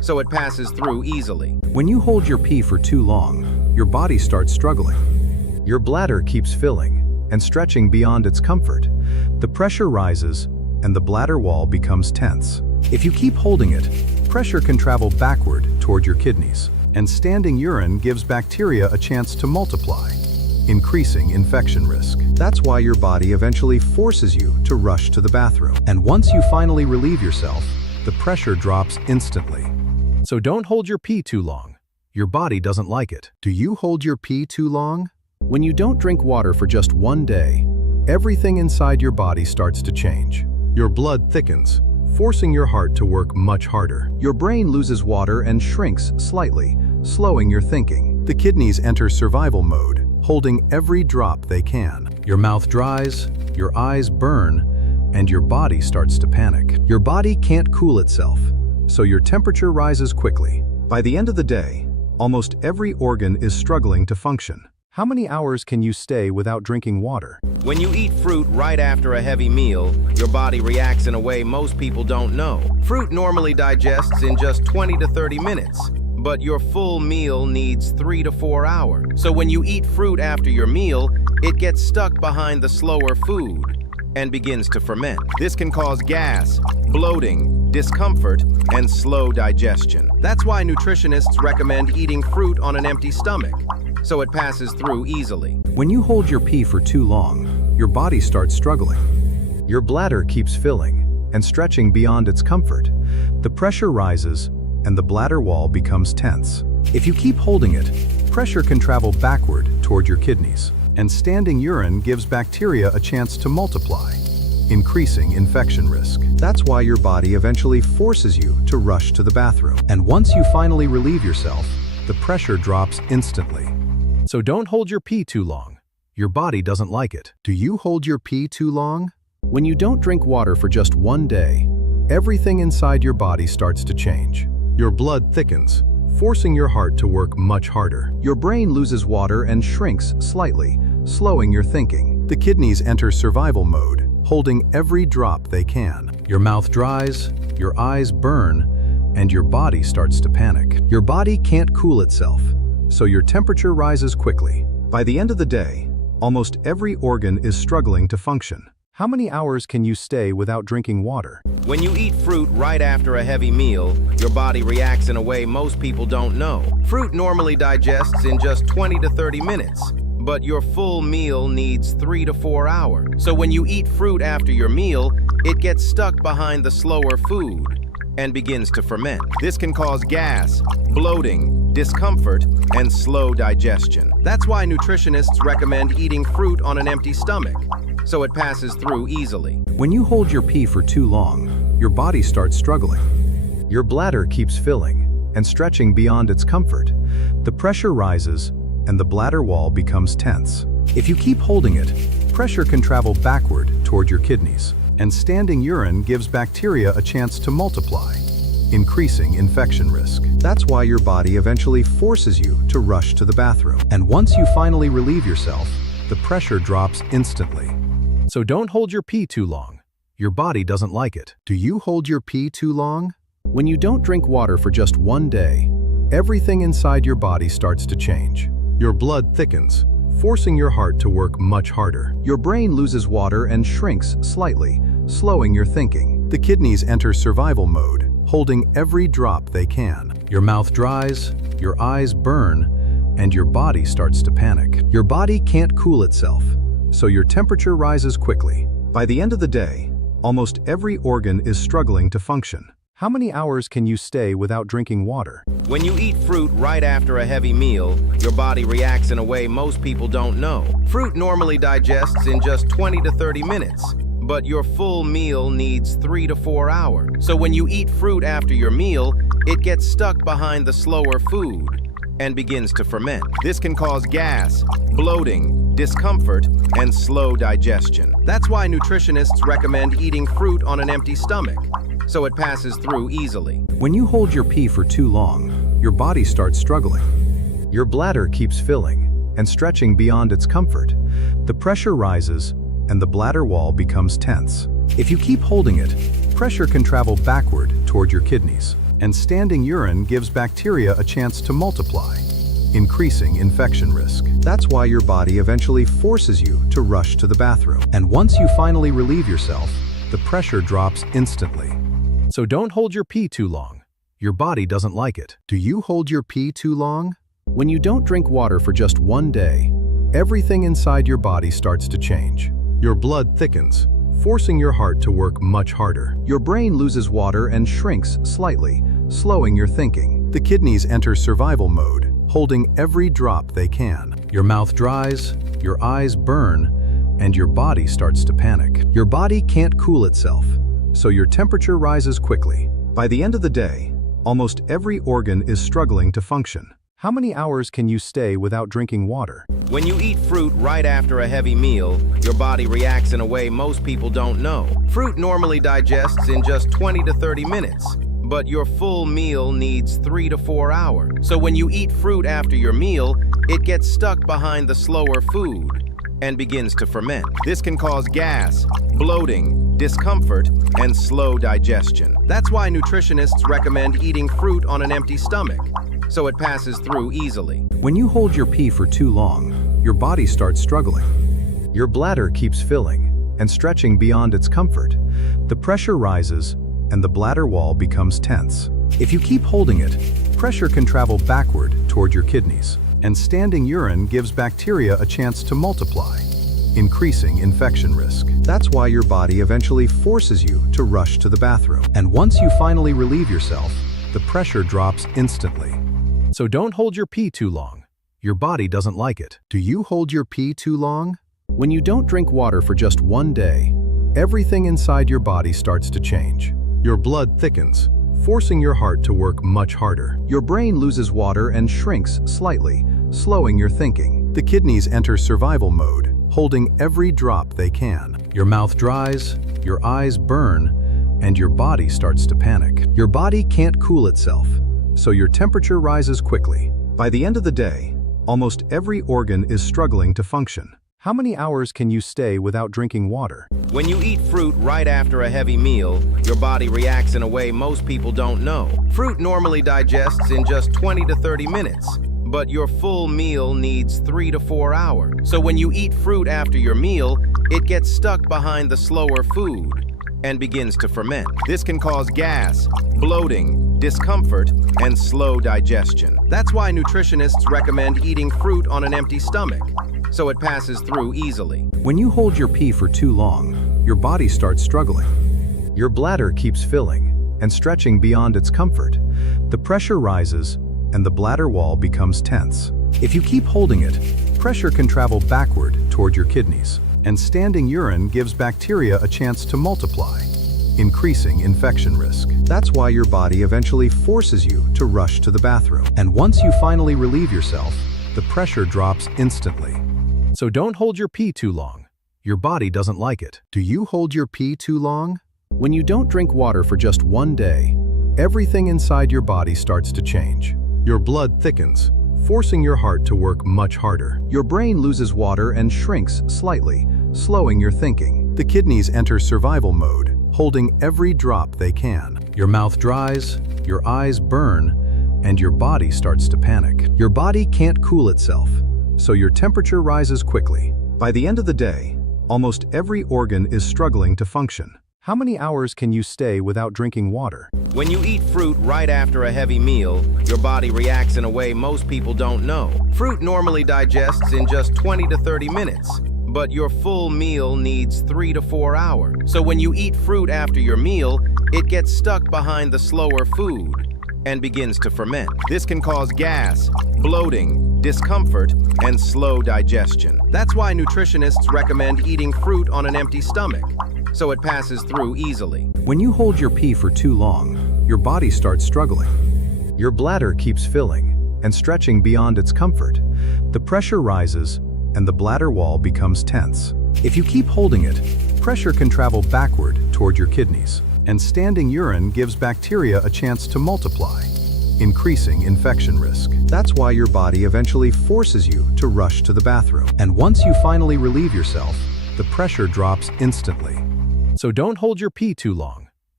so it passes through easily. When you hold your pee for too long, your body starts struggling. Your bladder keeps filling and stretching beyond its comfort. The pressure rises, and the bladder wall becomes tense. If you keep holding it, pressure can travel backward toward your kidneys, and standing urine gives bacteria a chance to multiply, increasing infection risk. That's why your body eventually forces you to rush to the bathroom. And once you finally relieve yourself, the pressure drops instantly. So don't hold your pee too long. Your body doesn't like it. Do you hold your pee too long? When you don't drink water for just one day, everything inside your body starts to change. Your blood thickens, forcing your heart to work much harder. Your brain loses water and shrinks slightly, slowing your thinking. The kidneys enter survival mode, holding every drop they can. Your mouth dries, your eyes burn, and your body starts to panic. Your body can't cool itself, so your temperature rises quickly. By the end of the day, almost every organ is struggling to function. How many hours can you stay without drinking water? When you eat fruit right after a heavy meal, your body reacts in a way most people don't know. Fruit normally digests in just 20 to 30 minutes, but your full meal needs 3 to 4 hours. So when you eat fruit after your meal, it gets stuck behind the slower food and begins to ferment. This can cause gas, bloating, discomfort, and slow digestion. That's why nutritionists recommend eating fruit on an empty stomach, so it passes through easily. When you hold your pee for too long, your body starts struggling. Your bladder keeps filling and stretching beyond its comfort. The pressure rises, and the bladder wall becomes tense. If you keep holding it, pressure can travel backward toward your kidneys, and standing urine gives bacteria a chance to multiply, increasing infection risk. That's why your body eventually forces you to rush to the bathroom. And once you finally relieve yourself, the pressure drops instantly. So don't hold your pee too long. Your body doesn't like it. Do you hold your pee too long? When you don't drink water for just one day, everything inside your body starts to change. Your blood thickens, forcing your heart to work much harder. Your brain loses water and shrinks slightly, slowing your thinking. The kidneys enter survival mode, holding every drop they can. Your mouth dries, your eyes burn, and your body starts to panic. Your body can't cool itself, so your temperature rises quickly. By the end of the day, almost every organ is struggling to function. How many hours can you stay without drinking water? When you eat fruit right after a heavy meal, your body reacts in a way most people don't know. Fruit normally digests in just 20 to 30 minutes, but your full meal needs 3 to 4 hours. So when you eat fruit after your meal, it gets stuck behind the slower food and begins to ferment. This can cause gas, bloating, discomfort, and slow digestion. That's why nutritionists recommend eating fruit on an empty stomach, so it passes through easily. When you hold your pee for too long, your body starts struggling. Your bladder keeps filling and stretching beyond its comfort. The pressure rises, and the bladder wall becomes tense. If you keep holding it, pressure can travel backward toward your kidneys, and standing urine gives bacteria a chance to multiply, increasing infection risk. That's why your body eventually forces you to rush to the bathroom. And once you finally relieve yourself, the pressure drops instantly. So don't hold your pee too long. Your body doesn't like it. Do you hold your pee too long? When you don't drink water for just one day, everything inside your body starts to change. Your blood thickens, forcing your heart to work much harder. Your brain loses water and shrinks slightly, slowing your thinking. The kidneys enter survival mode, holding every drop they can. Your mouth dries, your eyes burn, and your body starts to panic. Your body can't cool itself, so your temperature rises quickly. By the end of the day, almost every organ is struggling to function. How many hours can you stay without drinking water? When you eat fruit right after a heavy meal, your body reacts in a way most people don't know. Fruit normally digests in just 20 to 30 minutes, but your full meal needs 3 to 4 hours. So when you eat fruit after your meal, it gets stuck behind the slower food and begins to ferment. This can cause gas, bloating, discomfort, and slow digestion. That's why nutritionists recommend eating fruit on an empty stomach, so it passes through easily. When you hold your pee for too long, your body starts struggling. Your bladder keeps filling and stretching beyond its comfort. The pressure rises, and the bladder wall becomes tense. If you keep holding it, pressure can travel backward toward your kidneys, and standing urine gives bacteria a chance to multiply, increasing infection risk. That's why your body eventually forces you to rush to the bathroom. And once you finally relieve yourself, the pressure drops instantly. So don't hold your pee too long. Your body doesn't like it. Do you hold your pee too long? When you don't drink water for just one day, everything inside your body starts to change. Your blood thickens, forcing your heart to work much harder. Your brain loses water and shrinks slightly, slowing your thinking. The kidneys enter survival mode, holding every drop they can. Your mouth dries, your eyes burn, and your body starts to panic. Your body can't cool itself, so your temperature rises quickly. By the end of the day, almost every organ is struggling to function. How many hours can you stay without drinking water? When you eat fruit right after a heavy meal, your body reacts in a way most people don't know. Fruit normally digests in just 20 to 30 minutes, but your full meal needs 3 to 4 hours. So when you eat fruit after your meal, it gets stuck behind the slower food and begins to ferment. This can cause gas, bloating, discomfort, and slow digestion. That's why nutritionists recommend eating fruit on an empty stomach, so it passes through easily. When you hold your pee for too long, your body starts struggling. Your bladder keeps filling and stretching beyond its comfort. The pressure rises and the bladder wall becomes tense. If you keep holding it, pressure can travel backward toward your kidneys, and standing urine gives bacteria a chance to multiply, increasing infection risk. That's why your body eventually forces you to rush to the bathroom. And once you finally relieve yourself, the pressure drops instantly. So don't hold your pee too long. Your body doesn't like it. Do you hold your pee too long? When you don't drink water for just one day, everything inside your body starts to change. Your blood thickens, forcing your heart to work much harder. Your brain loses water and shrinks slightly, slowing your thinking. The kidneys enter survival mode, holding every drop they can. Your mouth dries, your eyes burn, and your body starts to panic. Your body can't cool itself, so your temperature rises quickly. By the end of the day, almost every organ is struggling to function. How many hours can you stay without drinking water? When you eat fruit right after a heavy meal, your body reacts in a way most people don't know. Fruit normally digests in just 20 to 30 minutes, but your full meal needs 3 to 4 hours. So when you eat fruit after your meal, it gets stuck behind the slower food and begins to ferment. This can cause gas, bloating, discomfort, and slow digestion. That's why nutritionists recommend eating fruit on an empty stomach, so it passes through easily. When you hold your pee for too long, your body starts struggling. Your bladder keeps filling and stretching beyond its comfort. The pressure rises and the bladder wall becomes tense. If you keep holding it, pressure can travel backward toward your kidneys, and standing urine gives bacteria a chance to multiply, increasing infection risk. That's why your body eventually forces you to rush to the bathroom. And once you finally relieve yourself, the pressure drops instantly. So don't hold your pee too long. Your body doesn't like it. Do you hold your pee too long? When you don't drink water for just one day, everything inside your body starts to change. Your blood thickens, forcing your heart to work much harder. Your brain loses water and shrinks slightly, slowing your thinking. The kidneys enter survival mode, holding every drop they can. Your mouth dries, your eyes burn, and your body starts to panic. Your body can't cool itself, so your temperature rises quickly. By the end of the day, almost every organ is struggling to function. How many hours can you stay without drinking water? When you eat fruit right after a heavy meal, your body reacts in a way most people don't know. Fruit normally digests in just 20 to 30 minutes, but your full meal needs 3 to 4 hours. So when you eat fruit after your meal, it gets stuck behind the slower food and begins to ferment. This can cause gas, bloating, discomfort, and slow digestion. That's why nutritionists recommend eating fruit on an empty stomach, so it passes through easily. When you hold your pee for too long, your body starts struggling. Your bladder keeps filling and stretching beyond its comfort. The pressure rises and the bladder wall becomes tense. If you keep holding it, pressure can travel backward toward your kidneys, and standing urine gives bacteria a chance to multiply, increasing infection risk. That's why your body eventually forces you to rush to the bathroom. And once you finally relieve yourself, the pressure drops instantly. So don't hold your pee too long.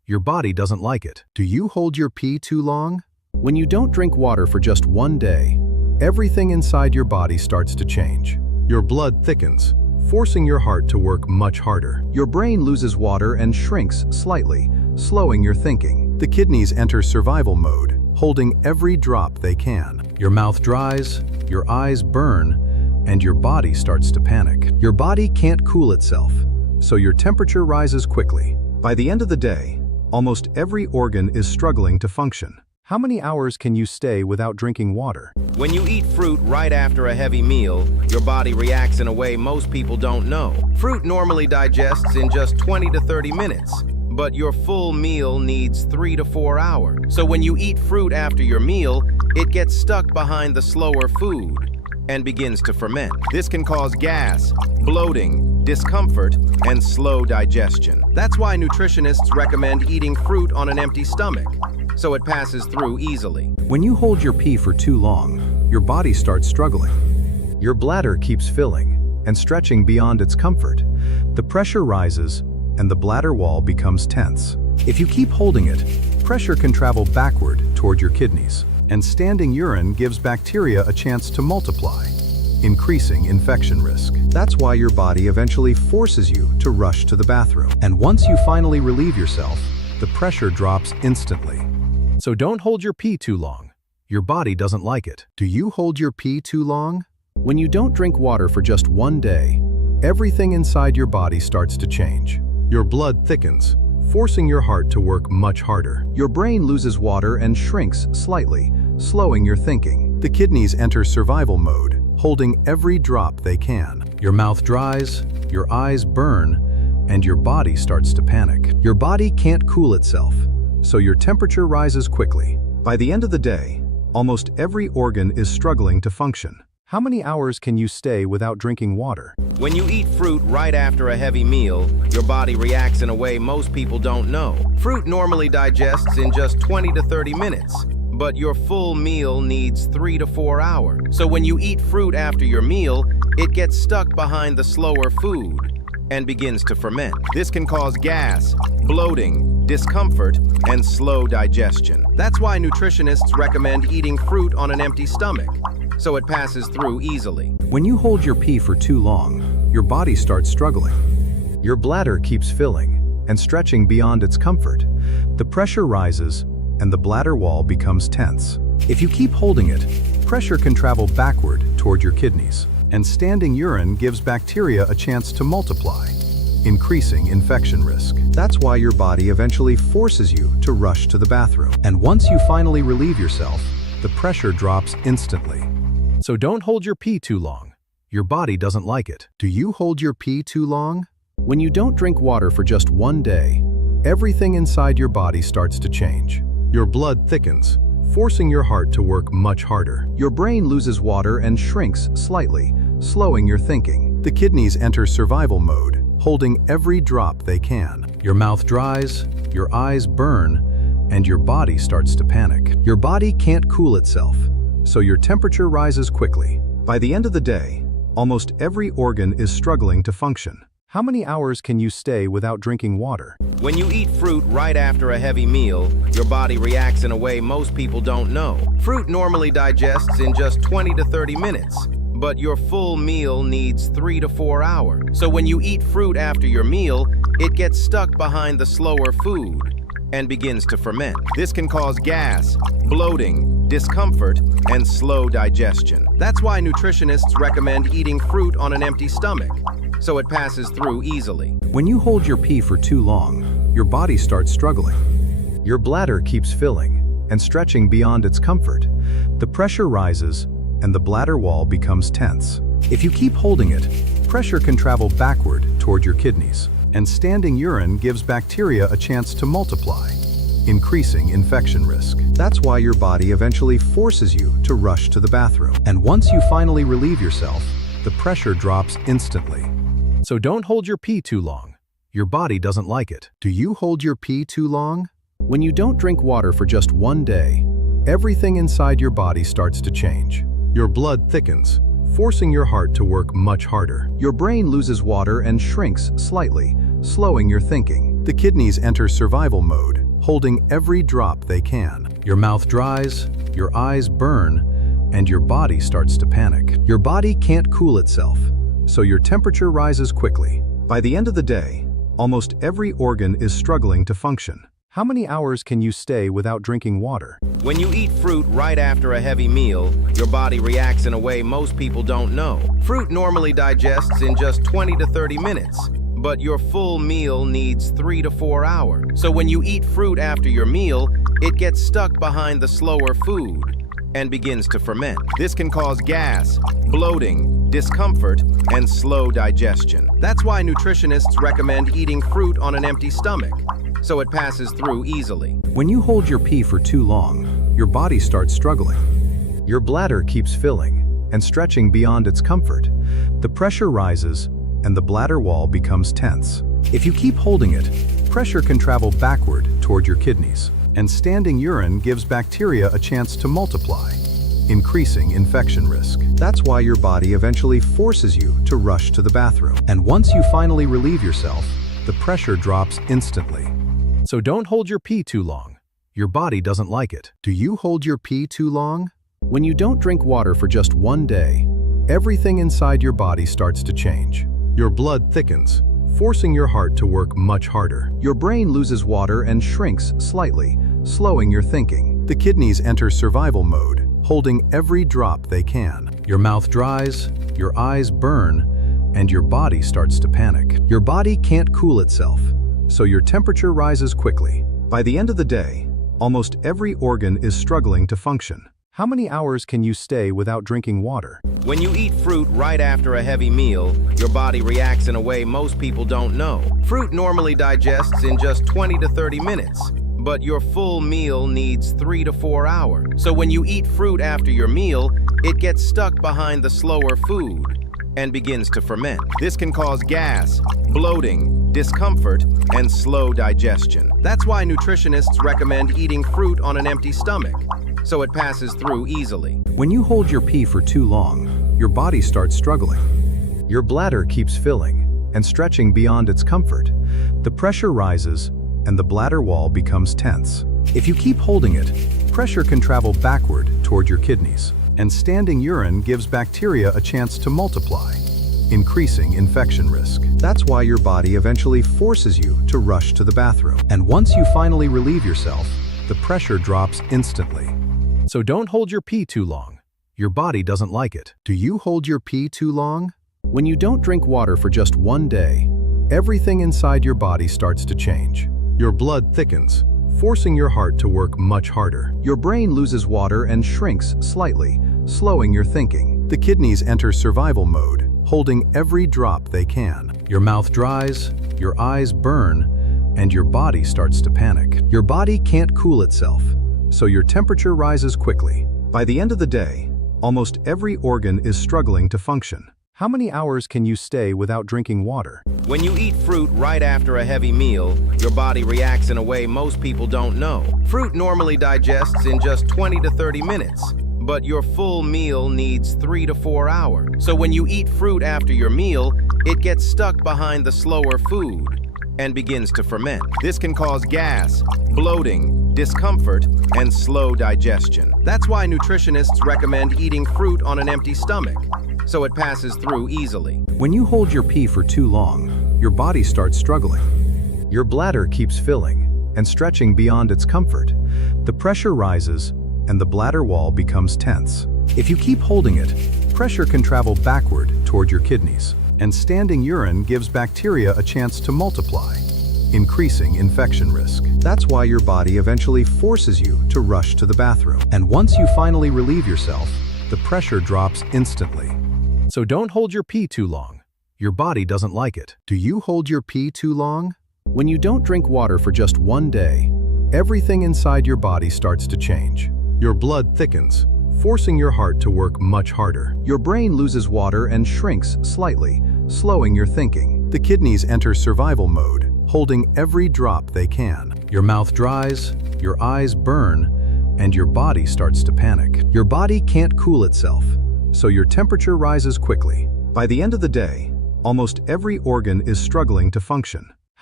Your body doesn't like it. Do you hold your pee too long? When you don't drink water for just one day, everything inside your body starts to change. Your blood thickens, forcing your heart to work much harder. Your brain loses water and shrinks slightly, slowing your thinking. The kidneys enter survival mode, holding every drop they can. Your mouth dries, your eyes burn, and your body starts to panic. Your body can't cool itself, so your temperature rises quickly. By the end of the day, almost every organ is struggling to function. How many hours can you stay without drinking water? When you eat fruit right after a heavy meal, your body reacts in a way most people don't know. Fruit normally digests in just 20 to 30 minutes, but your full meal needs 3 to 4 hours. So when you eat fruit after your meal, it gets stuck behind the slower food and begins to ferment. This can cause gas, bloating, discomfort, and slow digestion. That's why nutritionists recommend eating fruit on an empty stomach, so it passes through easily. When you hold your pee for too long, your body starts struggling. Your bladder keeps filling and stretching beyond its comfort. The pressure rises, and the bladder wall becomes tense. If you keep holding it, pressure can travel backward toward your kidneys, and standing urine gives bacteria a chance to multiply, increasing infection risk. That's why your body eventually forces you to rush to the bathroom. And once you finally relieve yourself, the pressure drops instantly. So don't hold your pee too long. Your body doesn't like it. Do you hold your pee too long? When you don't drink water for just one day, everything inside your body starts to change. Your blood thickens, forcing your heart to work much harder. Your brain loses water and shrinks slightly, slowing your thinking. The kidneys enter survival mode, holding every drop they can. Your mouth dries, your eyes burn, and your body starts to panic. Your body can't cool itself, so your temperature rises quickly. By the end of the day, almost every organ is struggling to function. How many hours can you stay without drinking water? When you eat fruit right after a heavy meal, your body reacts in a way most people don't know. Fruit normally digests in just 20 to 30 minutes, but your full meal needs 3 to 4 hours. So when you eat fruit after your meal, it gets stuck behind the slower food and begins to ferment. This can cause gas, bloating, discomfort, and slow digestion. That's why nutritionists recommend eating fruit on an empty stomach, so it passes through easily. When you hold your pee for too long, your body starts struggling. Your bladder keeps filling and stretching beyond its comfort. The pressure rises, and the bladder wall becomes tense. If you keep holding it, pressure can travel backward toward your kidneys, and standing urine gives bacteria a chance to multiply, increasing infection risk. That's why your body eventually forces you to rush to the bathroom. And once you finally relieve yourself, the pressure drops instantly. So don't hold your pee too long. Your body doesn't like it. Do you hold your pee too long? When you don't drink water for just one day, everything inside your body starts to change. Your blood thickens, forcing your heart to work much harder. Your brain loses water and shrinks slightly, slowing your thinking. The kidneys enter survival mode, holding every drop they can. Your mouth dries, your eyes burn, and your body starts to panic. Your body can't cool itself, so your temperature rises quickly. By the end of the day, almost every organ is struggling to function. How many hours can you stay without drinking water? When you eat fruit right after a heavy meal, your body reacts in a way most people don't know. Fruit normally digests in just 20 to 30 minutes, but your full meal needs 3 to 4 hours. So when you eat fruit after your meal, it gets stuck behind the slower food and begins to ferment. This can cause gas, bloating, discomfort, and slow digestion. That's why nutritionists recommend eating fruit on an empty stomach, so it passes through easily. When you hold your pee for too long, your body starts struggling. Your bladder keeps filling and stretching beyond its comfort. The pressure rises, and the bladder wall becomes tense. If you keep holding it, pressure can travel backward toward your kidneys, and standing urine gives bacteria a chance to multiply, increasing infection risk. That's why your body eventually forces you to rush to the bathroom. And once you finally relieve yourself, the pressure drops instantly. So don't hold your pee too long. Your body doesn't like it. Do you hold your pee too long? When you don't drink water for just one day, everything inside your body starts to change. Your blood thickens, forcing your heart to work much harder. Your brain loses water and shrinks slightly, slowing your thinking. The kidneys enter survival mode, holding every drop they can. Your mouth dries, your eyes burn, and your body starts to panic. Your body can't cool itself, so your temperature rises quickly. By the end of the day, almost every organ is struggling to function. How many hours can you stay without drinking water? When you eat fruit right after a heavy meal, your body reacts in a way most people don't know. Fruit normally digests in just 20 to 30 minutes, but your full meal needs 3 to 4 hours. So when you eat fruit after your meal, it gets stuck behind the slower food and begins to ferment. This can cause gas, bloating, discomfort, and slow digestion. That's why nutritionists recommend eating fruit on an empty stomach, so it passes through easily. When you hold your pee for too long, your body starts struggling. Your bladder keeps filling and stretching beyond its comfort. The pressure rises, and the bladder wall becomes tense. If you keep holding it, pressure can travel backward toward your kidneys, and standing urine gives bacteria a chance to multiply, increasing infection risk. That's why your body eventually forces you to rush to the bathroom. And once you finally relieve yourself, the pressure drops instantly. So don't hold your pee too long. Your body doesn't like it. Do you hold your pee too long? When you don't drink water for just one day, everything inside your body starts to change. Your blood thickens, forcing your heart to work much harder. Your brain loses water and shrinks slightly, slowing your thinking. The kidneys enter survival mode, holding every drop they can. Your mouth dries, your eyes burn, and your body starts to panic. Your body can't cool itself, so your temperature rises quickly. By the end of the day, almost every organ is struggling to function. How many hours can you stay without drinking water? When you eat fruit right after a heavy meal, your body reacts in a way most people don't know. Fruit normally digests in just 20 to 30 minutes, but your full meal needs 3 to 4 hours. So when you eat fruit after your meal, it gets stuck behind the slower food and begins to ferment. This can cause gas, bloating, discomfort, and slow digestion. That's why nutritionists recommend eating fruit on an empty stomach, so it passes through easily. When you hold your pee for too long, your body starts struggling. Your bladder keeps filling and stretching beyond its comfort. The pressure rises, and the bladder wall becomes tense. If you keep holding it, pressure can travel backward toward your kidneys, and standing urine gives bacteria a chance to multiply, increasing infection risk. That's why your body eventually forces you to rush to the bathroom. And once you finally relieve yourself, the pressure drops instantly. So don't hold your pee too long. Your body doesn't like it. Do you hold your pee too long? When you don't drink water for just one day, everything inside your body starts to change. Your blood thickens, forcing your heart to work much harder. Your brain loses water and shrinks slightly, slowing your thinking. The kidneys enter survival mode, holding every drop they can. Your mouth dries, your eyes burn, and your body starts to panic. Your body can't cool itself, so your temperature rises quickly. By the end of the day, almost every organ is struggling to function. How many hours can you stay without drinking water? When you eat fruit right after a heavy meal, your body reacts in a way most people don't know. Fruit normally digests in just 20 to 30 minutes, but your full meal needs 3 to 4 hours. So when you eat fruit after your meal, it gets stuck behind the slower food and begins to ferment. This can cause gas, bloating, discomfort, and slow digestion. That's why nutritionists recommend eating fruit on an empty stomach, so it passes through easily. When you hold your pee for too long, your body starts struggling. Your bladder keeps filling and stretching beyond its comfort. The pressure rises, and the bladder wall becomes tense. If you keep holding it, pressure can travel backward toward your kidneys, and standing urine gives bacteria a chance to multiply, increasing infection risk. That's why your body eventually forces you to rush to the bathroom. And once you finally relieve yourself, the pressure drops instantly. So don't hold your pee too long. Your body doesn't like it. Do you hold your pee too long? When you don't drink water for just one day, everything inside your body starts to change. Your blood thickens, forcing your heart to work much harder. Your brain loses water and shrinks slightly, slowing your thinking. The kidneys enter survival mode, holding every drop they can. Your mouth dries, your eyes burn, and your body starts to panic. Your body can't cool itself, so your temperature rises quickly. By the end of the day, almost every organ is struggling to function.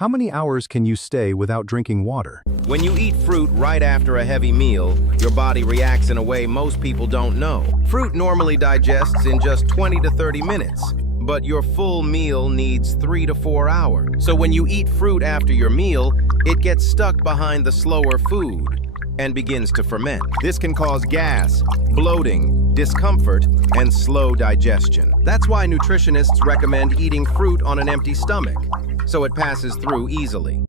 How many hours can you stay without drinking water? When you eat fruit right after a heavy meal, your body reacts in a way most people don't know. Fruit normally digests in just 20 to 30 minutes, but your full meal needs 3 to 4 hours. So when you eat fruit after your meal, it gets stuck behind the slower food and begins to ferment. This can cause gas, bloating, discomfort, and slow digestion. That's why nutritionists recommend eating fruit on an empty stomach, so it passes through easily.